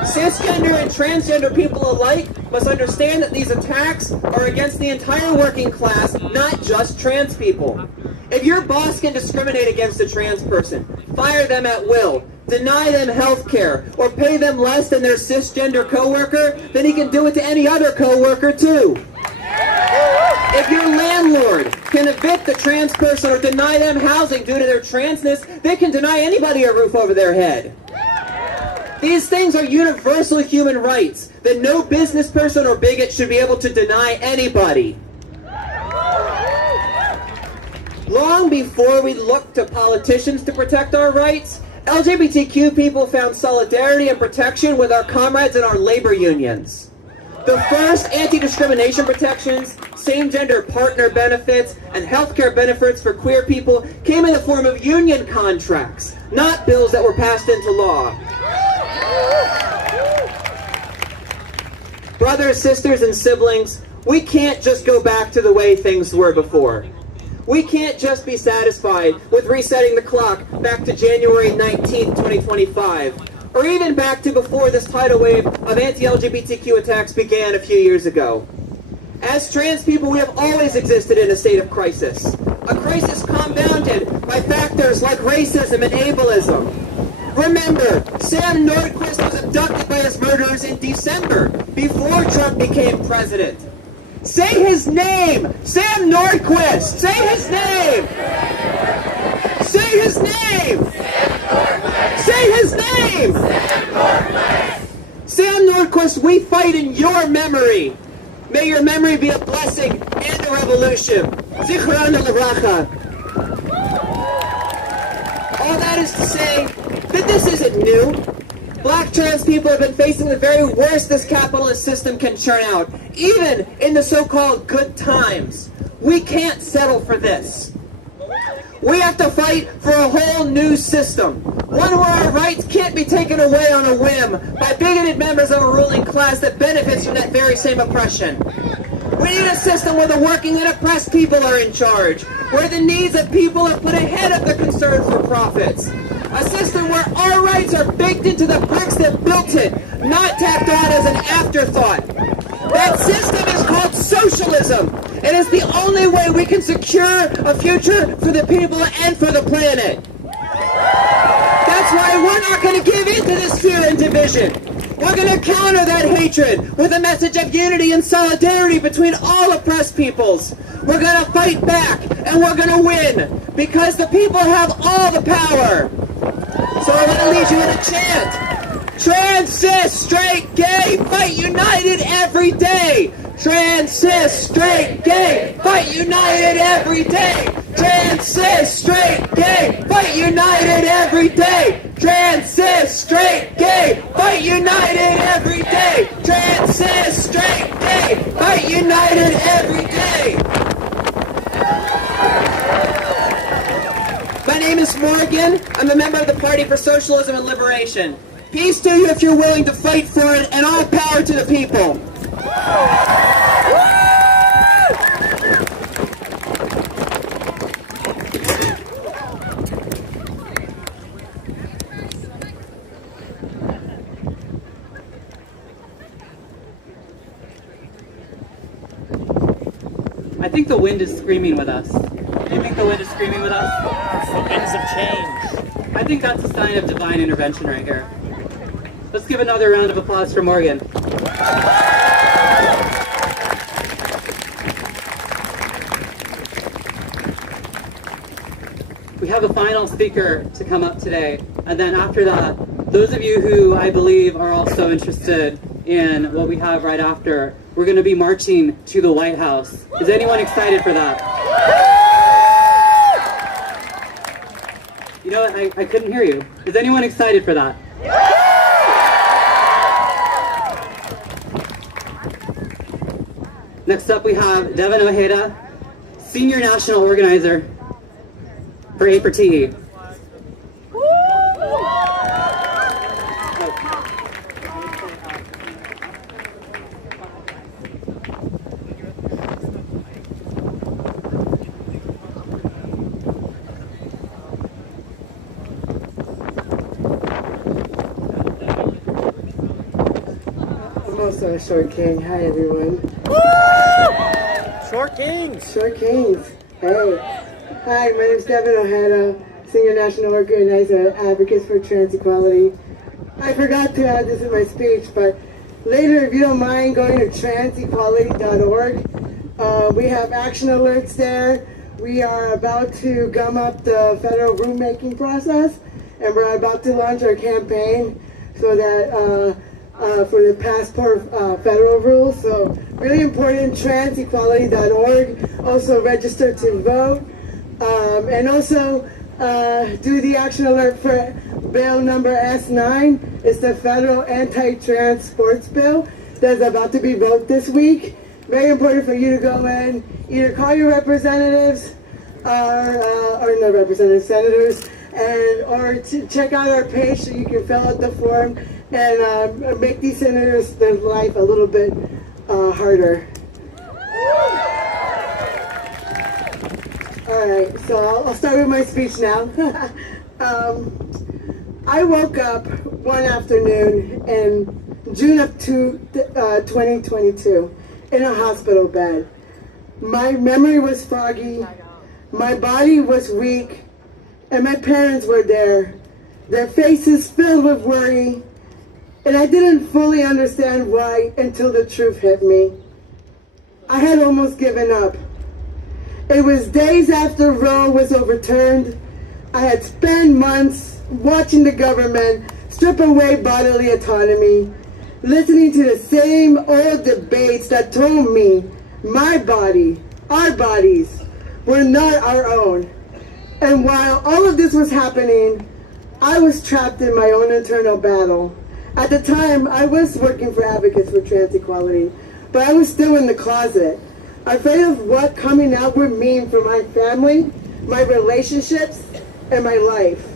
Cisgender and transgender people alike must understand that these attacks are against the entire working class, not just trans people. If your boss can discriminate against a trans person, fire them at will, deny them health care, or pay them less than their cisgender coworker, then he can do it to any other coworker too. If your landlord can evict a trans person or deny them housing due to their transness, they can deny anybody a roof over their head. These things are universal human rights that no business person or bigot should be able to deny anybody. Long before we looked to politicians to protect our rights, LGBTQ people found solidarity and protection with our comrades in our labor unions. The first anti-discrimination protections, same-gender partner benefits, and healthcare benefits for queer people came in the form of union contracts, not bills that were passed into law. Brothers, sisters, and siblings, we can't just go back to the way things were before. We can't just be satisfied with resetting the clock back to January 19th, 2025, or even back to before this tidal wave of anti-LGBTQ attacks began a few years ago. As trans people, we have always existed in a state of crisis. A crisis compounded by factors like racism and ableism. Remember, Sam Nordquist was abducted by his murderers in December, before Trump became president. Say his name! Sam Nordquist! Say his name! Say his name! Say Say his name! Sam Nordquist, we fight in your memory. May your memory be a blessing and a revolution. Zichron Levracha. All that is to say that this isn't new. Black trans people have been facing the very worst this capitalist system can churn out, even in the so-called good times. We can't settle for this. We have to fight for a whole new system, one where our rights can't be taken away on a whim by bigoted members of a ruling class that benefits from that very same oppression. We need a system where the working and oppressed people are in charge, where the needs of people are put ahead of the concerns for profits. A system where our rights are baked into the bricks that built it, not tacked on as an afterthought. That system is called socialism, and it's the only way we can secure a future for the people and for the planet. That's why we're not going to give in to this fear and division. We're going to counter that hatred with a message of unity and solidarity between all oppressed peoples. We're going to fight back, and we're going to win, because the people have all the power. So I'm going to lead you in a chant. Trans, cis, straight, gay, fight united every day. Trans, cis, straight, gay, fight united every day. Trans, cis, straight, gay, fight united every day. Trans, cis, straight, gay, fight united every day. Trans, cis, straight, gay, fight united every day. My name is Morgan. I'm a member of the Party for Socialism and Liberation. Peace to you if you're willing to fight for it, and all power to the people. I think the wind is screaming with us. Do you think the wind is screaming with us? The winds of change. I think that's a sign of divine intervention right here. Let's give another round of applause for Morgan. We have a final speaker to come up today, and then after that, those of you who I believe are also interested in what we have right after, we're going to be marching to the White House. Is anyone excited for that? You know what? I couldn't hear you. Is anyone excited for that? Next up we have Devon Ojeda, Senior National Organizer for A for TE. Also a short king. Hi everyone. Short Kings. Short Kings. Hey. Hi, my name is Devon Ojeda, Senior National Organizer, Advocates for Trans Equality. I forgot to add this in my speech, but later, if you don't mind going to transequality.org, we have action alerts there. We are about to gum up the federal rulemaking process, and we're about to launch our campaign so that for the passport federal rules. So really important, transequality.org. Also register to vote. And also do the action alert for bill number S9. It's the federal anti-trans sports bill that's about to be voted this week. Very important for you to go in, either call your representatives or no representatives, senators, and or to check out our page so you can fill out the form and make these senators' their life a little bit harder. All right, so I'll start with my speech now. I woke up one afternoon in June of 2022 in a hospital bed. My memory was foggy, my body was weak, and my parents were there, their faces filled with worry, and I didn't fully understand why until the truth hit me. I had almost given up. It was days after Roe was overturned. I had spent months watching the government strip away bodily autonomy, listening to the same old debates that told me my body, our bodies, were not our own. And while all of this was happening, I was trapped in my own internal battle. At the time, I was working for Advocates for Trans Equality, but I was still in the closet, afraid of what coming out would mean for my family, my relationships, and my life.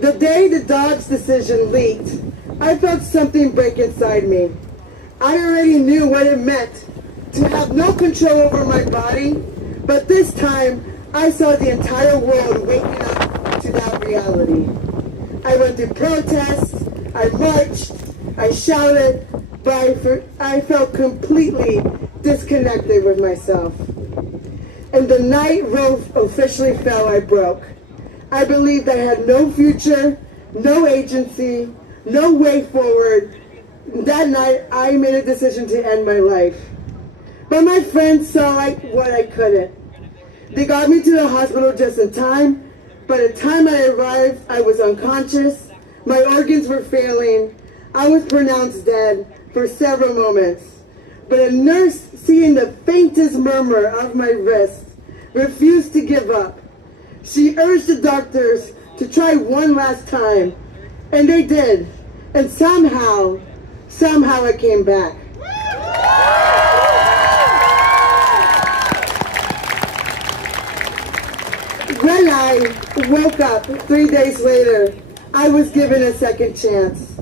The day the dog's decision leaked, I felt something break inside me. I already knew what it meant to have no control over my body, but this time I saw the entire world waking up to that reality. I went to protests, I marched, I shouted, but I felt completely disconnected with myself. And the night Roe officially fell, I broke. I believed I had no future, no agency, no way forward. That night, I made a decision to end my life. But my friends saw what I couldn't. They got me to the hospital just in time. By the time I arrived, I was unconscious. My organs were failing. I was pronounced dead for several moments. But a nurse, seeing the faintest murmur of my wrist, refused to give up. She urged the doctors to try one last time, and they did. And somehow I came back. When I woke up 3 days later, I was given a second chance.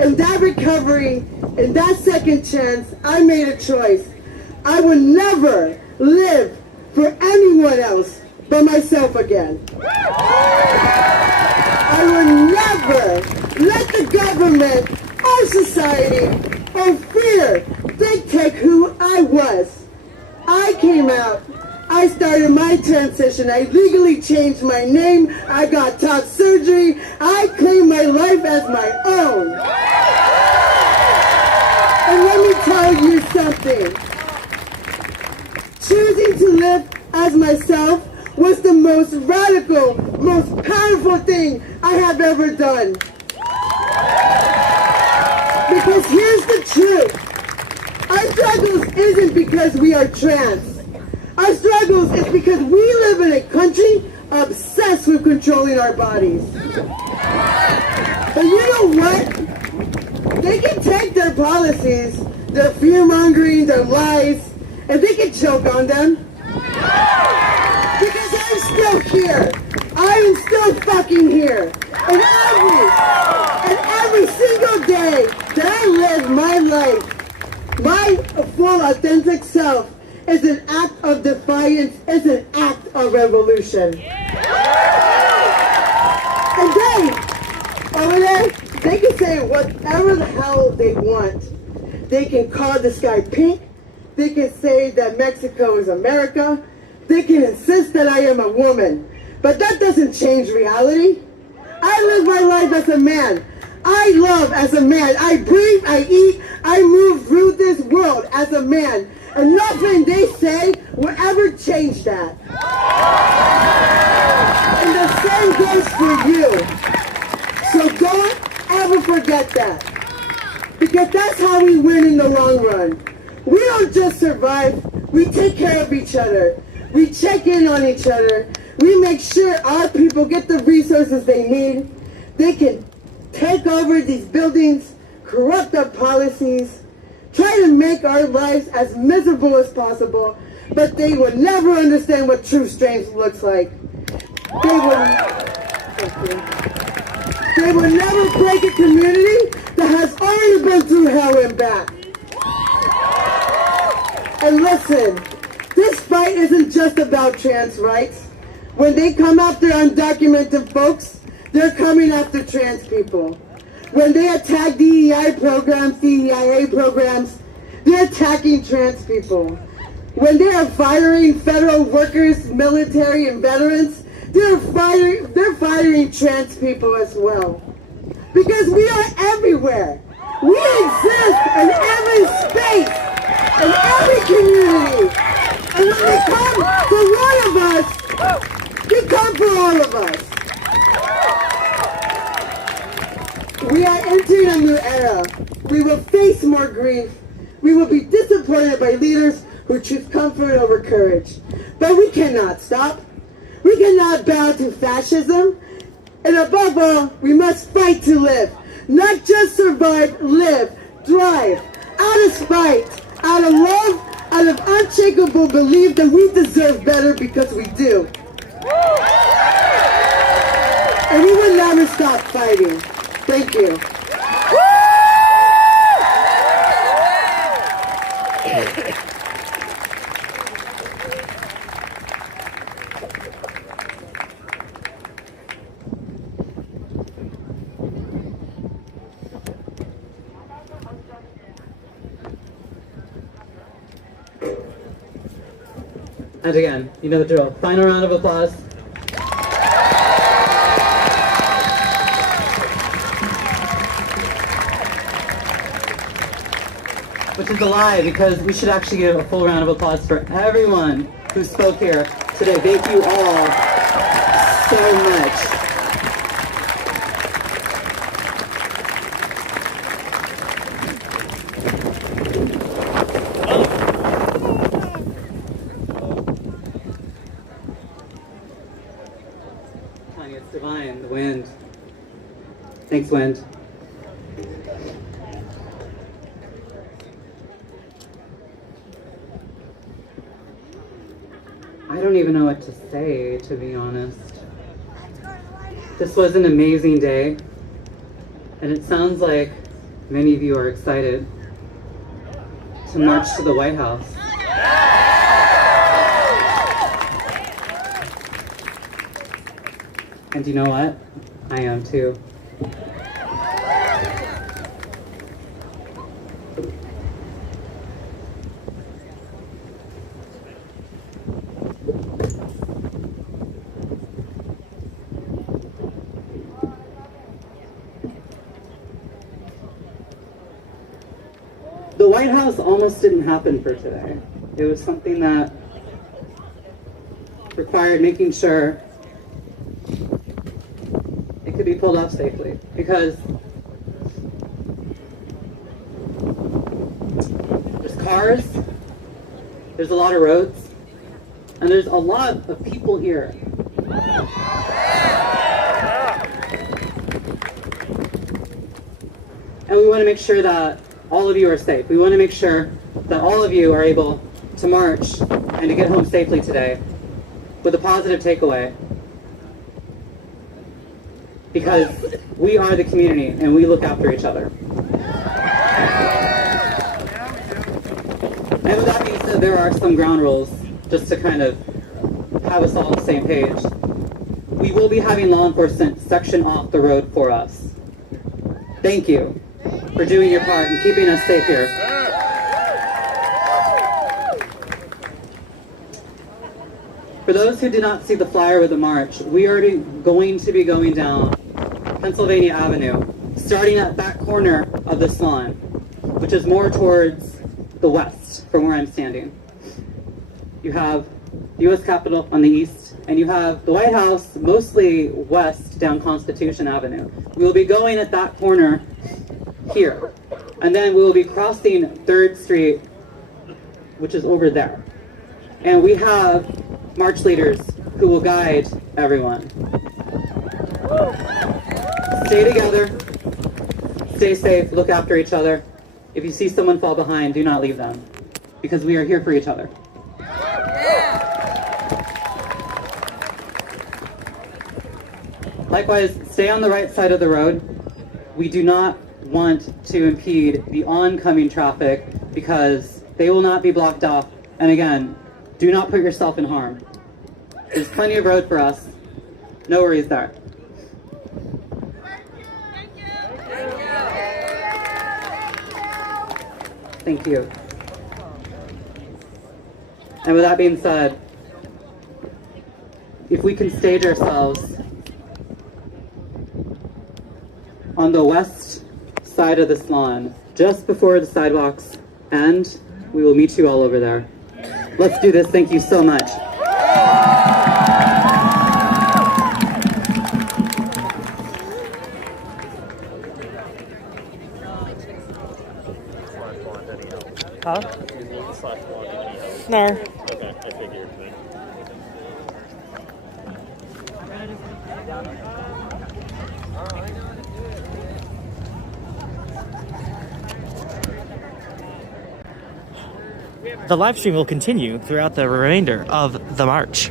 In that recovery, in that second chance, I made a choice. I would never live for anyone else but myself again. I would never let the government or society or fear dictate who I was. I came out. I started my transition. I legally changed my name. I got top surgery. I claimed my life as my own. And let me tell you something. Choosing to live as myself was the most radical, most powerful thing I have ever done. Because here's the truth. Our struggles isn't because we are trans. Our struggles is because we live in a country obsessed with controlling our bodies. But you know what? They can take their policies, their fear-mongering, their lies, and they can choke on them. Because I'm still here. I am still fucking here. And every single day that I live my life, my full authentic self, is an act of defiance, is an act of revolution. And they, over there, they can say whatever the hell they want. They can call the sky pink. They can say that Mexico is America. They can insist that I am a woman. But that doesn't change reality. I live my life as a man. I love as a man. I breathe, I eat, I move through this world as a man. And nothing they say will ever change that. And the same goes for you. So don't ever forget that. Because that's how we win in the long run. We don't just survive, we take care of each other. We check in on each other. We make sure our people get the resources they need. They can take over these buildings, corrupt our policies, try to make our lives as miserable as possible, but they will never understand what true strength looks like. They will never break a community that has already been through hell and back. And listen, this fight isn't just about trans rights. When they come after undocumented folks, they're coming after trans people. When they attack DEI programs, DEIA programs, they're attacking trans people. When they are firing federal workers, military, and veterans, they're firing trans people as well. Because we are everywhere. We exist in every space, in every community. And when they come for one of us, they come for all of us. supported by leaders who choose comfort over courage. But we cannot stop. We cannot bow to fascism. And above all, we must fight to live. Not just survive, live, thrive. Out of spite, out of love, out of unshakable belief that we deserve better because we do. And we will never stop fighting. Thank you. And again, you know the drill. Final round of applause. Which is a lie, because we should actually give a full round of applause for everyone who spoke here today. Thank you all so much. It's divine, the wind. Thanks, wind. I don't even know what to say, to be honest. This was an amazing day, and it sounds like many of you are excited to march to the White House. And you know what? I am too. The White House almost didn't happen for today. It was something that required making sure it could be pulled off safely, because there's cars, there's a lot of roads, and there's a lot of people here. And we want to make sure that all of you are safe. We want to make sure that all of you are able to march and to get home safely today with a positive takeaway. Because we are the community and we look after each other. And with that being said, there are some ground rules just to kind of have us all on the same page. We will be having law enforcement section off the road for us. Thank you for doing your part and keeping us safe here. For those who did not see the flyer with the march, we are going to be going down Pennsylvania Avenue, starting at that corner of this lawn, which is more towards the west from where I'm standing. You have the U.S. Capitol on the east, and you have the White House mostly west down Constitution Avenue. We will be going at that corner here, and then we will be crossing 3rd Street, which is over there. And we have march leaders who will guide everyone. Stay together, stay safe, look after each other. If you see someone fall behind, do not leave them, because we are here for each other. Likewise, stay on the right side of the road. We do not want to impede the oncoming traffic because they will not be blocked off. And again, do not put yourself in harm. There's plenty of road for us. No worries there. Thank you. And with that being said, if we can stage ourselves on the west side of this lawn, just before the sidewalks end, we will meet you all over there. Let's do this. Thank you so much. Huh? /walking any help? No. Okay, I figured. The live stream will continue throughout the remainder of the march.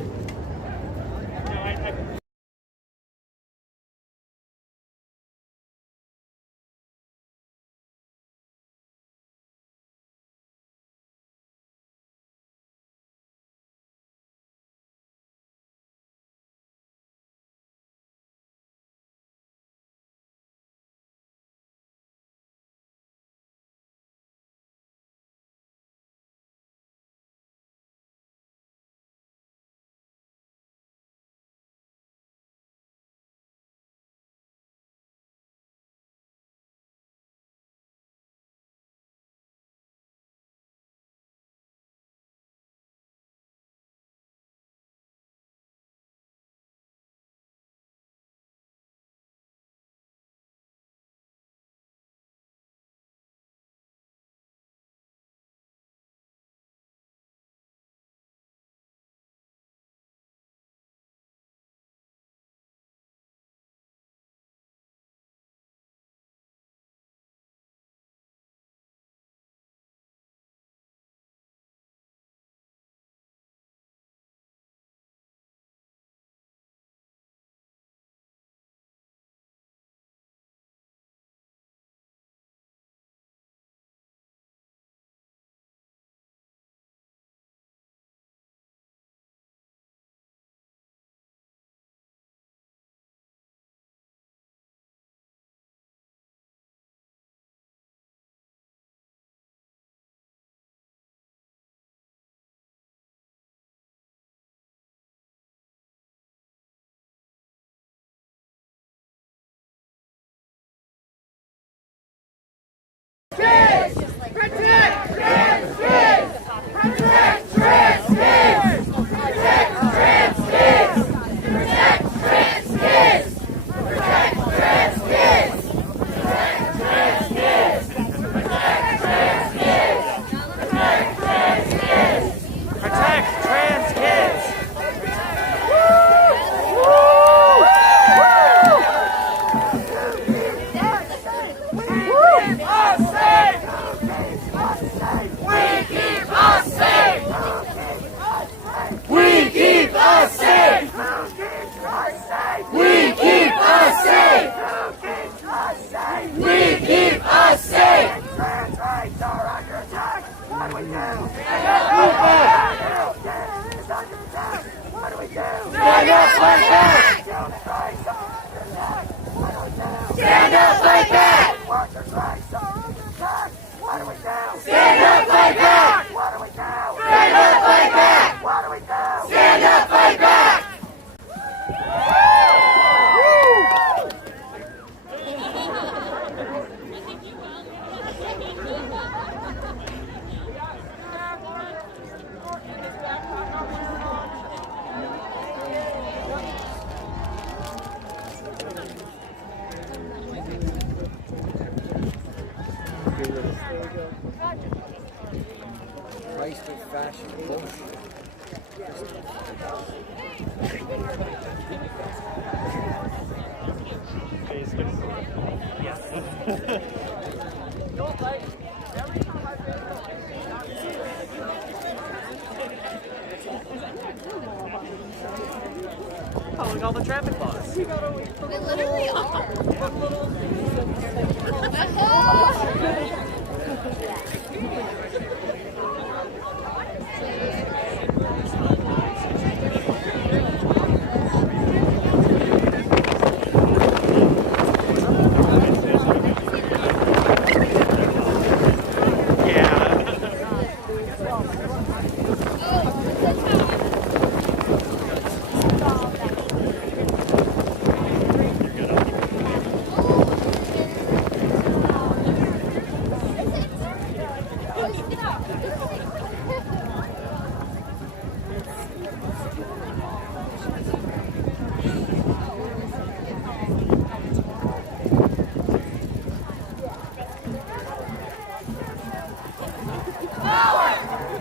Following all the traffic laws. We literally are. Power!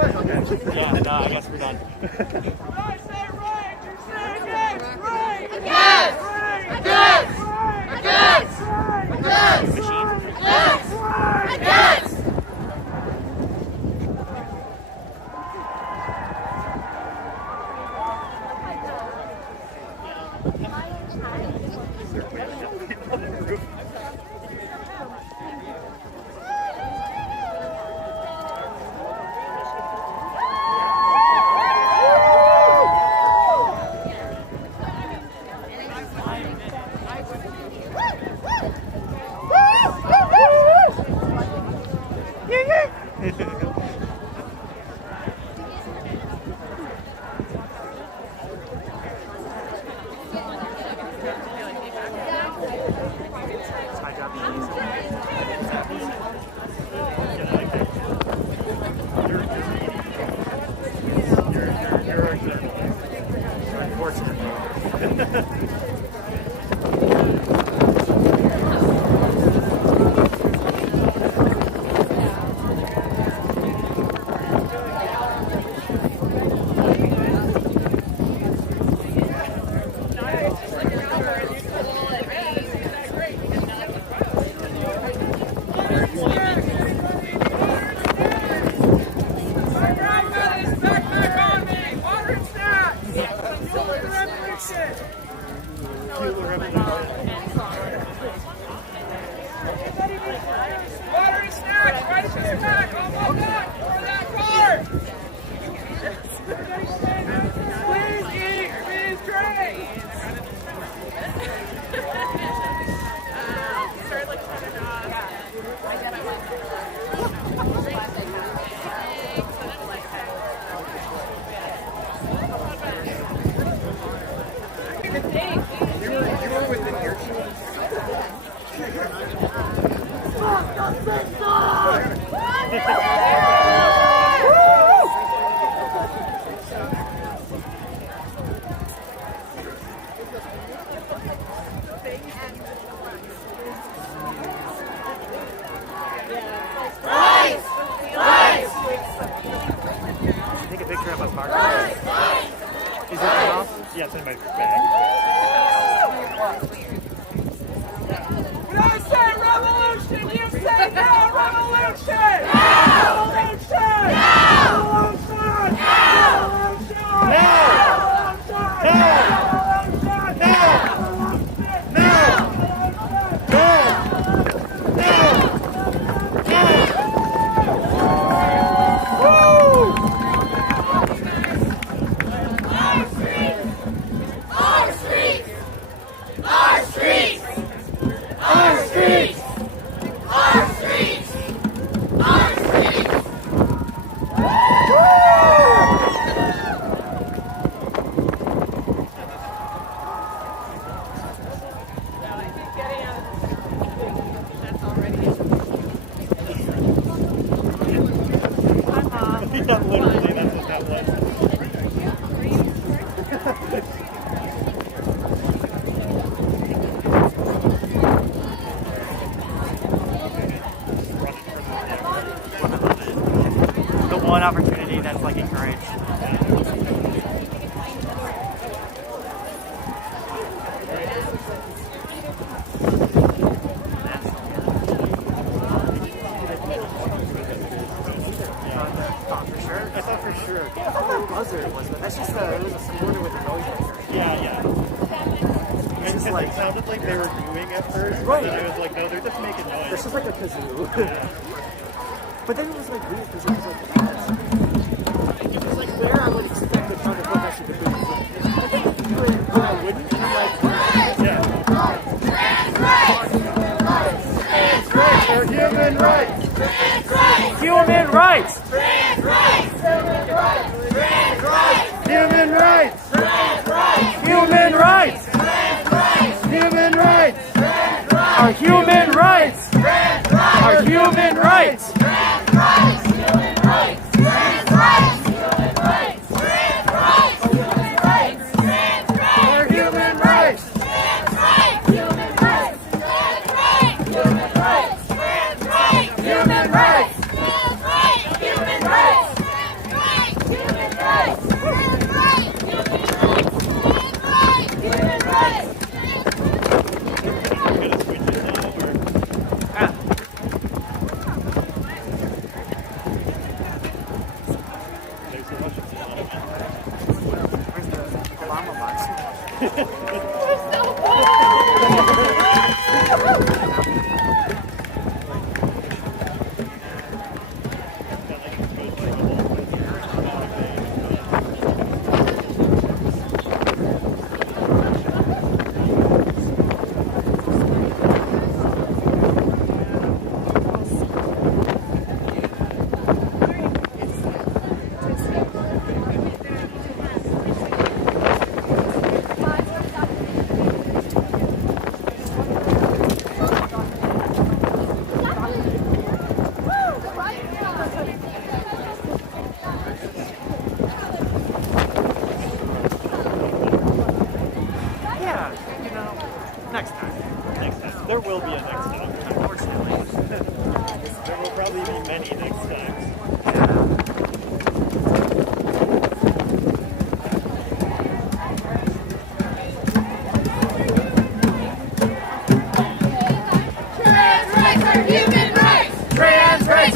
Yeah, no, I guess we're done. One opportunity that's like encouraged. That's just it was a supporter with a noise maker. Yeah. It's just like, it sounded like they were doing at first. Right. And I was like, no, they're just making noise. It's just like a kazoo. Yeah. But then it was like weird because it was like, it was like where I would expect the sound of what that should be doing. But I wouldn't. And I'm like, yeah. For human rights. Human rights. Human rights! Human rights! Human rights! Our human rights! Our human rights!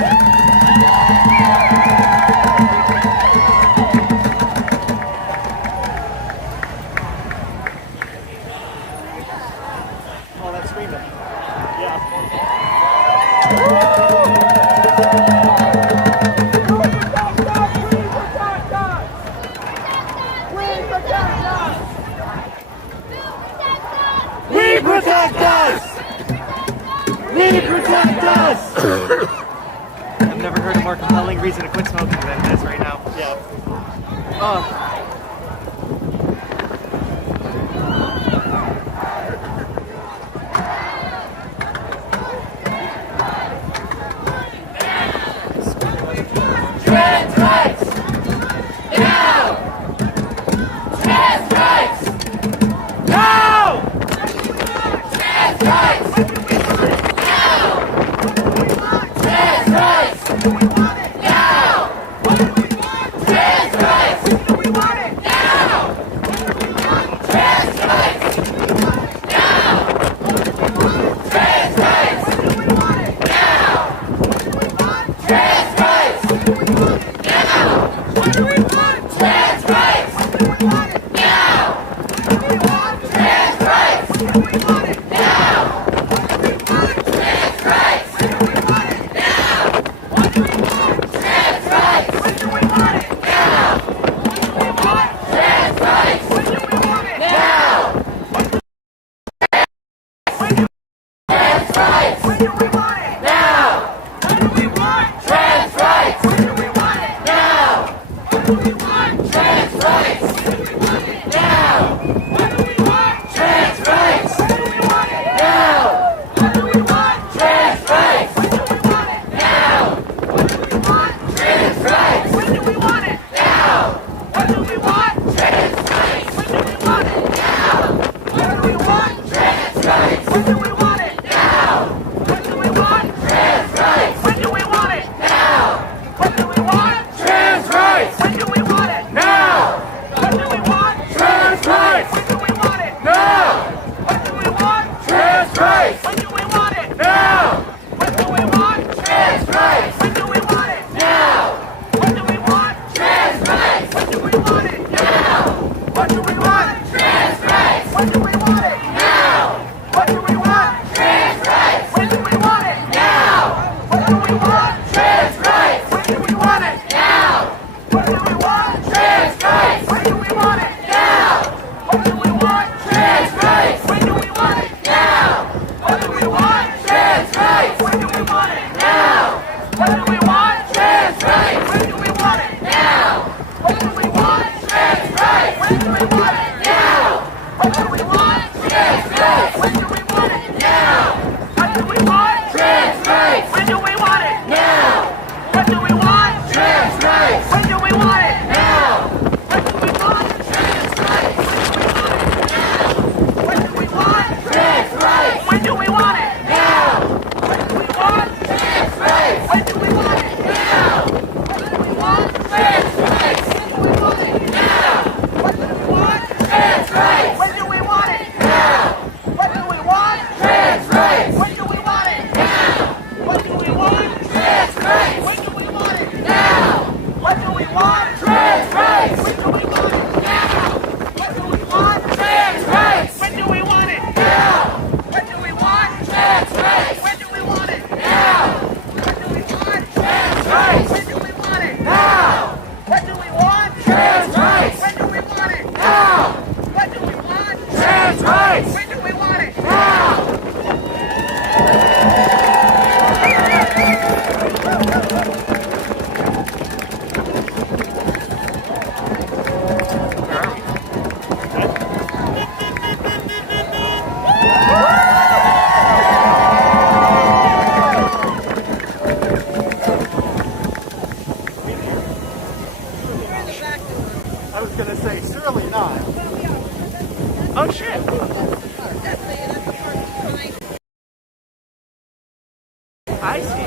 All that screaming. Yeah. We protect us! We protect us! I've never heard a more compelling reason to quit smoking than this right now. Yeah. Trans rights! Now! Trans rights! Now! Trans rights! Now! Trans rights! Now! Trans rights! Now! Trans rights! Now! Trans rights! Now! Trans rights! Now! What do we want? Trans rights! What do we want it now? What do we want? Trans rights! What do we want it now? What do we want? Trans rights! When do we want it now? What do we want? Trans rights! When do we want it now? What do we want? Trans rights! When do we want it now? Trans rights! When do we want it now? What do we want? Trans rights! When do we want it now? What do we want? Trans rights! When do we want it now? What do we want? Trans rights! When do we want it now? What do we want? Trans rights! When do we want it now? What do we want? Trans rights! When do we want it now? What do we want? Trans rights! When do we want it now? What do we want? Trans rights! When do we want it now? What do we want? Trans rights! When do we want it now? What do we want? Trans rights! When do we want it now? What do we want? Trans rights! When do we want it now? What do we want? Trans rights! When do we want it now? What do we want? Trans rights! When do we want it now? What do we want? Trans rights! When do we want it now? What do we want? Trans rights! When do we want it now? What do we want? Trans rights! When do we want it now? What do we want? Trans rights! When do we want it now? What do we want? Trans rights! When do we want it now? What do we want? Trans rights! When do we want it now? What do we want? Trans rights! When do we want it now? What do we want? Trans rights! When do we want it now? What do we want? Trans rights! When do we want it now? What do we want? Trans rights! When do we want it now? What do we want? Trans rights! When do we want it now? What do we want? Trans rights! When do we want it now? What do we want? Trans rights! When do we want? Trans rights! When do we want it now? What do we want? Trans rights! When do we want it now? What do we want? Trans rights! When do we want it now? What do we want? Trans rights! When do we want it now? What do we want? Trans rights! When do we want it now? What do we want? Trans rights! When do we want it now? What do we want? Trans rights! When do we want it now? What do we want? Trans rights! When do we want it now? What do we want? Trans rights! When do we want it now? What do we want? Trans rights! When do we want it now? What do we want? Trans rights! When do we want it now? What do we want? Trans rights! When do we want it now? I was gonna say, surely not. Oh shit! I see.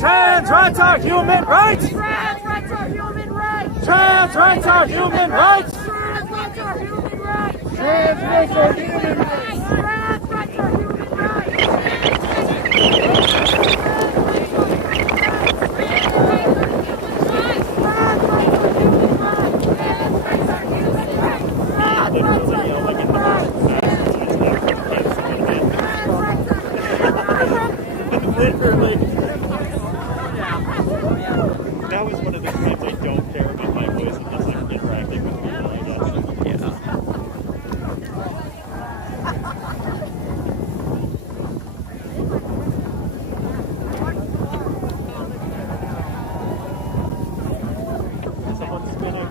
Trans rights are human rights. Trans rights are human rights. Trans rights are human rights. Trans rights are human rights. Trans rights are human rights. Trans rights are human rights. Literally. That was one of the times I don't care about my voice unless I'm interacting with people, I guess. Someone's spinning.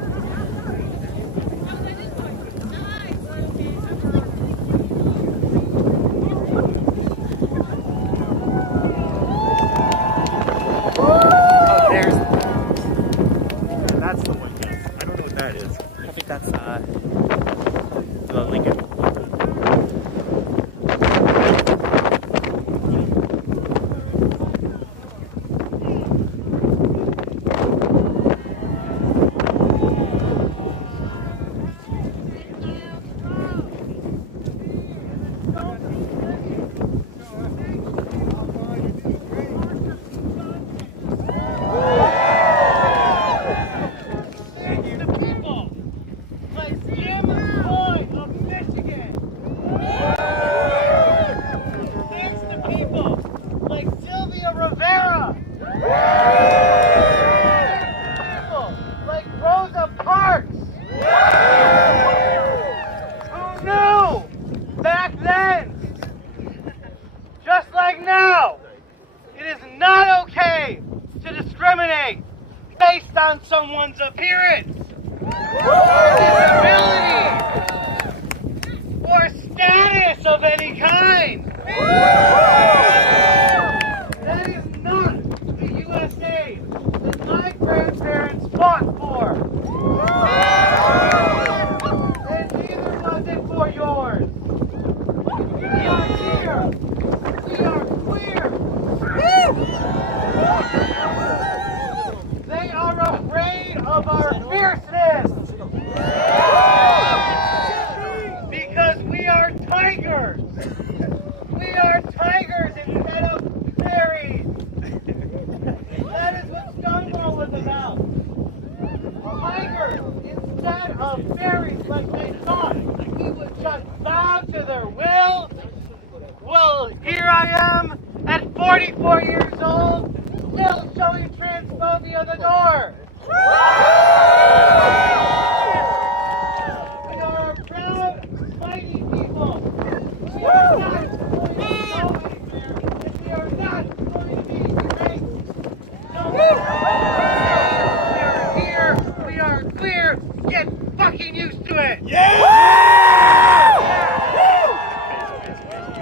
That's the one, yes. I don't know what that is. I think that's the Lincoln. On someone's appearance, disability, or status of any kind. That is not the USA that my grandparents fought for. And neither was it for yours. We are here. We are queer. They are afraid of our fierceness. Because we are tigers. We are tigers instead of fairies. That is what Stonewall was about. Tigers instead of fairies, like they thought we would just bow to their will. Well, here I am at 44 years old, still showing transphobia the door. We are a proud, mighty people. We are not going to go anywhere, and we are not going to be erased. No, we are here. We are queer. Get fucking used to it.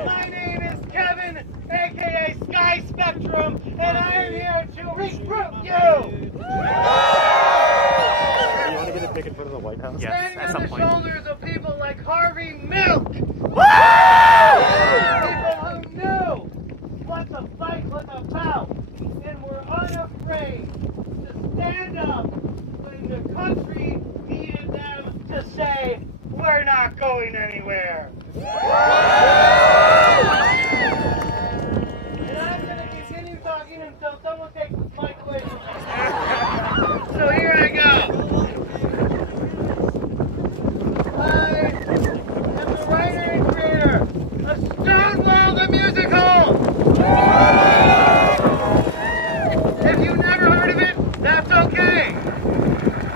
My name is Kevin, aka Skye Spectrum, and I am here to recruit you. Do you want to get a ticket for the White House? Yes, at some point. Standing on the shoulders of people like Harvey Milk. People who knew what the fight was about and were unafraid to stand up when the country needed them to say, we're not going anywhere. And I'm going to continue talking until someone takes the mic away from me. So here I go. I am the writer and creator of Stonewall the Musical. If you've never heard of it, that's okay.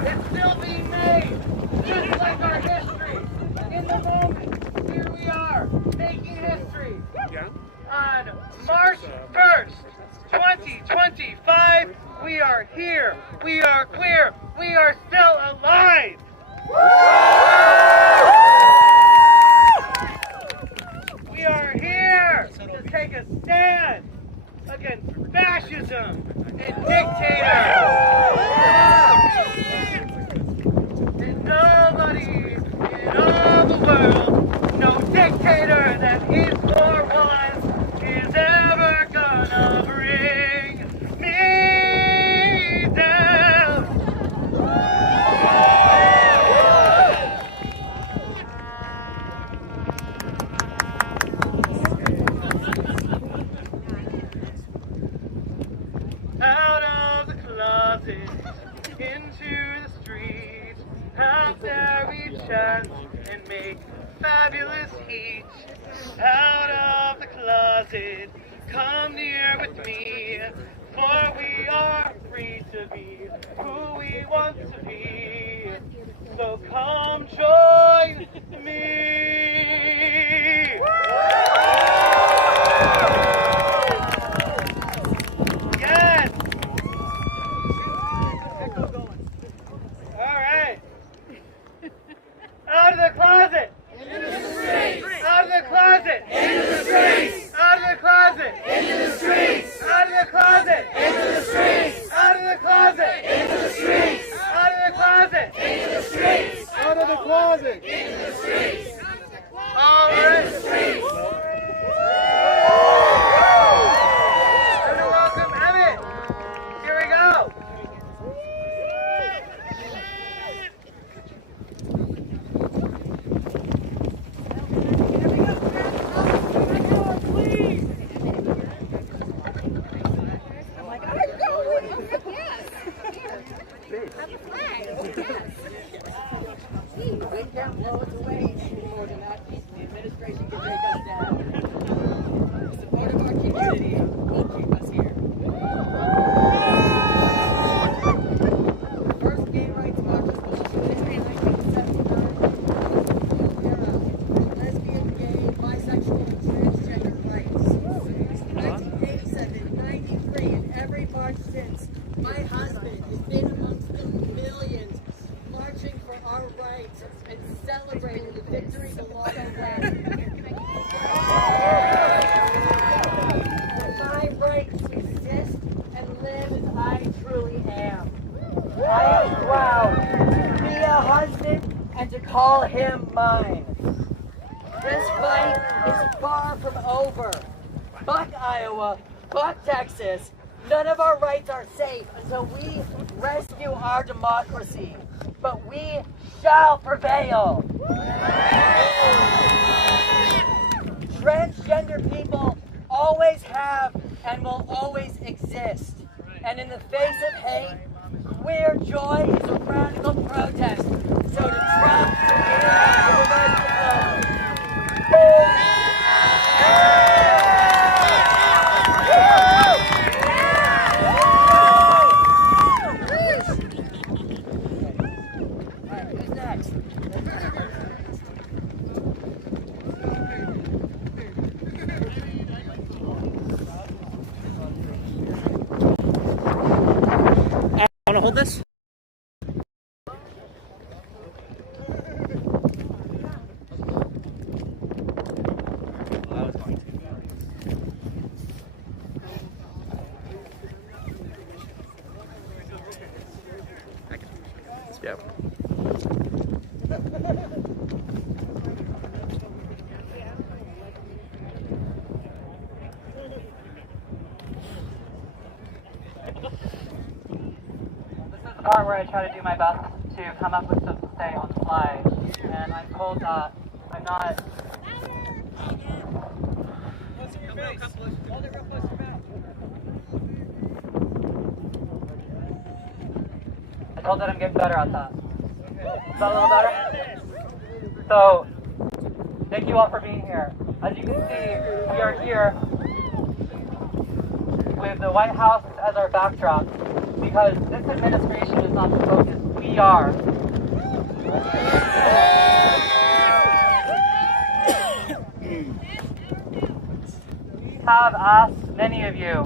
It's still being made, just like our history. In the moment, here we are, making history. On March 1st, 2025, we are here. We are queer. We are still alive. We are here to take a stand against fascism and dictators. And nobody in all the world, no dictator that is or was, is ever gonna bring me closet, come near with me, for we are free to be who we want to be. So come join me. Yes. All right. Out of the closet. Into the streets. Out of the closet. Into the streets. Out of the closet. Into the streets. Out of the closet. Into the streets. Out of the closet. Into the streets. Out of the closet. Into the streets. Out of the closet. Into the streets. All right. Into the streets. Let me welcome Emmett. Here we go. We can't blow us away any more than that. The administration can take us down. The support of our community will keep us here. The first gay rights marches was in 1979. Lesbian, gay, bisexual, and transgender rights. 1987, 93, and every march since. My husband has been amongst the millions marching for our rights and celebrating the victories along the way. My right to exist and live as I truly am. I am proud to be a husband and to call him mine. This fight is far from over. Fuck Iowa, fuck Texas. None of our rights are safe until we rescue our democracy. But we shall prevail. Transgender people always have and will always exist. And in the face of hate, queer joy is a radical protest. So to Trump, to the rest of Want to hold this? Yep. The part where I try to do my best to come up with stuff to say on the fly, and I'm told that I'm not. I'm told that I'm getting better at that. Is that a little better? So, thank you all for being here. As you can see, we are here with the White House as our backdrop, because this administration is not the focus. We are. We have asked many of you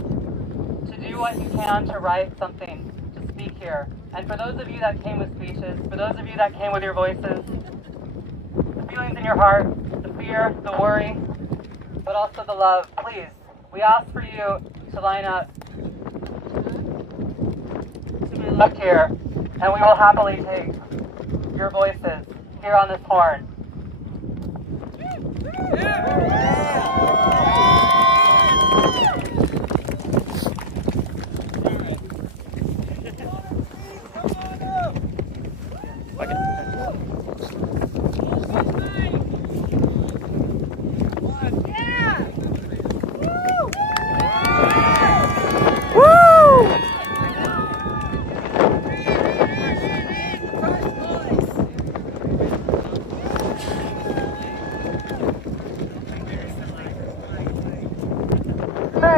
to do what you can to write something, to speak here. And for those of you that came with speeches, for those of you that came with your voices, the feelings in your heart, the fear, the worry, but also the love, please, we ask for you to line up to my left here, and we will happily take your voices here on this horn.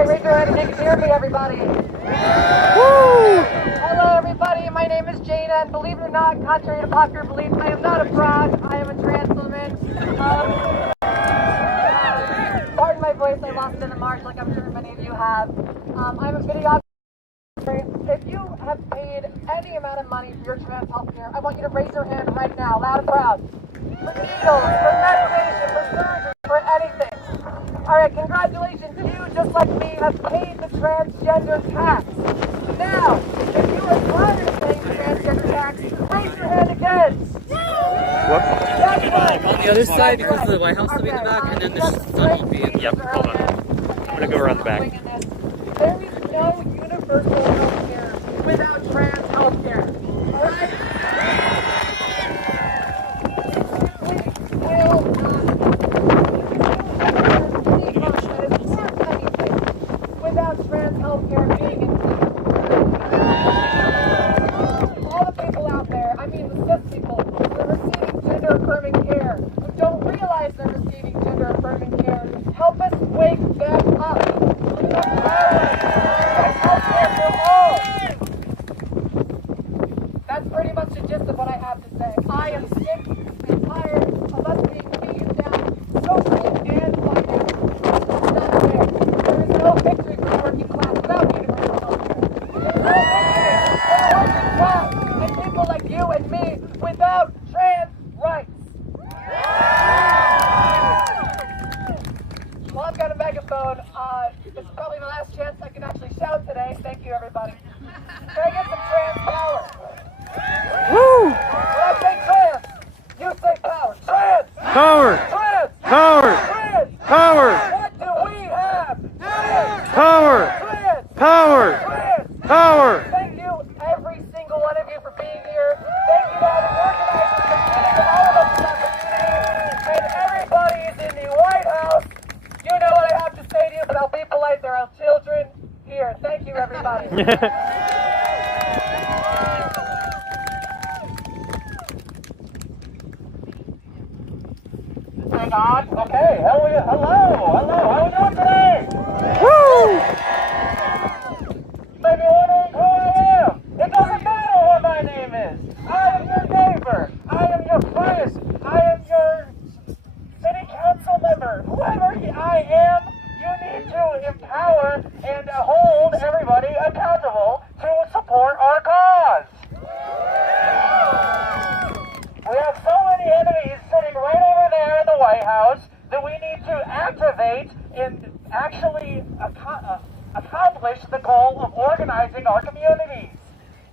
raise your hand if you can hear me, everybody. Hello, everybody. My name is Jana, and believe it or not, contrary to popular belief, I am not a fraud. I am a trans woman. Pardon my voice, I lost it in the march, like I'm sure many of you have. I'm a videographer. If you have paid any amount of money for your trans health care, I want you to raise your hand right now, loud and proud. For needles, for medication, for surgery, for anything. Alright, congratulations, you, just like me, have paid the transgender tax. Now, if you are tired of paying the transgender tax, raise your hand again. That's right. On the other side, because the White House will be in the back, and then the sun will be in the... Yep, hold on. I'm gonna go around the back. There is no universal health care without trans health care. Alright? Without trans health care being included. All the people out there, I mean the cis people, who are receiving gender affirming care, who don't realize they're receiving gender affirming care, help us wake them up. That's pretty much the gist of what I have to say. I am sick and tired of us being beaten down socially and financially. It's not fair. There is no victory for the working class without universal health care. There is no victory for the working class and people like you and me without trans rights. Well, I've got a megaphone. This is probably my last chance I can actually shout today. Thank you, everybody. Can I get some trans power? Woo! When I say trans, you say power. Trans! Power! Trans! Power! Trans! Power! What do we have? Trans! Power! Trans! Power! Trans! Power! Thank you, every single one of you, for being here. Thank you to all the organizers for meeting all of us in our community. And everybody is in the White House. You know what I have to say to you, but I'll be polite. There are children here. Thank you, everybody. Hang on. Okay. Hello. How are you doing today? Woo! Maybe wondering who I am. It doesn't matter what my name is. I am your neighbor. I am your friend. I am your city council member. Whoever I am, you need to empower and hold everybody accountable to support our cause. We have so many enemies sitting right over there in the White House that we need to activate and actually accomplish the goal of organizing our communities.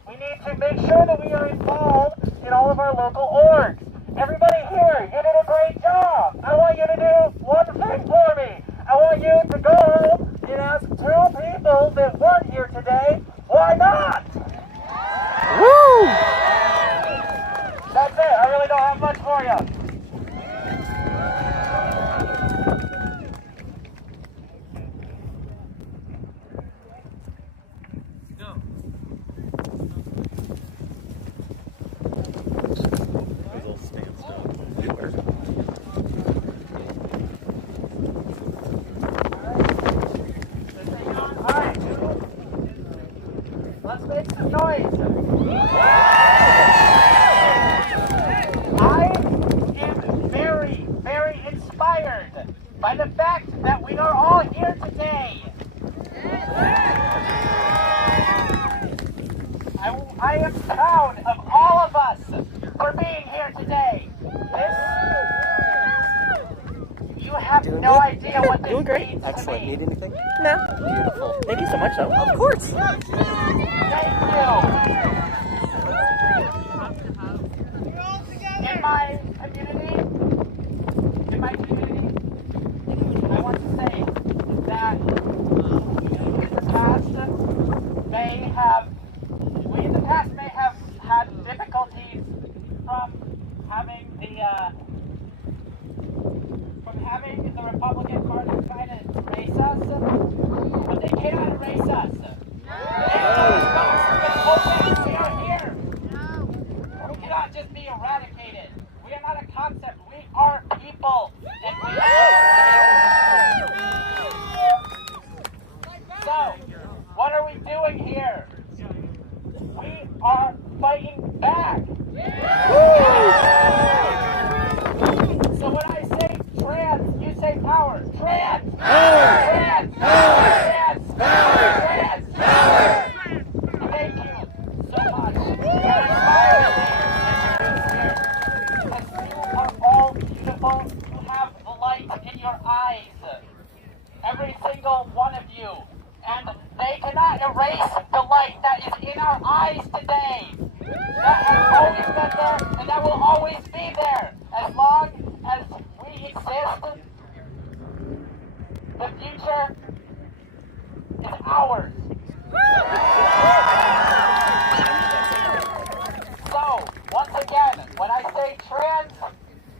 We need to make sure that we are involved in all of our local orgs. Everybody here, you did a great job. I want you to do one thing for me. I want you to go home and ask 2 people that weren't here today, why not? Woo! That's it. I really don't have much for you. Let's make some noise. I am very, very inspired by the fact that we are all here today. I am proud of all of us for being here today. You have no idea what this means to me. Excellent. Need anything? No. Beautiful. Thank you so much, though. Of course. Thank you. In my community, I want to say that in the past may have had difficulties from having the Republican Party try to erase us, but they cannot erase us. We are here. We cannot just be eradicated. We are not a concept. We are people. And we are Trans power! Trans power! Trans power! Trans power! Thank you so much. You're inspiring me. Because you are all beautiful. You have the light in your eyes. Every single one of you. And they cannot erase the light that is in our eyes today. That has always been there, and that will always be there. As long as we exist, the future is ours. So, once again, when I say trans,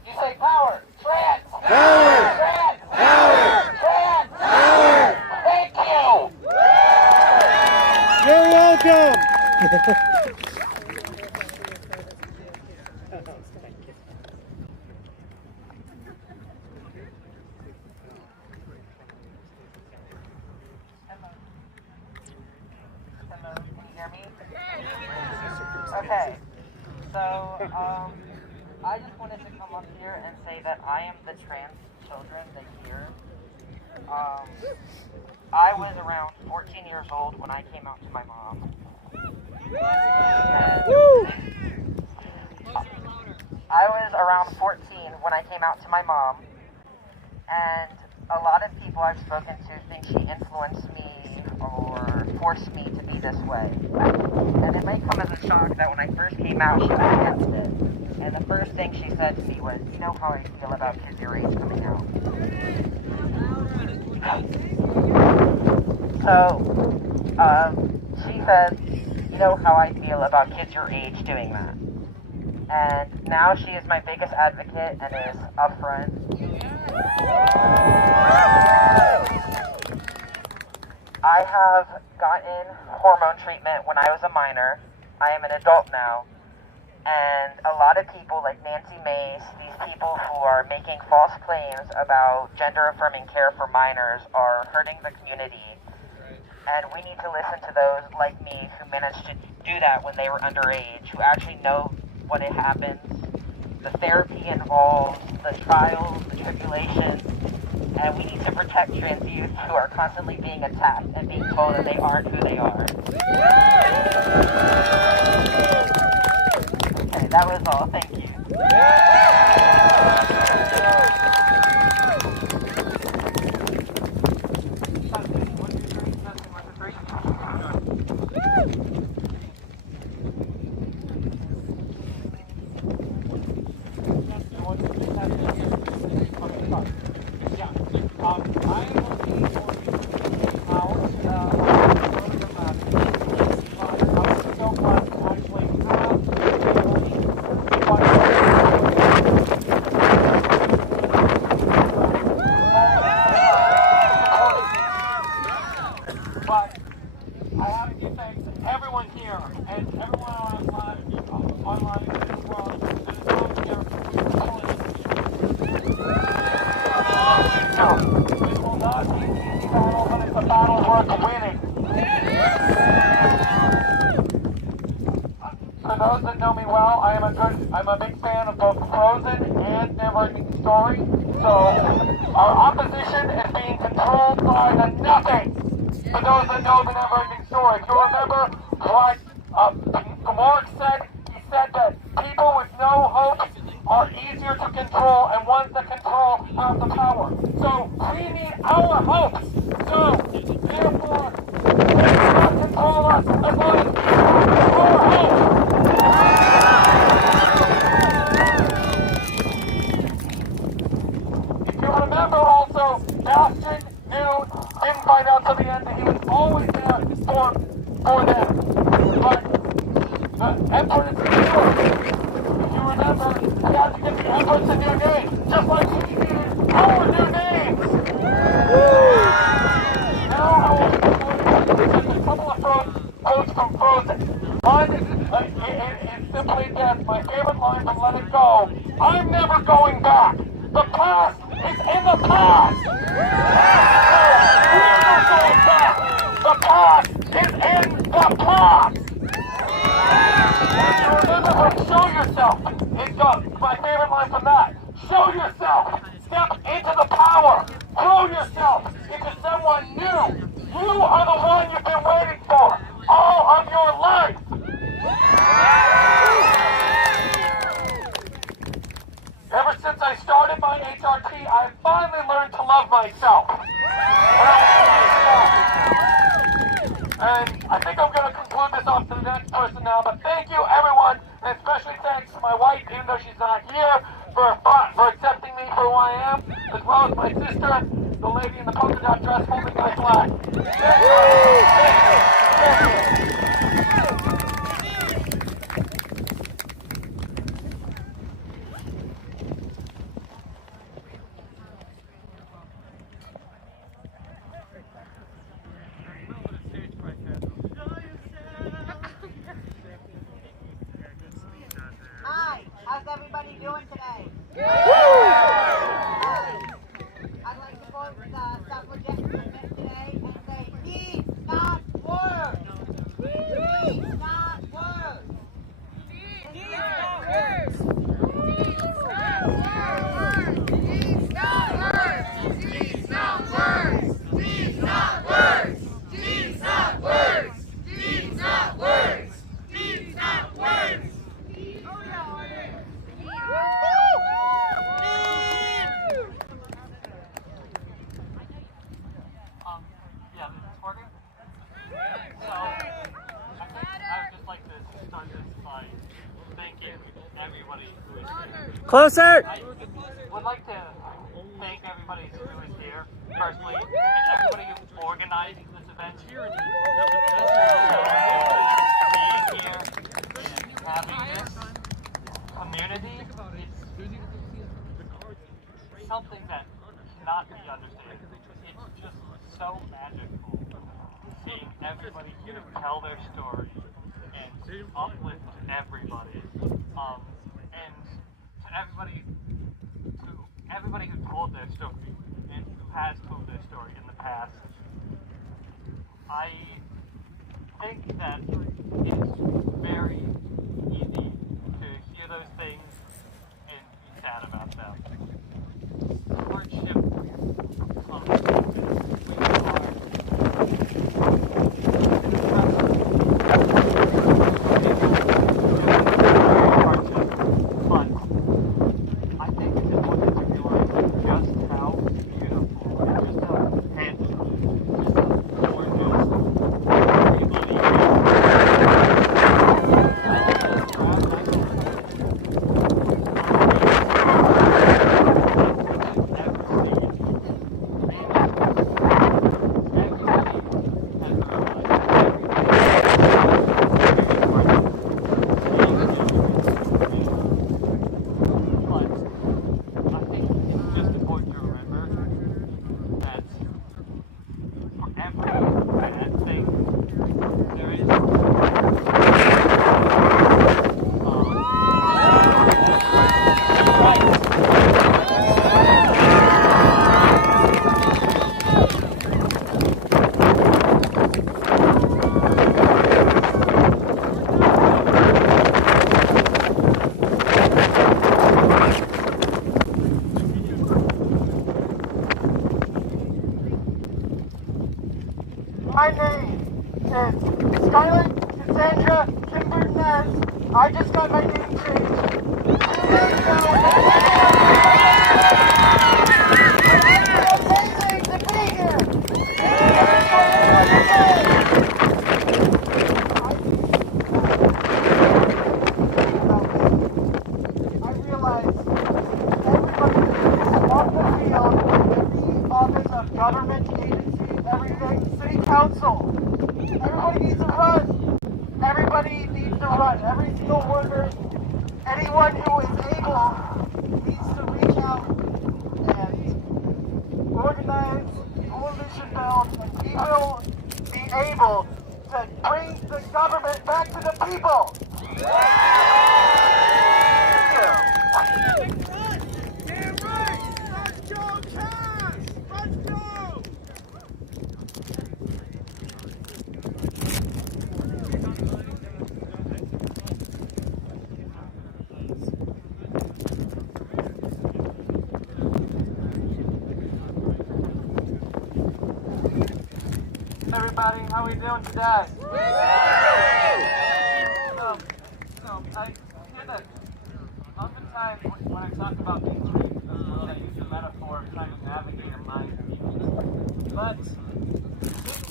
you say power. Trans! Power! Trans! Power! Trans! Power! Thank you! You're welcome! Okay, so I just wanted to come up here and say that I am the trans children that hear. I was around 14 years old when I came out to my mom. I was around 14 when I came out to my mom, and a lot of people I've spoken to think she influenced me or forced me to be this way. And it might come as a shock that when I first came out, she was against it. And the first thing she said to me was, you know how I feel about kids your age coming out. So, she said, you know how I feel about kids your age doing that. And now she is my biggest advocate and is upfront. I have gotten hormone treatment when I was a minor. I am an adult now. And a lot of people like Nancy Mace, these people who are making false claims about gender-affirming care for minors are hurting the community. And we need to listen to those like me who managed to do that when they were underage, who actually know what it happens, the therapy involved, the trials, the tribulations, and we need to protect trans youth who are constantly being attacked and being told that they aren't who they are. Okay, that was all. Thank you. I'm a big fan of both Frozen and Neverending Story, so our opposition is being controlled by the nothing. For those that know the Neverending Story, if you remember what Gamork said, he said that people with no hopes are easier to control, and ones that control have the power. So we need our hopes. So therefore, they cannot control us as long as we have our hopes. Remember also, Bastion didn't find out till the end that he was always there for them. But the Empress knew. If you remember, he had to give the Empress a new name, just like she needed our new names. Now I will be just a couple of quotes from Frozen. One is simply this, my favorite line from Let It Go. I'm never going back. The past is in the past! We're not going back! The past is in the past! yourself into someone new. You are the one you've been waiting for all of your life. Ever since I started my HRT, I've finally learned to love myself. And I think I'm going to conclude this off to the next person now, but thank you, everyone, and especially thanks to my wife, even though she's not here, for accepting me for who I am, as well as my sister, the lady in the polka dot dress holding my flag. Thank you. Hi, how's everybody doing today? I'd like to vote for the suffragettes movement today and say, deeds, not words. Deeds, not words. Deeds, not words. Deeds, not words. Deeds, not words. Deeds, not words. Deeds, not words. Deeds, not words. Deeds, not words. Deeds, not words. Yeah, this is working. So, I would just like to start this by thanking everybody who is here. Closer! I would like to thank everybody who is here personally, and everybody who organized this event here. Being here and having this community is something that cannot be understated. It's just so magical seeing everybody here tell their story and uplift everybody. And to everybody who told their story and who has told their story in the past, I think that it's very easy to hear those things and be sad about them. Hardship comes I think it's important to realize just how beautiful, just how handsome, just how gorgeous My name is Skye, Cassandra, Kimber-Nez. I just got my name changed. 2 days ago. It's amazing to be here. I realize everybody on the field, every office of government, agency, everything, city council, everybody needs to run. Everybody needs to run. Every single worker, anyone who is able, needs to reach out and organize, coalition build, and we will be able to bring the government back to the people. Damn right! Let's go, Cass! Let's go! everybody? How are we doing today? Oftentimes when I talk about being trans, I use the metaphor of trying to navigate a minefield. But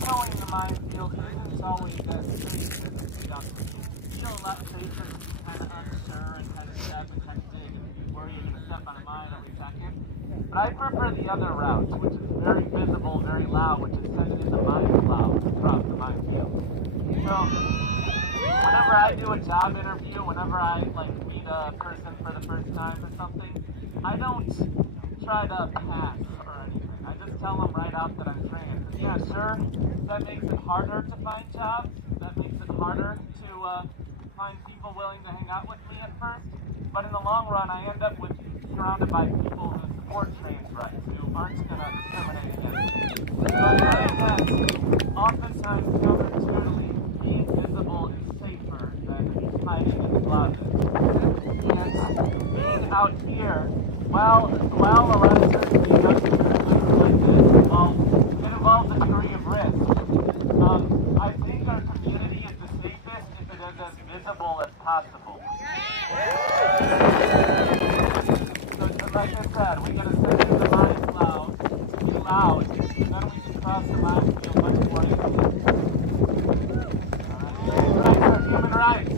knowing the minefield isn't always as straight as it's done. You feel a lot safer, kind of unsure and kind of step and kind of dig and worry you're going to step on a mine every second. But I prefer the other route, which is very visible, very loud, which is sending in the mine cloud across the minefield. So, whenever I do a job interview, whenever I meet a person for the first time or something, I don't try to pass or anything. I just tell them right out that I'm trans. And yeah, sure, that makes it harder to find jobs. That makes it harder to find people willing to hang out with me at first. But in the long run, I end up surrounded by people who support trans rights, who aren't going to discriminate against me. So I find that oftentimes counterintuitively, being visible is safer than hiding in the closet. And being out here, while a lot of certain reduction like this involves a degree of risk, I think our community is the safest if it is as visible as possible. So like I said, we gotta send in the mine cloud, be loud, and then we can cross the minefield much more easily. Human rights.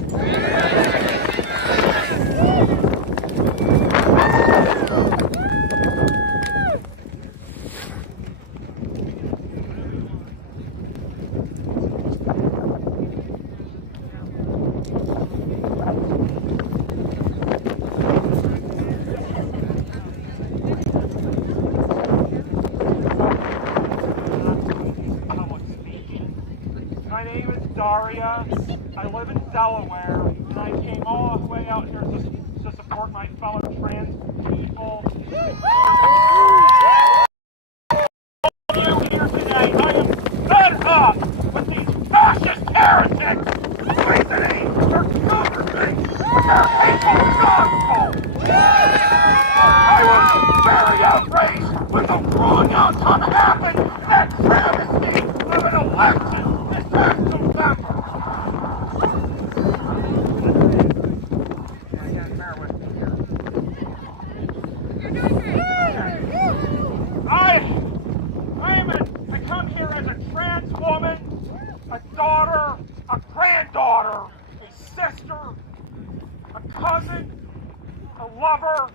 I live in Delaware, and I came all the way out here to support my fellow trans people. You here today, I am fed up with these fascist heretics poisoning their government with their hateful gospel. I was very outraged when the wrong outcome happened, that travesty of an election this past November. I come here as a trans woman, a daughter, a granddaughter, a sister, a cousin, a lover,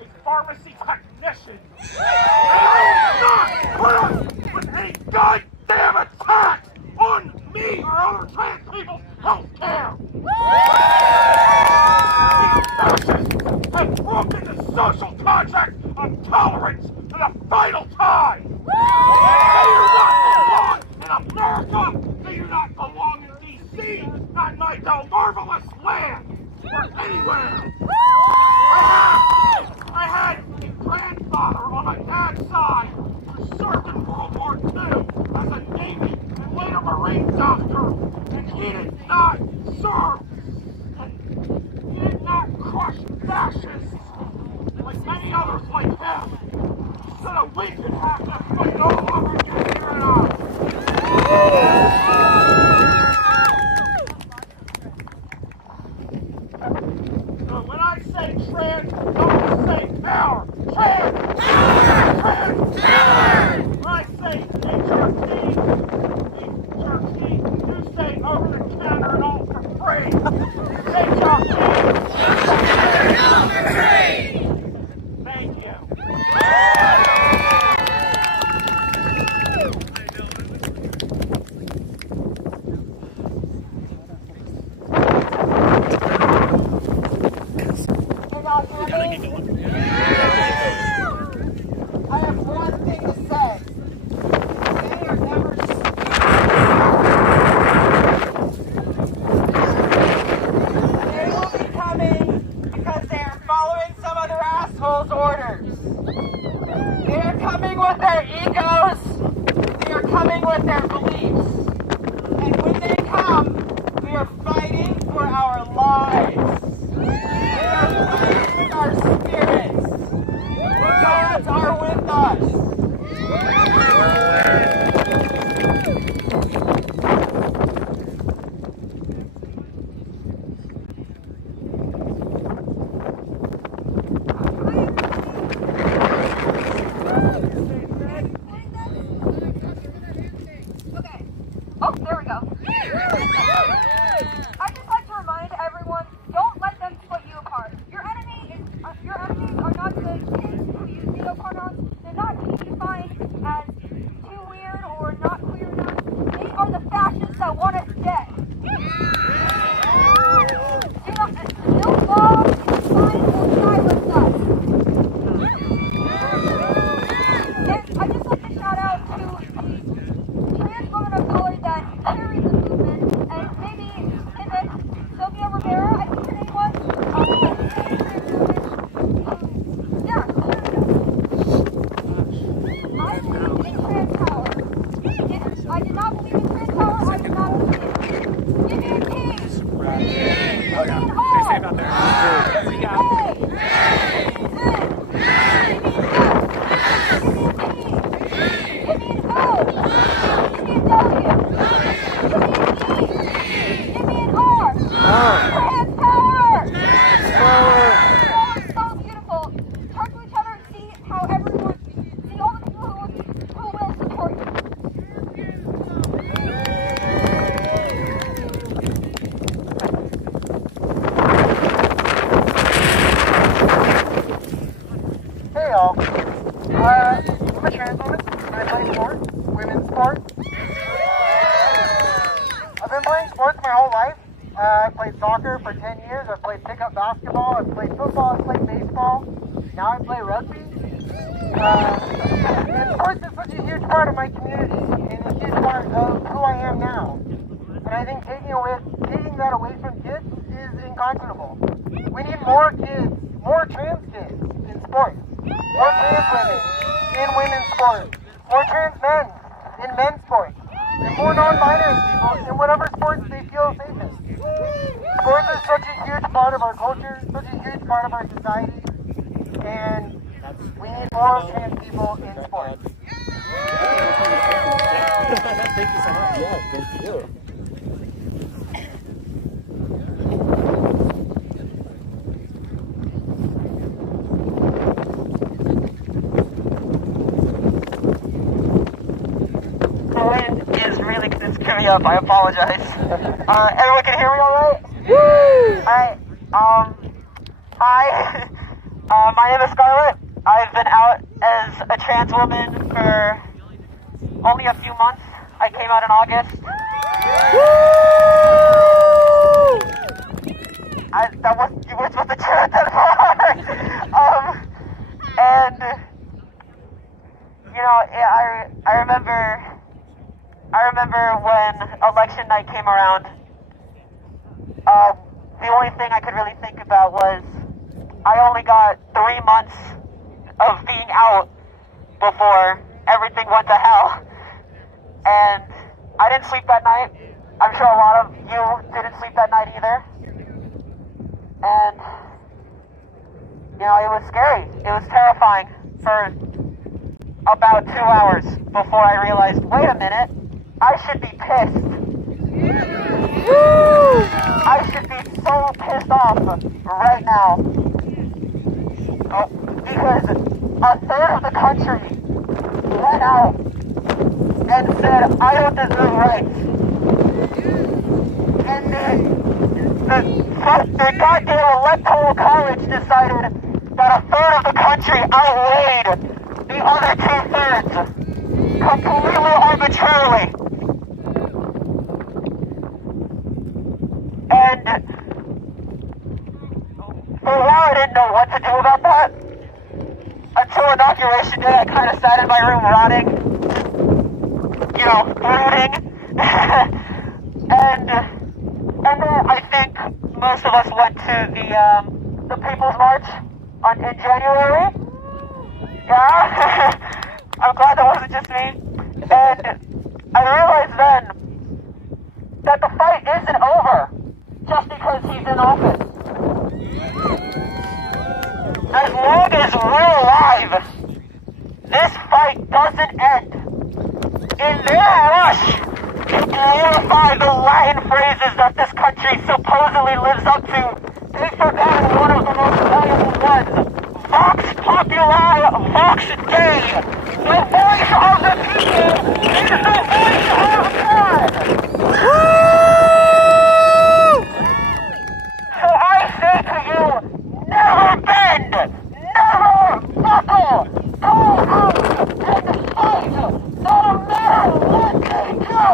a pharmacy technician. And I will not put up with any goddamn attacks on me or other trans people's health care. These fascists have broken the social contract of tolerance to the final tie. They do not belong in America. They do not belong in D.C., not my Del Marvelous land, or anywhere. I had a grandfather on my dad's side who served in World War II as a Navy and later Marine doctor, and he did not serve, and he did not crush fascists like many others like him. So that we could have to fight all over again here in ours. So when I say trans, don't say power. Trans! Trans! Trans! When I say HRT, you say over the counter and my sport, women's sport. I've been playing sports my whole life. I played soccer for 10 years. I've played pickup basketball. I've played football. I've played baseball. Now I play rugby. And sports is such a huge part of my community and a huge part of who I am now. And I think taking that away from kids is unconscionable. We need more kids, more trans kids in sports, more trans women in women's sports, more trans men in men's sports, and more non-binary people in whatever sports they feel safest. Sports is such a huge part of our culture, such a huge part of our society, and we need more trans people in sports. Thank you so much. Yeah, thank you. The wind is really screwing me up. I apologize. Everyone can hear me all right? Woo! Alright. Hi. My name is Scarlett. I've been out as a trans woman for only a few months. I came out in August. Woo! You weren't supposed to cheer at that far. And you know, I remember when election night came around. The only thing I could really think about was I only got 3 months of being out before everything went to hell. And I didn't sleep that night. I'm sure a lot of you didn't sleep that night either. And, you know, it was scary. It was terrifying for about 2 hours before I realized, wait a minute, I should be pissed. Woo! I should be so pissed off right now. Because a third of the country went out and said, I don't deserve rights. And then the goddamn electoral college decided that a third of the country outweighed the other 2/3 completely arbitrarily. And for a while I didn't know what to do about that. Until Inauguration Day, I kind of sat in my room rotting, you know, brooding. and then I think most of us went to the People's March in January. Yeah, I'm glad that wasn't just me. And I realized then that the fight isn't over just because he's in office. As long as we're alive, this fight doesn't end. In their rush to glorify the Latin phrases that this country supposedly lives up to, they forgot one of the most valuable ones. Vox Populi, Vox Dei. The voice of the people is the voice of God. Woo! So I say to you, never bend, never buckle, go out and fight, no matter what they do.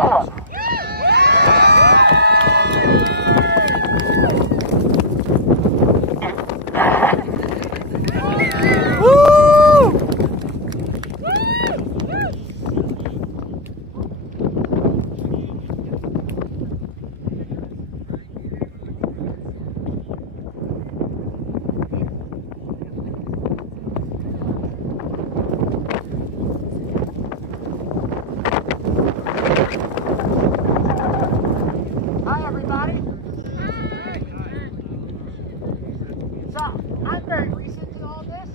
Hi, everybody. So, I'm very recent to all this.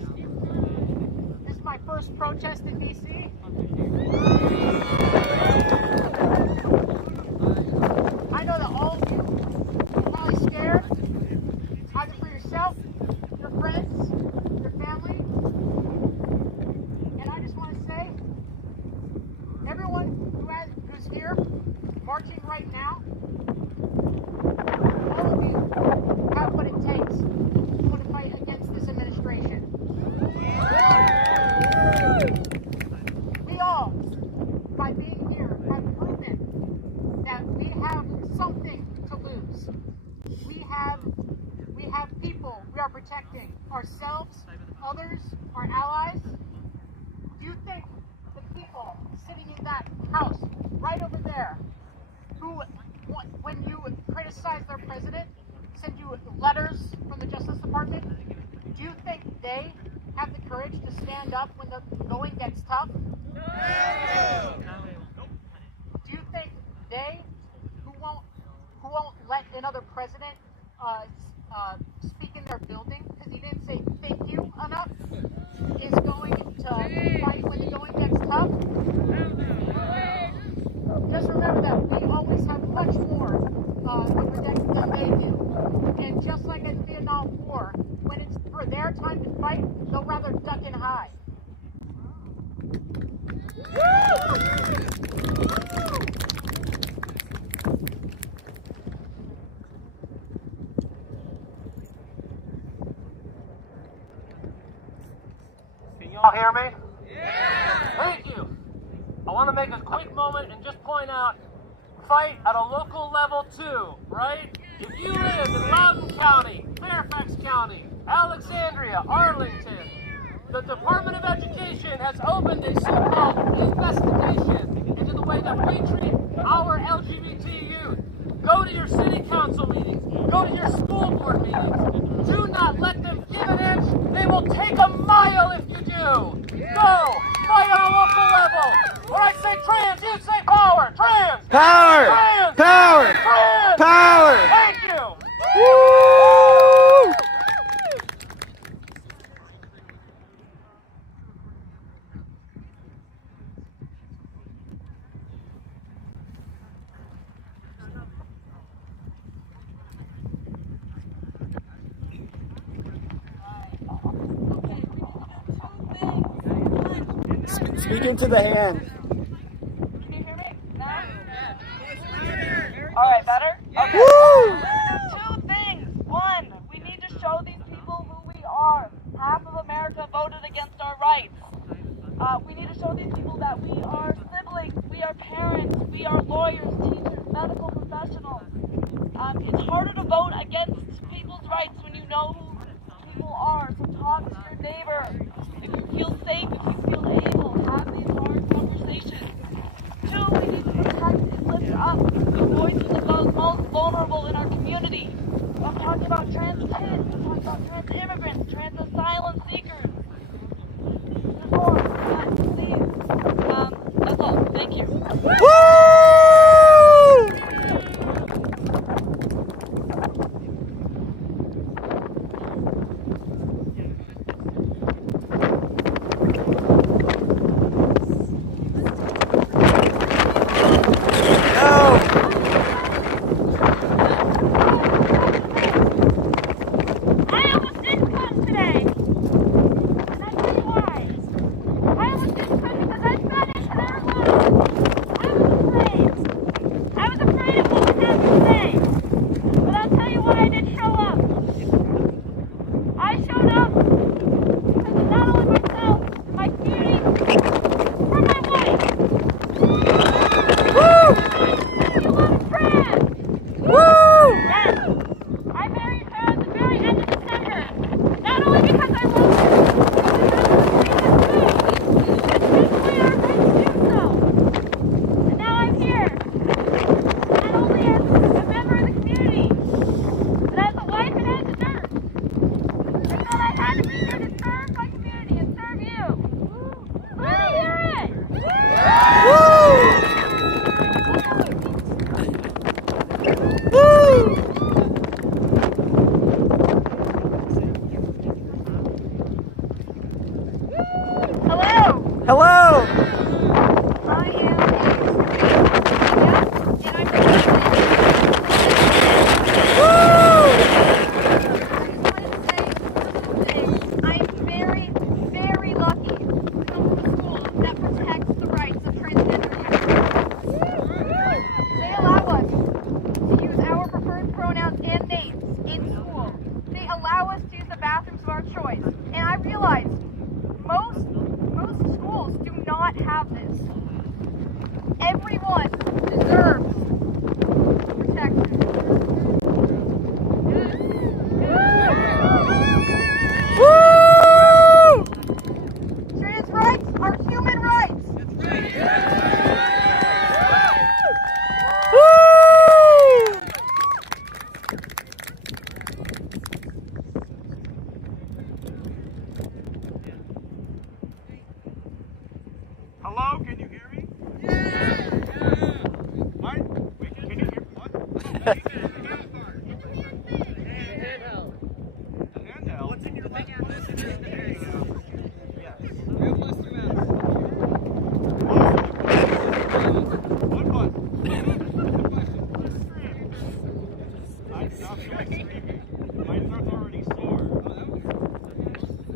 This is my first protest in D.C. I know that all of you are probably scared, either for yourself, your friends, your family. And I just want to say, everyone who's here, marching right now, all of you have what it takes to fight against this administration. We all ourselves, others, our allies? Do you think the people sitting in that house right over there, who, when you criticize their president, send you letters from the Justice Department, do you think they have the courage to stand up when the going gets tough? No. Do you think they, who won't let another president speak in their building because he didn't say thank you enough, is going to fight when the going gets tough? Just remember that we always have much more to protect than they do. And just like in the Vietnam War, when it's for their time to fight, they'll rather duck and hide. Can y'all hear me? Yeah! Thank you. I want to make a quick moment and just point out, fight at a local level too, right? If you live in Loudoun County, Fairfax County, Alexandria, Arlington, the Department of Education has opened a so-called investigation into the way that we treat our LGBT youth. Go to your city council meetings. Go to your school board meetings. Do not let them give an inch. They will take a mile if you do. Go! Fight on a local level. When I say trans, you say power. Trans! Power! Trans! Power! Trans! Power! Thank you! Woo! Speak into the hand. Can you hear me? No? Alright, better? Okay. Woo! Two things. One, we need to show these people who we are. Half of America voted against our rights. We need to show these people that we are siblings, we are parents, we are lawyers, teachers, medical professionals. It's harder to vote against people's rights when you know who people are. So talk to your neighbor. If you feel safe, if you feel able, have these hard conversations. Two, we need to protect and lift up the voices of those most vulnerable in our community. I'm talking about trans kids, I'm talking about trans immigrants, trans asylum seekers. There's more, please. That's all. Thank you. Woo! I almost didn't come because I found it in our lives.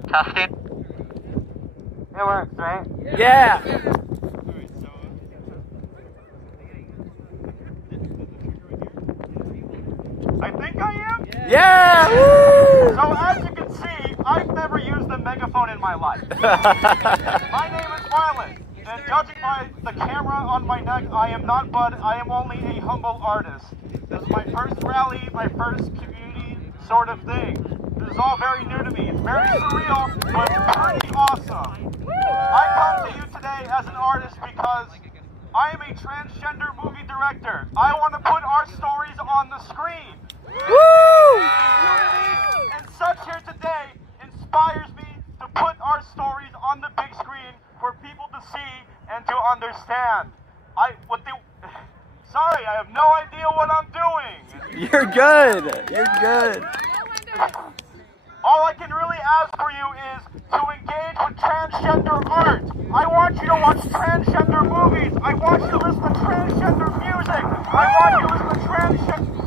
Testing. It works, right? Yeah! I think I am? Yeah! Woo! So as you can see, I've never used a megaphone in my life. My name is Ireland, and judging by the camera on my neck, I am not Bud, I am only a humble artist. This is my first rally, my first community sort of thing. This is all very new to me. It's very surreal, but pretty awesome. I come to you today as an artist because I am a transgender movie director. I want to put our stories on the screen. Woo! Unity and such here today inspires me to put our stories on the big screen for people to see and to understand. Sorry, I have no idea what I'm doing. You're good. You're good. All I can really ask for you is to engage with transgender art. I want you to watch transgender movies. I want you to listen to transgender music. I want you to listen to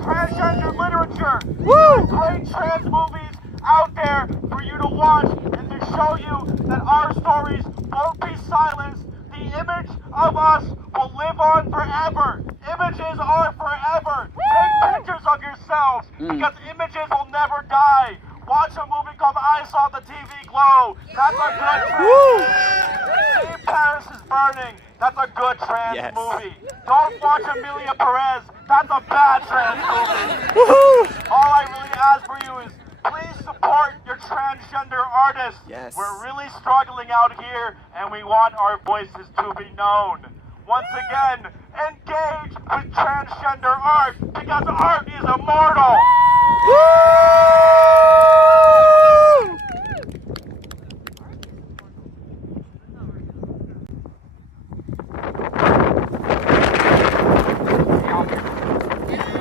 transgender literature. There are great trans movies out there for you to watch and to show you that our stories won't be silenced. The image of us will live on forever. Images are forever. Take pictures of yourselves because images will never die. Watch a movie called I Saw the TV Glow. That's a good trans movie. Paris is Burning. That's a good trans movie. Don't watch Amelia Perez. That's a bad trans movie. All I really ask for you is please support your transgender artists. Yes. We're really struggling out here and we want our voices to be known. Once again, engage with transgender art because art is immortal.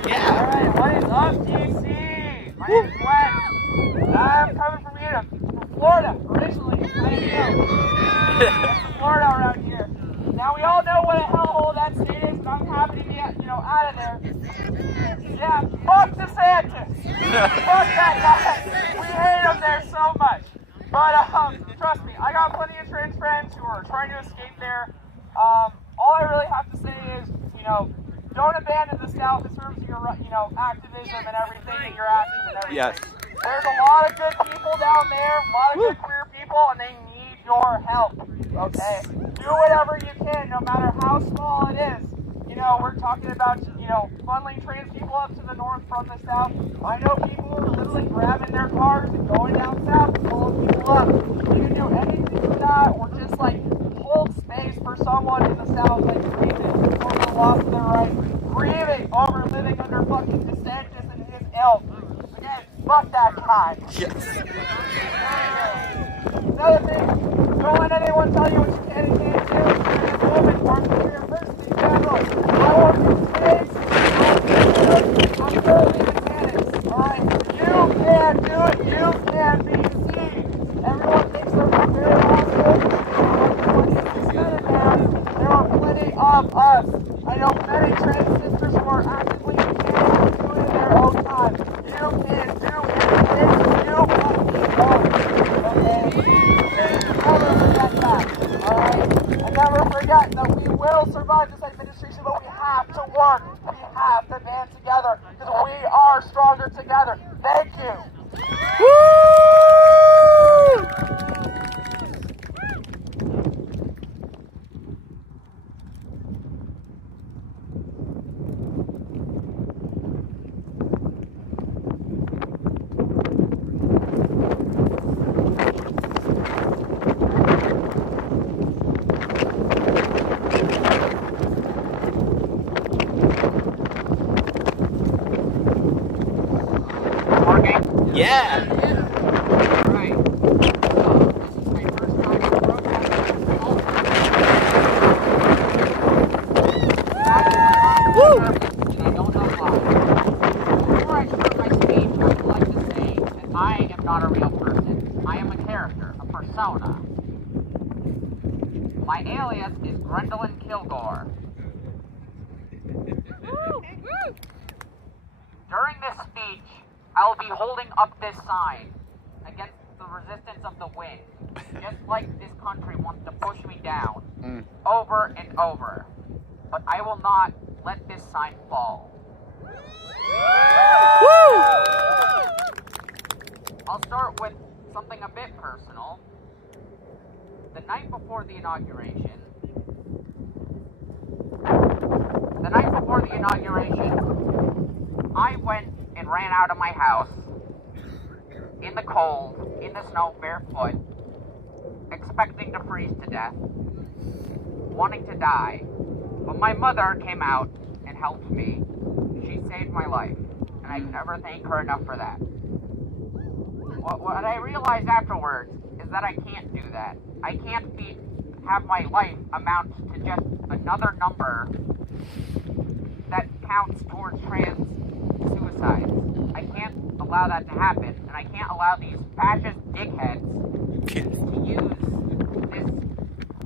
Alright, what is up, DC? My name is Gwen. I'm coming from Florida, originally. I didn't know. Florida around here. Now we all know what a hellhole that state is, and I'm happy to be, out of there. Yeah, fuck DeSantis. Fuck that guy. We hate him there so much. But trust me, I got plenty of trans friends who are trying to escape there. All I really have to say is, don't abandon the South in terms of your, activism and everything and your actions and everything. Yes. There's a lot of good people down there, a lot of good queer people, and they need your help. Okay? Do whatever you can, no matter how small it is. We're talking about, funneling trans people up to the north from the south. I know people who are literally grabbing their cars and going down south and pulling people up. You can do anything for that, or just, hold space for someone in the south, grieving over the loss of their rights, grieving over living under fucking DeSantis and his ilk. Again, fuck that guy. Yes. Another thing, don't let anyone tell you what you can and can't do. You're a woman, or I'm a university general. I work in space. I'm thoroughly mechanics. Alright? You can do it. You can be seen. Everyone thinks they're very awesome. There are plenty of us. I know many trans sisters who are actively engaged and doing it in their own time. You can do anything you want. Okay? Never forget that. Alright? And never forget that we will survive this administration, but we have to work. We have to band together because we are stronger together. Thank you. Yeah. be holding up this sign against the resistance of the wind, just like this country wants to push me down over and over. But I will not let this sign fall. I'll start with something a bit personal. The night before the inauguration, I went and ran out of my house in the cold, in the snow, barefoot, expecting to freeze to death, wanting to die. But my mother came out and helped me. She saved my life, and I can never thank her enough for that. What I realized afterwards is that I can't do that. I can't have my life amount to just another number that counts towards trans suicides. I can't allow that to happen, and I can't allow these fascist dickheads to use this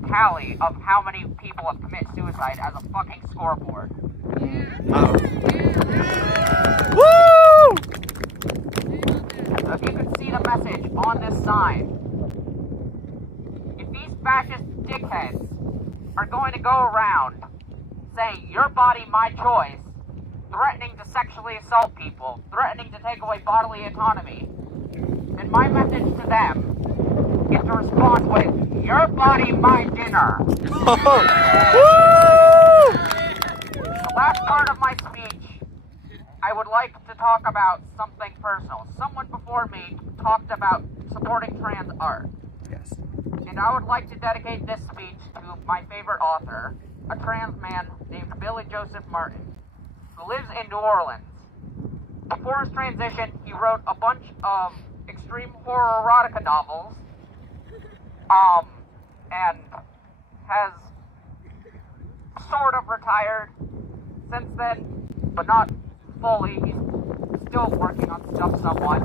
tally of how many people have committed suicide as a fucking scoreboard. Woo! If you can see the message on this sign, if these fascist dickheads are going to go around saying, your body, my choice, threatening to sexually assault people, threatening to take away bodily autonomy, then my message to them is to respond with, your body, my dinner. The last part of my speech, I would like to talk about something personal. Someone before me talked about supporting trans art. Yes. And I would like to dedicate this speech to my favorite author, a trans man named Billy Joseph Martin, who lives in New Orleans. Before his transition, he wrote a bunch of extreme horror erotica novels, and has sort of retired since then, but not fully. He's still working on stuff somewhat.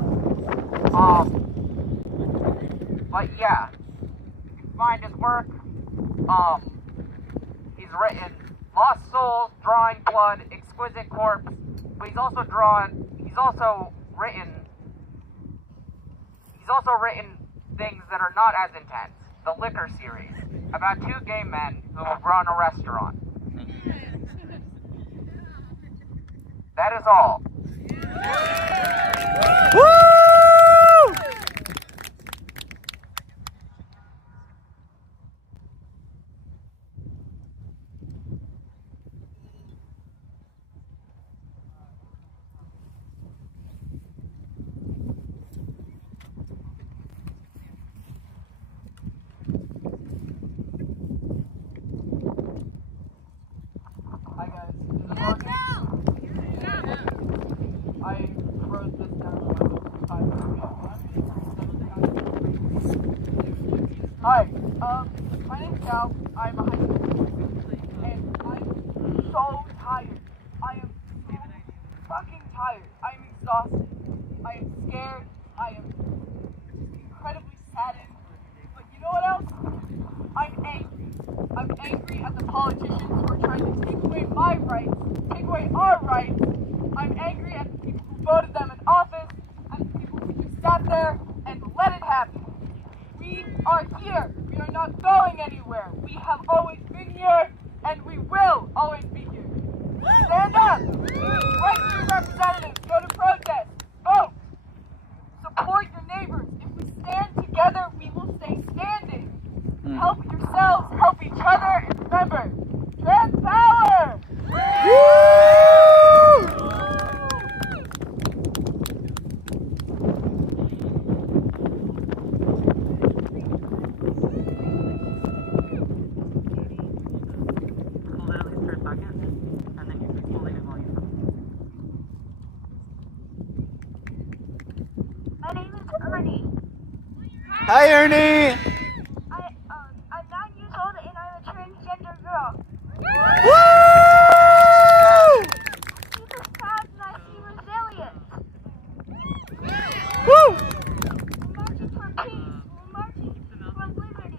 But yeah, you can find his work. He's written Lost Souls, Drawing Blood, Exquisite Corpse, but he's also written things that are not as intense. The Liquor series, about two gay men who run a restaurant. That is all. Woo! Hi guys, is it working? I wrote this down on my Hi, my name's Cal. I'm a high school student, and I'm so tired. I am so fucking tired. I am exhausted. I am scared. I am incredibly saddened. But you know what else? I'm angry. I'm angry at the politicians who are trying to take away my rights, take away our rights. I'm angry at the people who voted them in office, and the people who just sat there and let it happen. We are here. We are not going anywhere. We have always been here, and we will always be here. Stand up. Write to your representatives. Go to protest. Vote. Support your neighbors. If we stand together, we will stay standing. Help yourselves, help each other, and remember, trans power! Hold it at least for a second, and then you can fully do volume. My name is Ernie. Hi, Ernie. I'm 9 years old and I'm a transgender girl. Woo! I see the sad and I see resilience. Woo! We're marching for peace. We're marching for liberty.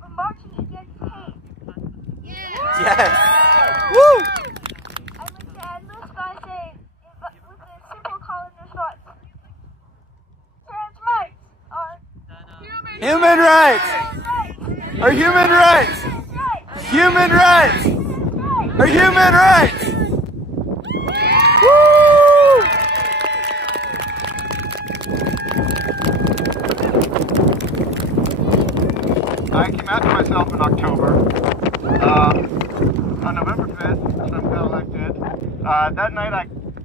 We're marching against hate. Yes. Woo! I like to end this by saying, with a simple call and response. human rights. Our human rights. Human rights. Our human rights. Woo! I came out to myself in October. On November 5th, when I got elected, that night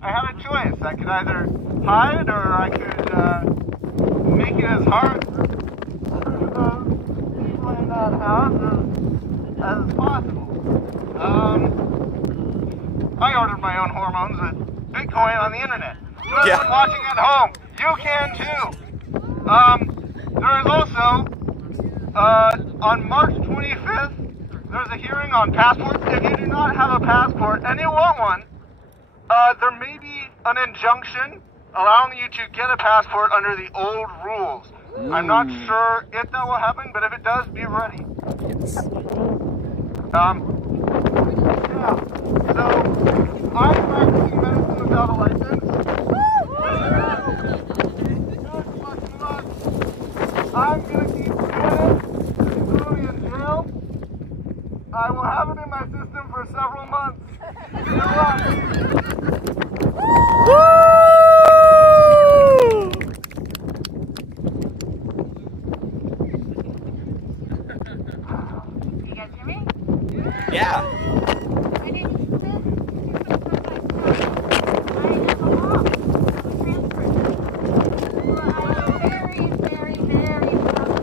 I had a choice. I could either hide or I could make it as hard to the people in that house as possible. I ordered my own hormones with Bitcoin on the internet. To everyone watching at home, you can too. There is also, on March 25th, there's a hearing on passports. If you do not have a passport and you want one, there may be an injunction allowing you to get a passport under the old rules. I'm not sure if that will happen, but if it does, be ready. Yeah. So, I'm practicing medicine without a license. I'm going to keep doing it. Put me in jail. I will have it in my system for several months. Good luck. Woo! You guys hear me? Yeah. My name is Smith. I am a mom of a trans person who I am very, very, very proud of.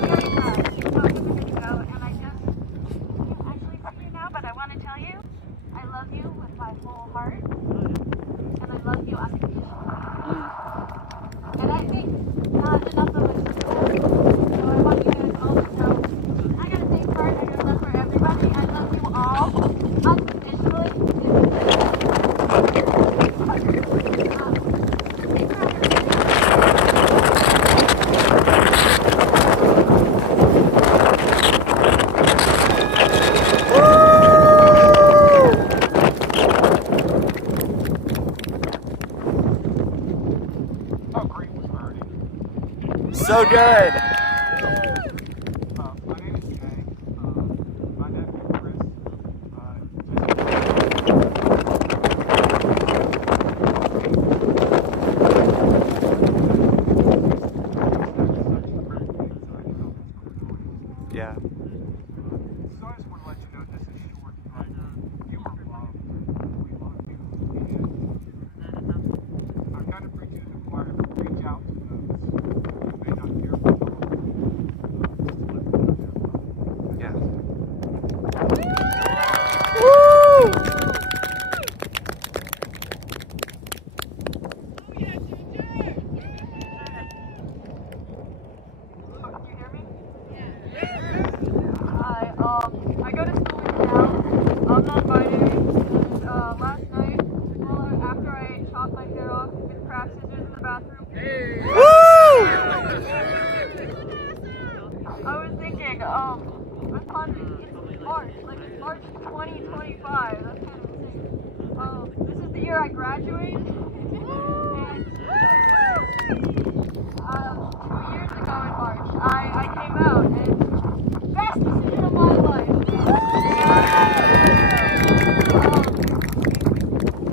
Very proud. She talked a minute ago, and I just can't actually see you now, but I want to tell you I love you with my whole heart, and I love you unconditionally. And I think not enough of us know. So I want you guys all to know I gotta take part, I gotta love for everybody. I love you all unconditionally. So good. My name is Skye. My nephew Chris. Yeah. So I just want to let you know this is short. You are loved. We love you. I'm kind of preaching to the choir. Reach out to those who may not hear from you. Yeah. I go to school in town. I'm non-binary. And last night, after I chopped my hair off with craft scissors in the bathroom, I was thinking, I'm pondering, it's March, like it's March 2025. That's kind of insane. This is the year I graduated. And 2 years ago in March, I came out, and best decision of my life.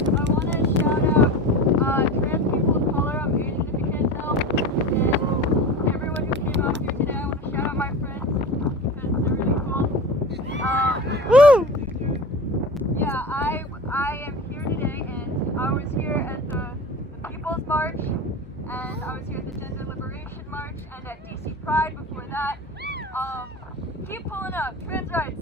I want to shout out trans people of color. I'm Asian, if you can't tell. And everyone who came out here today, I want to shout out my friends because they're really cool. Yeah, I am here today, and I was here at the People's March, and I was here at the Gender Liberation March, and at DC Pride before that. Keep pulling up, trans rights.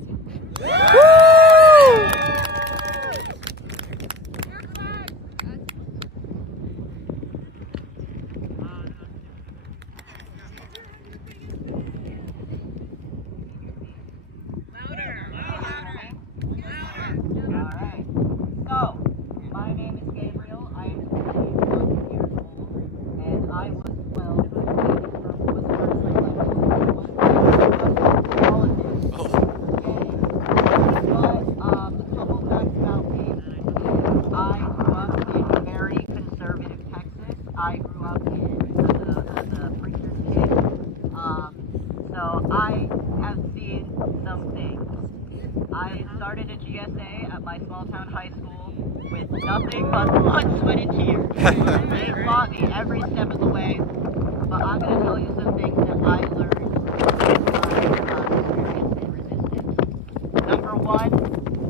Alright, so, my name is Gabriel. I am 21 years old, and I was 12 when I was first elected. I grew up in the preacher's I started a GSA at my small town high school with nothing but blood, sweat, and tears. They fought me every step of the way, but I'm going to tell you some things that I learned in my experience in resistance. Number one,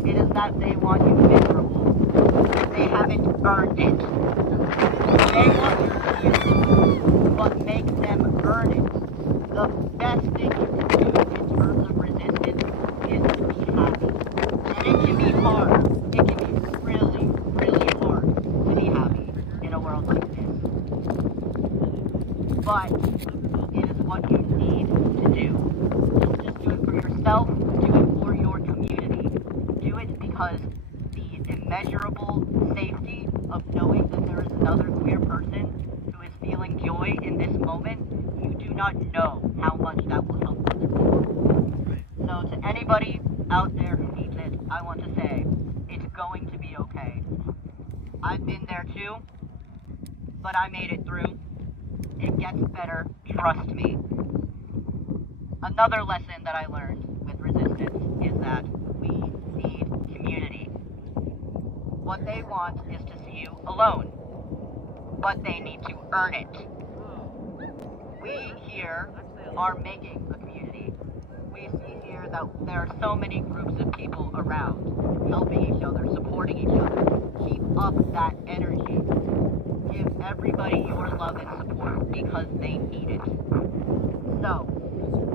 it is that they want you miserable. They haven't earned it. They want you to but make them earn it. The best thing you can do in terms of resistance is to be happy. And it can be hard. It can be really, really hard to be happy in a world like this. But it is what you need to do. Don't just do it for yourself, do it for your community. Do it because the immeasurable safety of knowing that there is another queer person who is feeling joy in this moment, you do not know how much that will help other people. So to anybody out there who needs it, I want to say, it's going to be okay. I've been there too, but I made it through. It gets better, trust me. Another lesson that I learned with resistance is that we need community. What they want is to see you alone, but they need to earn it. We here are making a community. We see here that there are so many groups of people around, helping each other, supporting each other. Keep up that energy. Give everybody your love and support because they need it. So,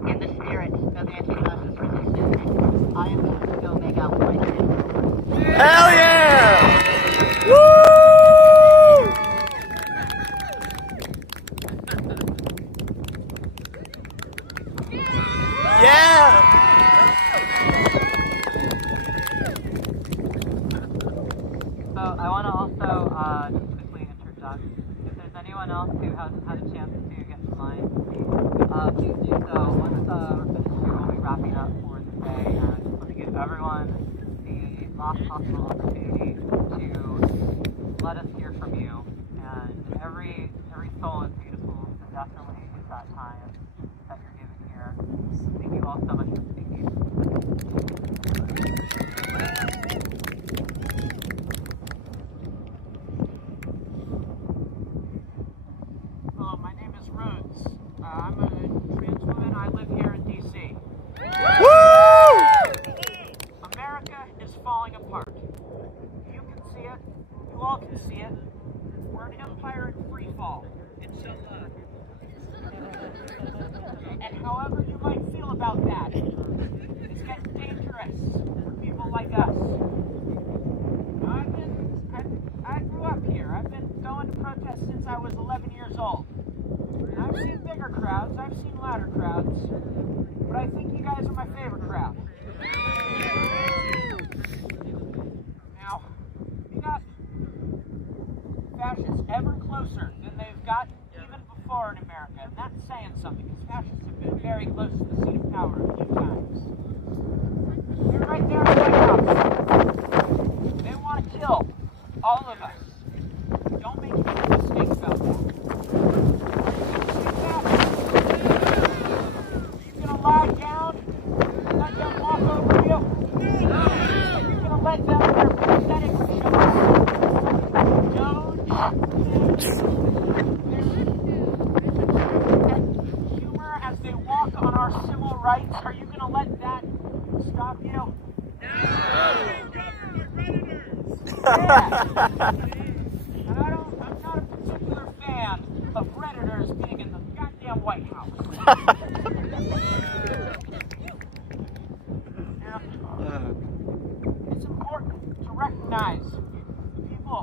in the spirit of anti-fascist resistance, I am going to go make out with my kids. Hell yeah! Woo! Yeah! So I want to also just quickly interject. If there's anyone else who hasn't had a chance to get to mine, please do so. Once we're finished here, we'll be wrapping up for the day, and I just want to give everyone the last possible opportunity to let us hear from you. And every soul is beautiful, so definitely use that time that you're giving here. Thank you all so much for speaking. Hello, my name is Rhodes. I'm a trans woman. I live here in D.C. Woo! America is falling apart. You can see it. You all can see it. We're an empire in free fall. And however you might feel about that, it's getting dangerous for people like us. I grew up here. I've been going to protests since I was 11 years old. And I've seen bigger crowds, I've seen louder crowds, but I think you guys are my favorite crowd. Now, you got fascists ever closer than they've gotten even before in America, and that's saying something, because fascists have been very close to the seat of power a few times. They're right there in the White House. They want to kill all of us. Don't make any mistakes about that. Are you going to lie down and let them walk over you? Are you going to let them wear pathetic shirts? Humor as they walk on our civil rights, are you going to let that stop you? No! I'm not a particular fan of Redditors being in the goddamn White House. It's important to recognize the people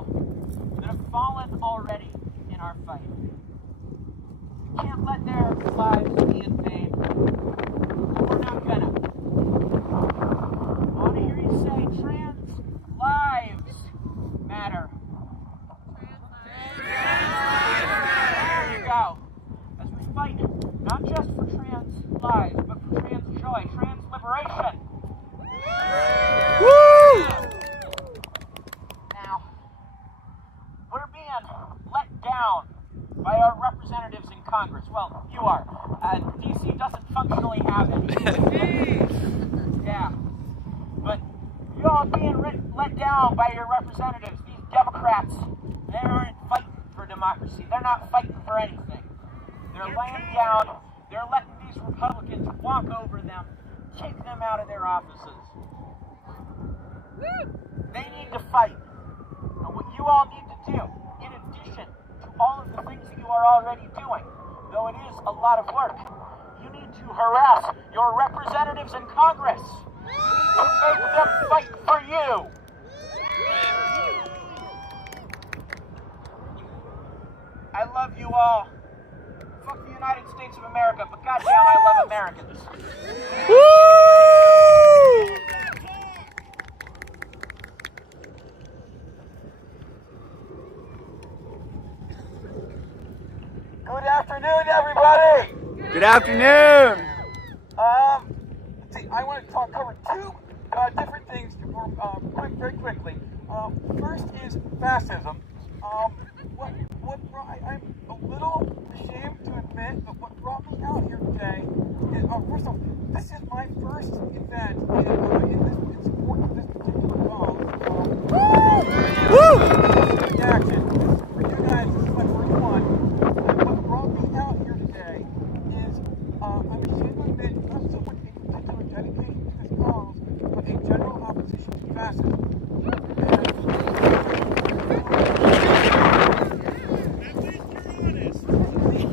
that have fallen already in our fight. We can't let their lives be in vain. And we're not gonna. I want to hear you say trans lives matter. There you go. As we fight not just for trans lives, but for trans joy, trans liberation. Woo! Now, we're being let down by our representatives in Congress. Well, you are. DC all being let down by your representatives, these Democrats. They aren't fighting for democracy. They're not fighting for anything. They're laying down. They're letting these Republicans walk over them, kick them out of their offices. They need to fight. And what you all need to do, in addition to all of the things that you are already doing, though it is a lot of work, you need to harass your representatives in Congress. You need to make them fight for you. I love you all. Fuck the United States of America, but goddamn, I love Americans. Good afternoon, everybody. Good afternoon. Let's see, I want to cover two different things very quickly. First is fascism. I'm a little ashamed to admit, but what brought me out here today is, first of all, this is my first event in support of this particular cause. Reaction. For you guys, this is my first one. And what brought me out here today is, I'm ashamed to admit, not someone in particular dedicated to this cause, but a general opposition to fascism.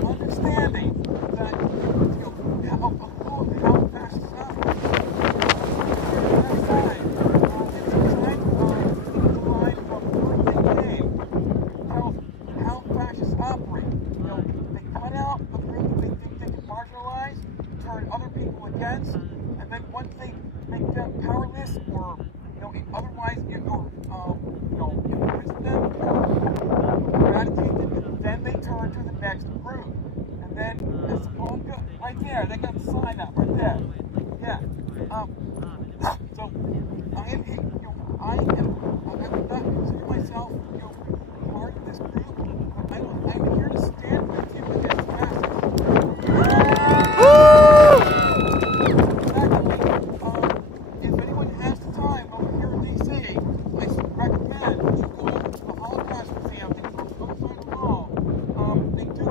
Understanding that, how fascists operate. How fascists operate. They cut out a group they think they can marginalize, turn other people against, and then once they make them powerless or otherwise imprison them, eradicate them, then they turn to the next group. And then as the poem goes, right there, they got the sign up right there. Yeah. So I am not consider myself part of this group, but I'm here to stand with you against fascism. Secondly, if anyone has the time over here in DC, I recommend that you go over to the Holocaust Museum and go outside the wall. They do,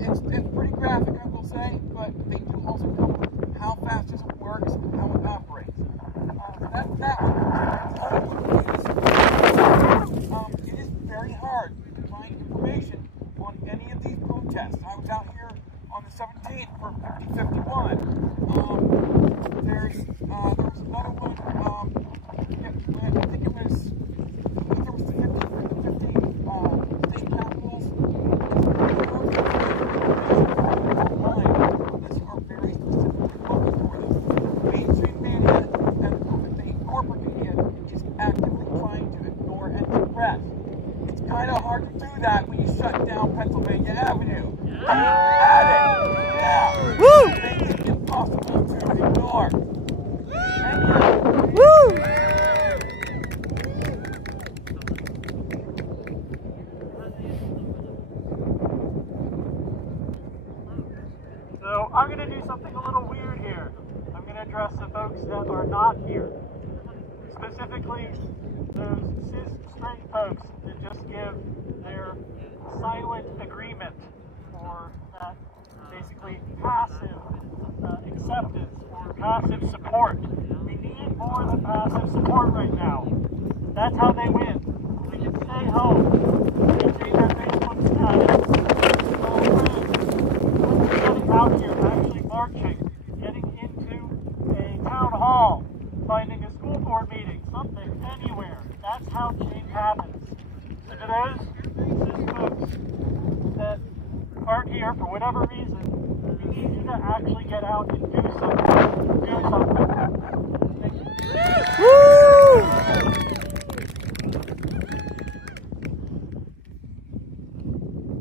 it's pretty graphic, I will say, but they do also cover how fascism works and how it operates. That's that one. It is very hard to find information on any of these protests. I was out here on the 17th for 5051. There was another one, I think it was the 50 state capitals. These are very specifically looking for this. Mainstream media and the corporate media is actively trying to ignore and suppress. It's kind of hard to do that when you shut down Pennsylvania Avenue. At it! Yeah! Woo! It makes it impossible to ignore. Thank you. Woo! So I'm going to do something a little weird here. I'm going to address the folks that are not here. Specifically, those cis straight folks that just give their silent agreement or that basically passive acceptance or passive support. We need more than passive support right now. That's how they win. We can stay home. We can change our Facebook status. Getting out here, actually marching, getting into a town hall, finding a school board meeting, something, anywhere. That's how change happens. So to those cis folks that aren't here for whatever reason, we need you to actually get out and do something. Do something. Thank you. Woo!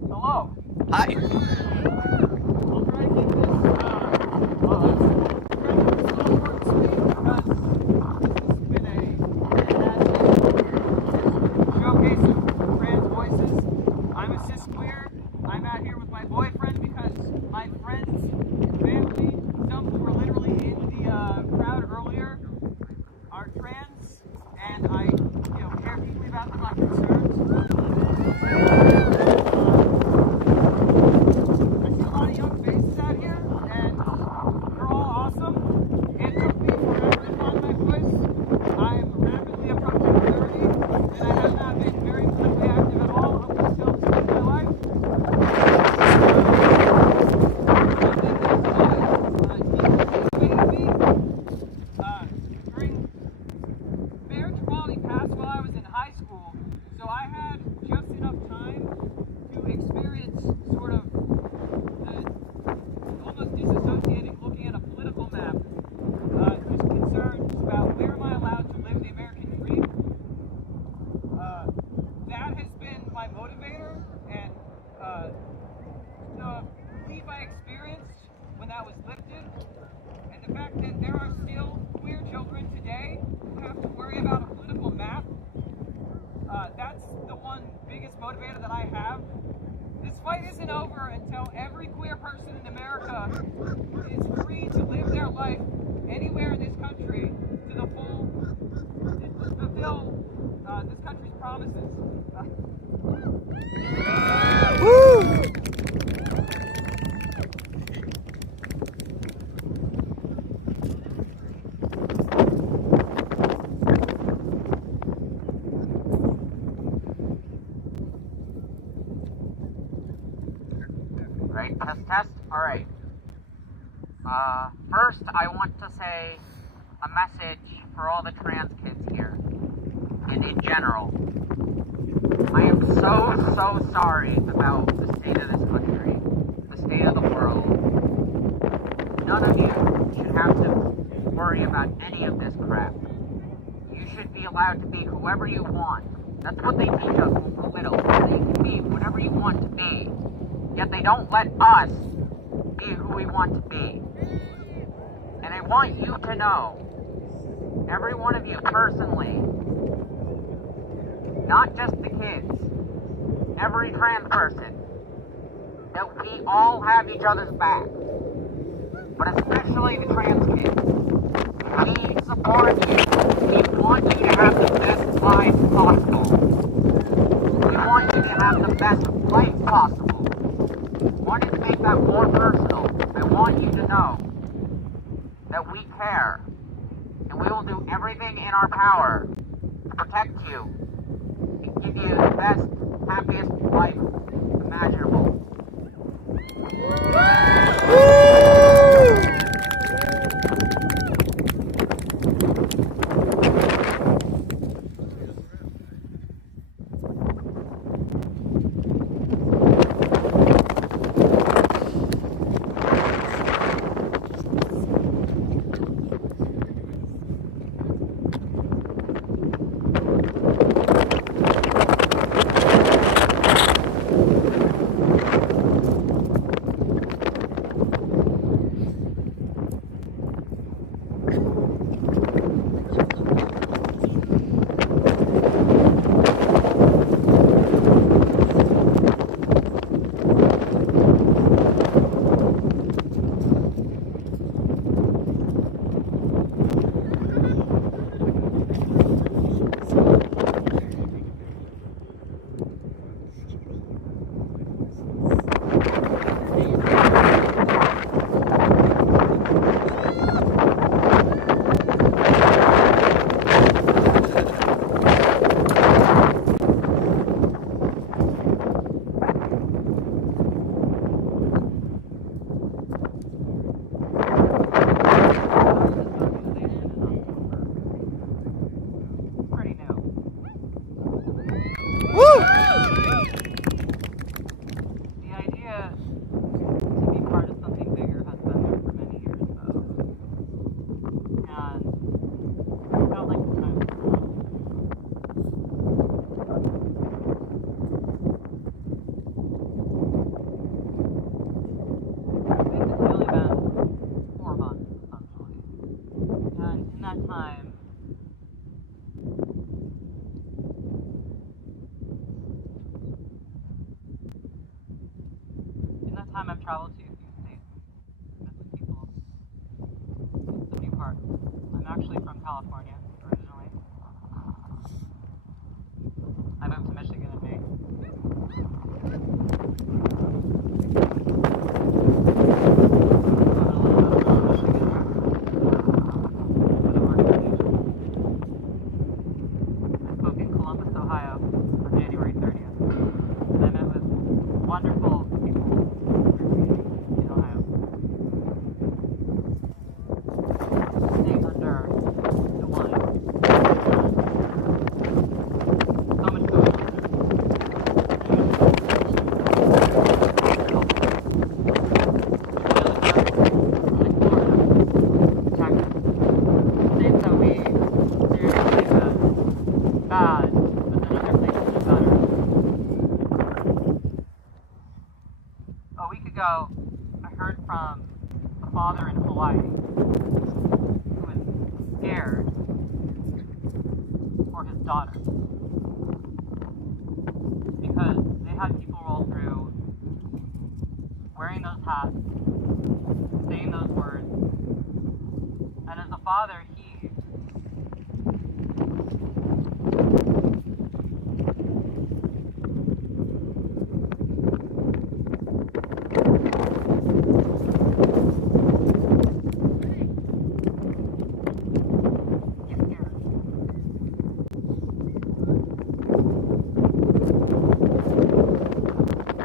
Hello. Hi. I'll try to keep this showcase of trans voices. I'm a cis queer. I'm out here with my boyfriend because my friends, family, some who were literally in the crowd earlier are trans. and I, care deeply about my concerns. I see a lot of young faces out here, and you're all awesome. It took me forever to find my voice. I'm rapidly approaching 30, and I have not been very politically active at all up until this point in my life. During marriage equality passed while I was in high school, so I had just enough time to experience sort of almost disassociating looking at a political map, just concerns about where am I allowed to live the American dream. That has been my motivator, and the relief I experienced when that was lifted, and the fact that there are still queer children today who have to worry about a political map, that's the one biggest motivator that I have. This fight isn't over until every queer person in America is free to live their life anywhere in this country to the full, to fulfill this country's promises. Right, test. All right. First, I want to say a message for all the trans kids here, and in general. I am so sorry about the state of this country, the state of the world. None of you should have to worry about any of this crap. You should be allowed to be whoever you want. That's what they teach us when we're little. That you can be whatever you want to be. Yet they don't let us be who we want to be. And I want you to know, every one of you personally, not just the kids, every trans person, that we all have each other's back. But especially the trans kids. We support you. We want you to have the best life possible. We want you to have the best life possible. Wanted to make that more personal, I want you to know that we care, and we will do everything in our power to protect you and give you the best, happiest life imaginable. time I've traveled to a few states and met with people. It's a new part. I'm actually from California originally. Ohio on January 30th. And I met with wonderful people in Ohio. Staying under the line. So much going on. I heard from a father in Hawaii who was scared for his daughter because they had people roll through wearing those hats, saying those words, and as a father, he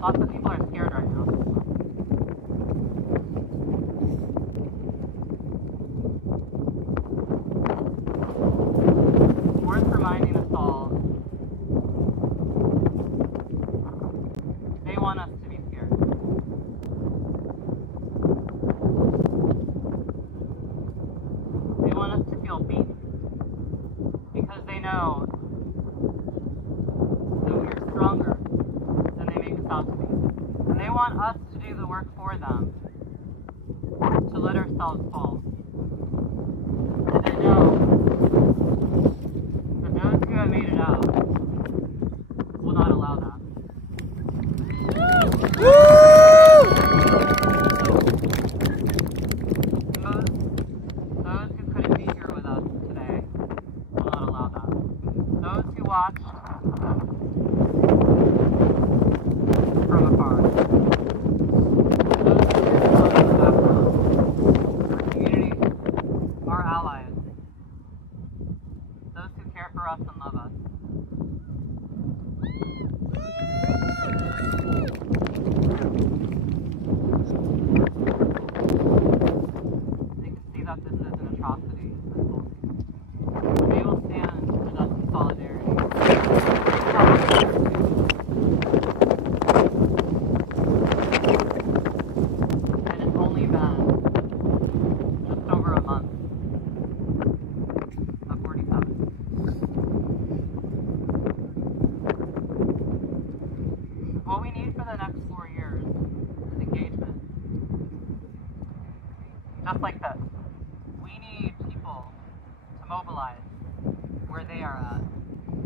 lots of people are scared right now. Worth reminding us all, they want us to be scared. They want us to feel beaten because they know that we're stronger than they make us out to be. And they want us to do the work for them, to let ourselves fall. And they know that those who have made it out will not allow that. Those who couldn't be here with us today will not allow that. Those who watched from afar. Our community, our allies, those who care for us and love us. They can see that this is an atrocity. They will stand with us in solidarity. And it's only been just over a month of 47. What we need for the next 4 years is engagement. Just like this. We need people to mobilize where they are at.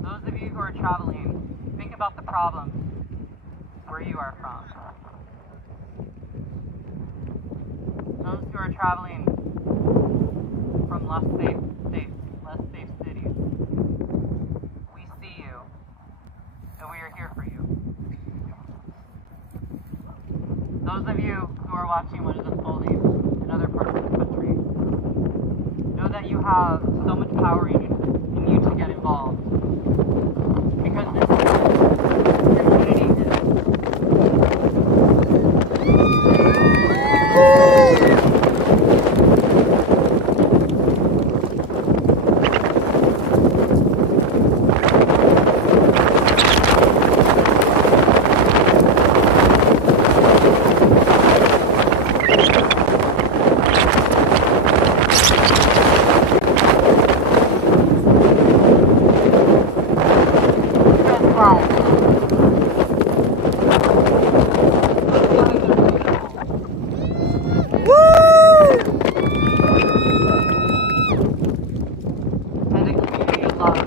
Those of you who are traveling, think about the problems where you are from. Those who are traveling from less safe states, less safe cities, we see you, and we are here for you. Those of you who are watching what is unfolding in other parts of the country, know that you have so much power in you to get involved. Because this community is. And a community of love.